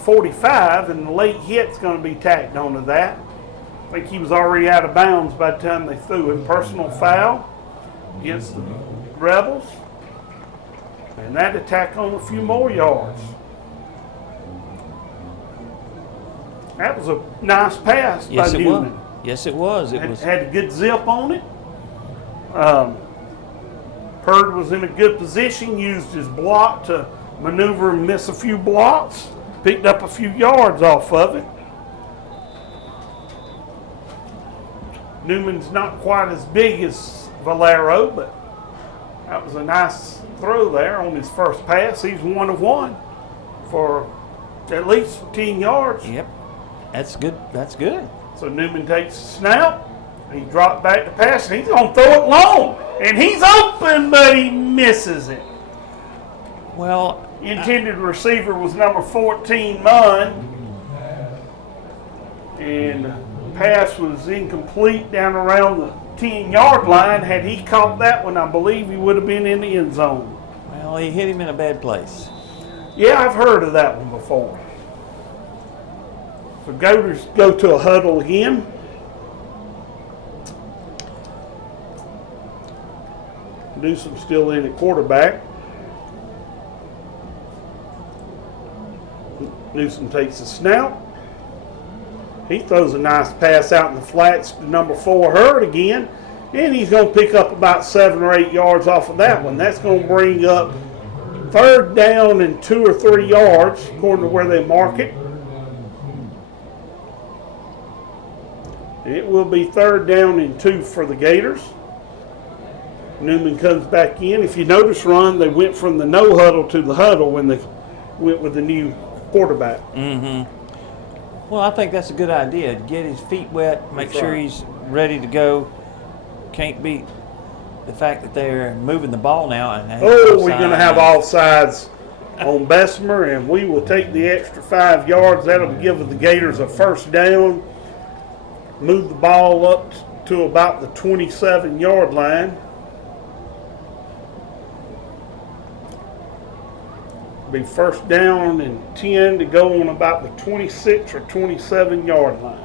45, and the late hit's going to be tacked onto that. I think he was already out of bounds by the time they threw it. Personal foul against the Rebels. And that attack on a few more yards. That was a nice pass by Newman. Yes, it was. It had a good zip on it. Purd was in a good position, used his block to maneuver and miss a few blocks, picked up a few yards off of it. Newman's not quite as big as Valero, but that was a nice throw there on his first pass. He's 1 of 1 for at least 10 yards. Yep, that's good. That's good. So Newman takes the snap. He dropped back to pass, and he's going to throw it long. And he's open, but he misses it. Well, intended receiver was number 14, Munn. And the pass was incomplete down around the 10-yard line. Had he caught that one, I believe he would have been in the end zone. Well, he hit him in a bad place. Yeah, I've heard of that one before. So Goaters go to a huddle again. Newsom still in at quarterback. Newsom takes the snap. He throws a nice pass out in the flats to number 4, Hurd again. And he's going to pick up about 7 or 8 yards off of that one. That's going to bring up 3rd down and 2 or 3 yards, according to where they mark it. It will be 3rd down and 2 for the Gators. Newman comes back in. If you notice, Ron, they went from the no huddle to the huddle when they went with the new quarterback. Mm-hmm. Well, I think that's a good idea. Get his feet wet, make sure he's ready to go. Can't beat the fact that they're moving the ball now. And we're going to have offsides on Bessemer, and we will take the extra 5 yards. That'll give the Gators a 1st down. Move the ball up to about the 27-yard line. Be 1st down and 10 to go on about the 26 or 27-yard line.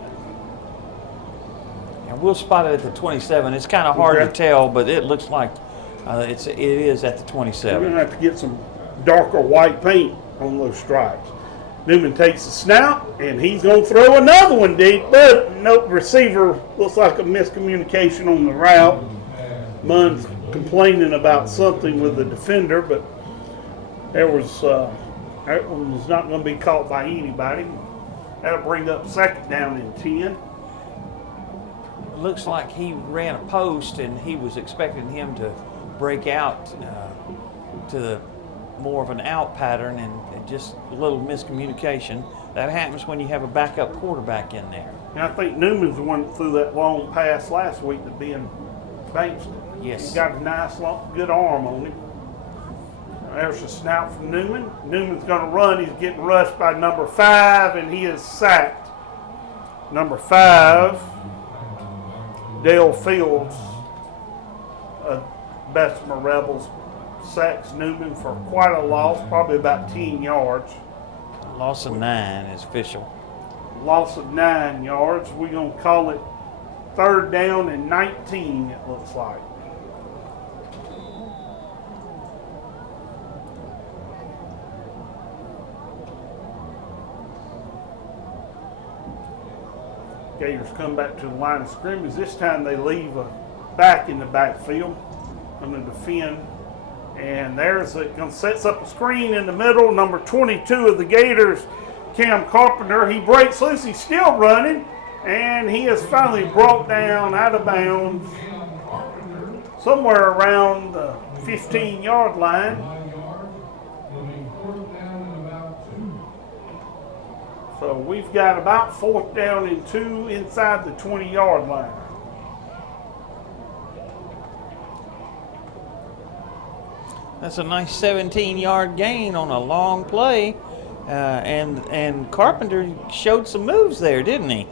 And we'll spot it at the 27. It's kind of hard to tell, but it looks like it is at the 27. We're going to have to get some darker white paint on those stripes. Newman takes the snap, and he's going to throw another one deep, but no receiver. Looks like a miscommunication on the route. Munn's complaining about something with the defender, but that one was not going to be caught by anybody. That'll bring up 2nd down and 10. It looks like he ran a post, and he was expecting him to break out to the more of an out pattern, and just a little miscommunication. That happens when you have a backup quarterback in there. And I think Newman's the one that threw that long pass last week to Ben Bankston. Yes. He's got a nice, good arm on him. There's a snap from Newman. Newman's going to run. He's getting rushed by number 5, and he is sacked. Number 5, Dale Fields, Bessemer Rebels, sacks Newman for quite a loss, probably about 10 yards. Loss of 9 is official. Loss of 9 yards. We're going to call it 3rd down and 19, it looks like. Gators come back to the line of scrimmage. This time they leave a back in the backfield. Going to defend. And there's going to set up a screen in the middle. Number 22 of the Gators, Cam Carpenter. He breaks loose. He's still running. And he is finally brought down out of bounds somewhere around the 15-yard line. So we've got about 4th down and 2 inside the 20-yard line. That's a nice 17-yard gain on a long play, and Carpenter showed some moves there, didn't he?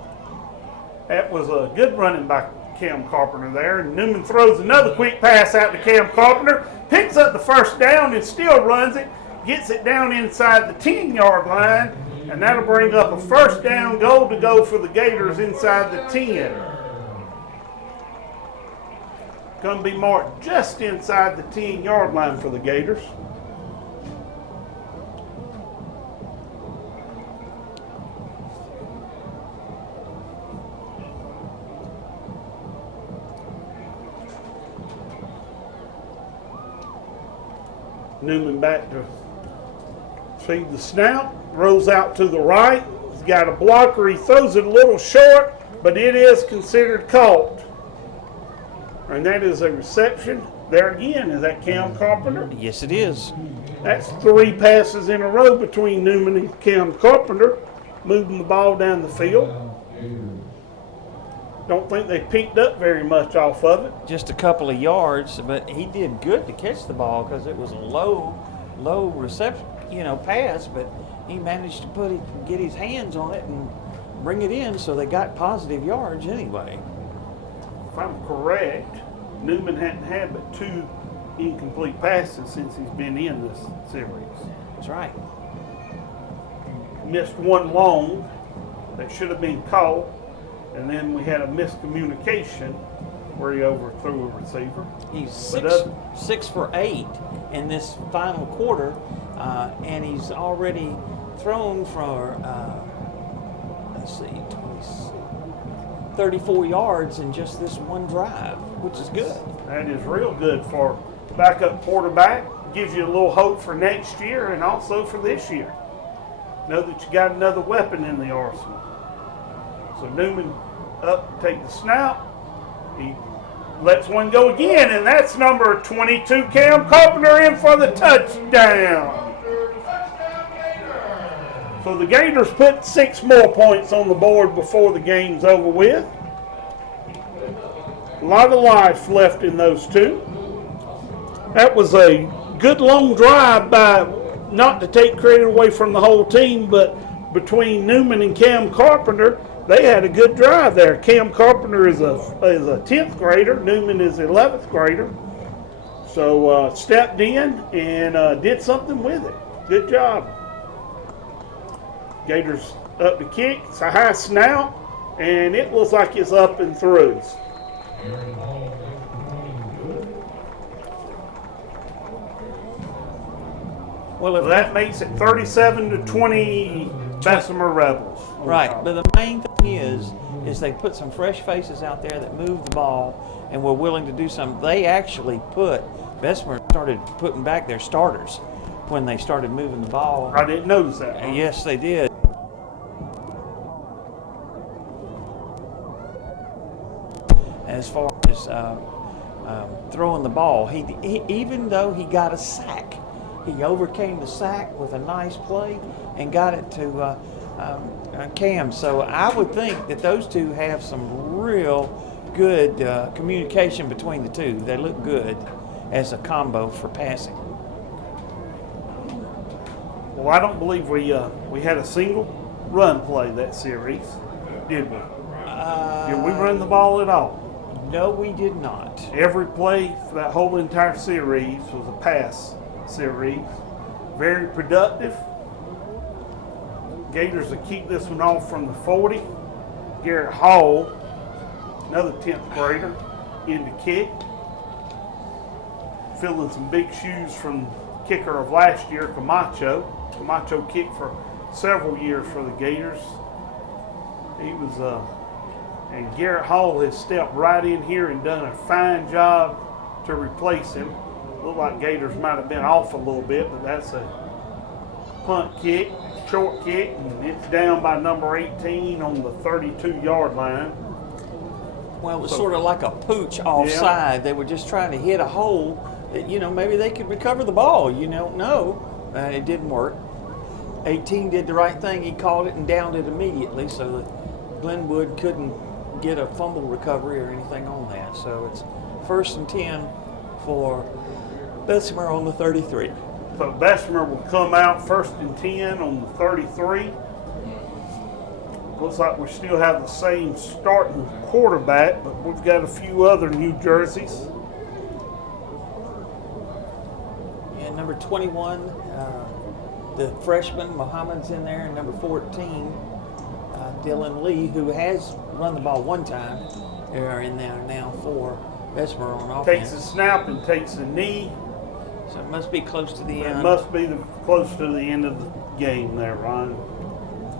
That was a good running by Cam Carpenter there. And Newman throws another quick pass out to Cam Carpenter, picks up the 1st down and still runs it, gets it down inside the 10-yard line, and that'll bring up a 1st down goal to go for the Gators inside the 10. Going to be marked just inside the 10-yard line for the Gators. Newman back to feed the snap, rolls out to the right. He's got a blocker. He throws it a little short, but it is considered caught. And that is a reception. There again, is that Cam Carpenter? Yes, it is. That's 3 passes in a row between Newman and Cam Carpenter, moving the ball down the field. Don't think they picked up very much off of it. Just a couple of yards, but he did good to catch the ball because it was a low reception, pass, but he managed to get his hands on it and bring it in, so they got positive yards anyway. If I'm correct, Newman hadn't had but 2 incomplete passes since he's been in this series. That's right. Missed one long that should have been caught, and then we had a miscommunication where he overthrew a receiver. He's 6 for 8 in this final quarter, and he's already thrown for 34 yards in just this one drive, which is good. That is real good for backup quarterback. Gives you a little hope for next year and also for this year. Know that you got another weapon in the arsenal. So Newman up, take the snap. He lets one go again, and that's number 22, Cam Carpenter, in for the touchdown. So the Gators put 6 more points on the board before the game's over with. A lot of life left in those 2. That was a good long drive by, not to take credit away from the whole team, but between Newman and Cam Carpenter, they had a good drive there. Cam Carpenter is a 10th grader. Newman is 11th grader. So stepped in and did something with it. Good job. Gators up to kick. It's a high snap, and it looks like it's up and through. Well, that makes it 37-20 Bessemer Rebels. Right, but the main thing is they put some fresh faces out there that moved the ball and were willing to do something. They actually Bessemer started putting back their starters when they started moving the ball. I didn't notice that. Huh? Yes, they did. As far as throwing the ball, he even though he got a sack, he overcame the sack with a nice play and got it to Cam. So I would think that those two have some real good communication between the two. They look good as a combo for passing. Well, I don't believe we had a single run play that series, did we? Did we run the ball at all? No, we did not. Every play for that whole entire series was a pass series. Very productive. Gators will keep this one off from the 40. Garrett Hall, another 10th grader, in to kick. Filling some big shoes from kicker of last year, Camacho. Camacho kicked for several years for the Gators. He was, and Garrett Hall has stepped right in here and done a fine job to replace him. Looked like Gators might have been off a little bit, but that's a punt kick, short kick, and it's down by number 18 on the 32-yard line. Well, it was sort of like a pooch offside. Yeah. They were just trying to hit a hole that, maybe they could recover the ball. You don't know. It didn't work. 18 did the right thing. He called it and downed it immediately, so that Glenwood couldn't get a fumble recovery or anything on that. So it's 1st and 10 for Bessemer on the 33. So Bessemer will come out 1st and 10 on the 33. Looks like we still have the same starting quarterback, but we've got a few other new jerseys. And number 21, the freshman, Muhammad's in there, and number 14, Dylan Lee, who has run the ball one time. They are in there now for Bessemer on offense. Takes a snap and takes a knee. So it must be close to the end. It must be close to the end of the game there, Ryan.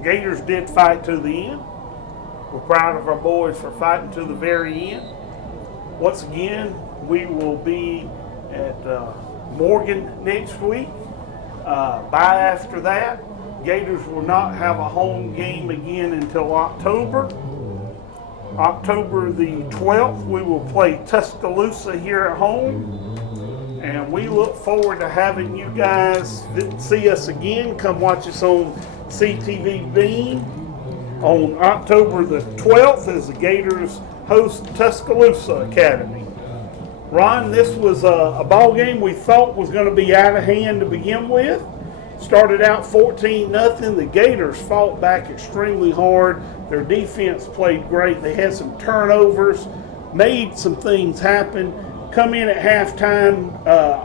Gators did fight to the end. We're proud of our boys for fighting to the very end. Once again, we will be at Morgan next week. Bye after that. Gators will not have a home game again until October. October the 12th, we will play Tuscaloosa here at home. And we look forward to having you guys see us again. Come watch us on CTVBeam on October the 12th as the Gators host Tuscaloosa Academy. Ron, this was a ball game we thought was going to be out of hand to begin with. Started out 14-0. The Gators fought back extremely hard. Their defense played great. They had some turnovers, made some things happen. Come in at halftime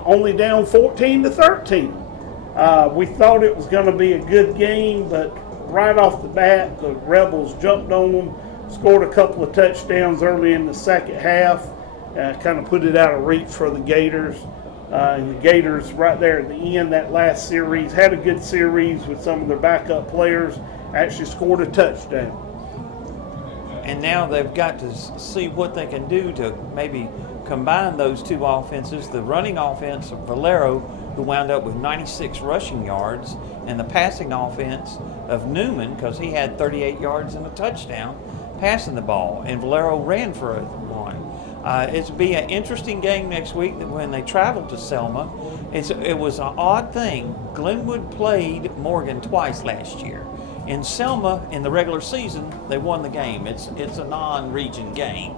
only down 14-13. We thought it was going to be a good game, but right off the bat, the Rebels jumped on them, scored a couple of touchdowns early in the second half, kind of put it out of reach for the Gators. And the Gators right there at the end, that last series, had a good series with some of their backup players, actually scored a touchdown. And now they've got to see what they can do to maybe combine those two offenses. The running offense of Valero, who wound up with 96 rushing yards, and the passing offense of Newman, because he had 38 yards and a touchdown passing the ball, and Valero ran for one. It'll be an interesting game next week when they travel to Selma. It was an odd thing. Glenwood played Morgan twice last year. In Selma, in the regular season, they won the game. It's a non-region game.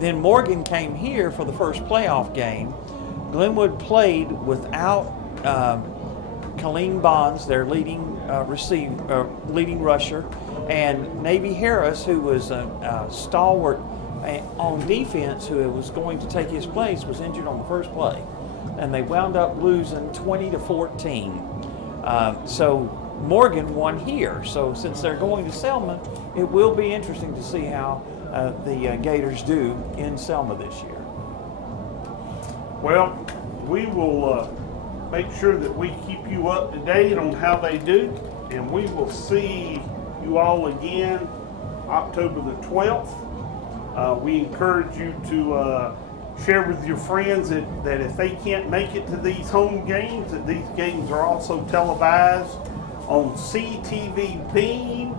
Then Morgan came here for the first playoff game. Glenwood played without Colleen Bonds, their leading rusher, and Navy Harris, who was a stalwart on defense, who was going to take his place, was injured on the first play, and they wound up losing 20-14. So Morgan won here. So since they're going to Selma, it will be interesting to see how the Gators do in Selma this year. Well, we will make sure that we keep you up to date on how they do, and we will see you all again October the 12th. We encourage you to share with your friends that if they can't make it to these home games, that these games are also televised on CTVBeam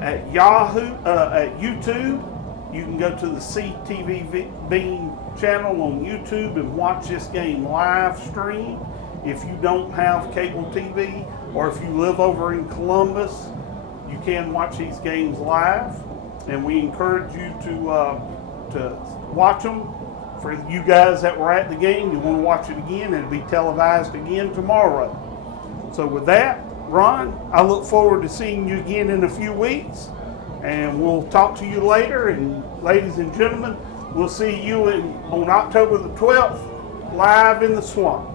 at YouTube. You can go to the CTVBeam channel on YouTube and watch this game live stream. If you don't have cable TV, or if you live over in Columbus, you can watch these games live. And we encourage you to watch them. For you guys that were at the game, you want to watch it again, it'll be televised again tomorrow. So with that, Ron, I look forward to seeing you again in a few weeks, and we'll talk to you later. And ladies and gentlemen, we'll see you on October the 12th, live in the swamp.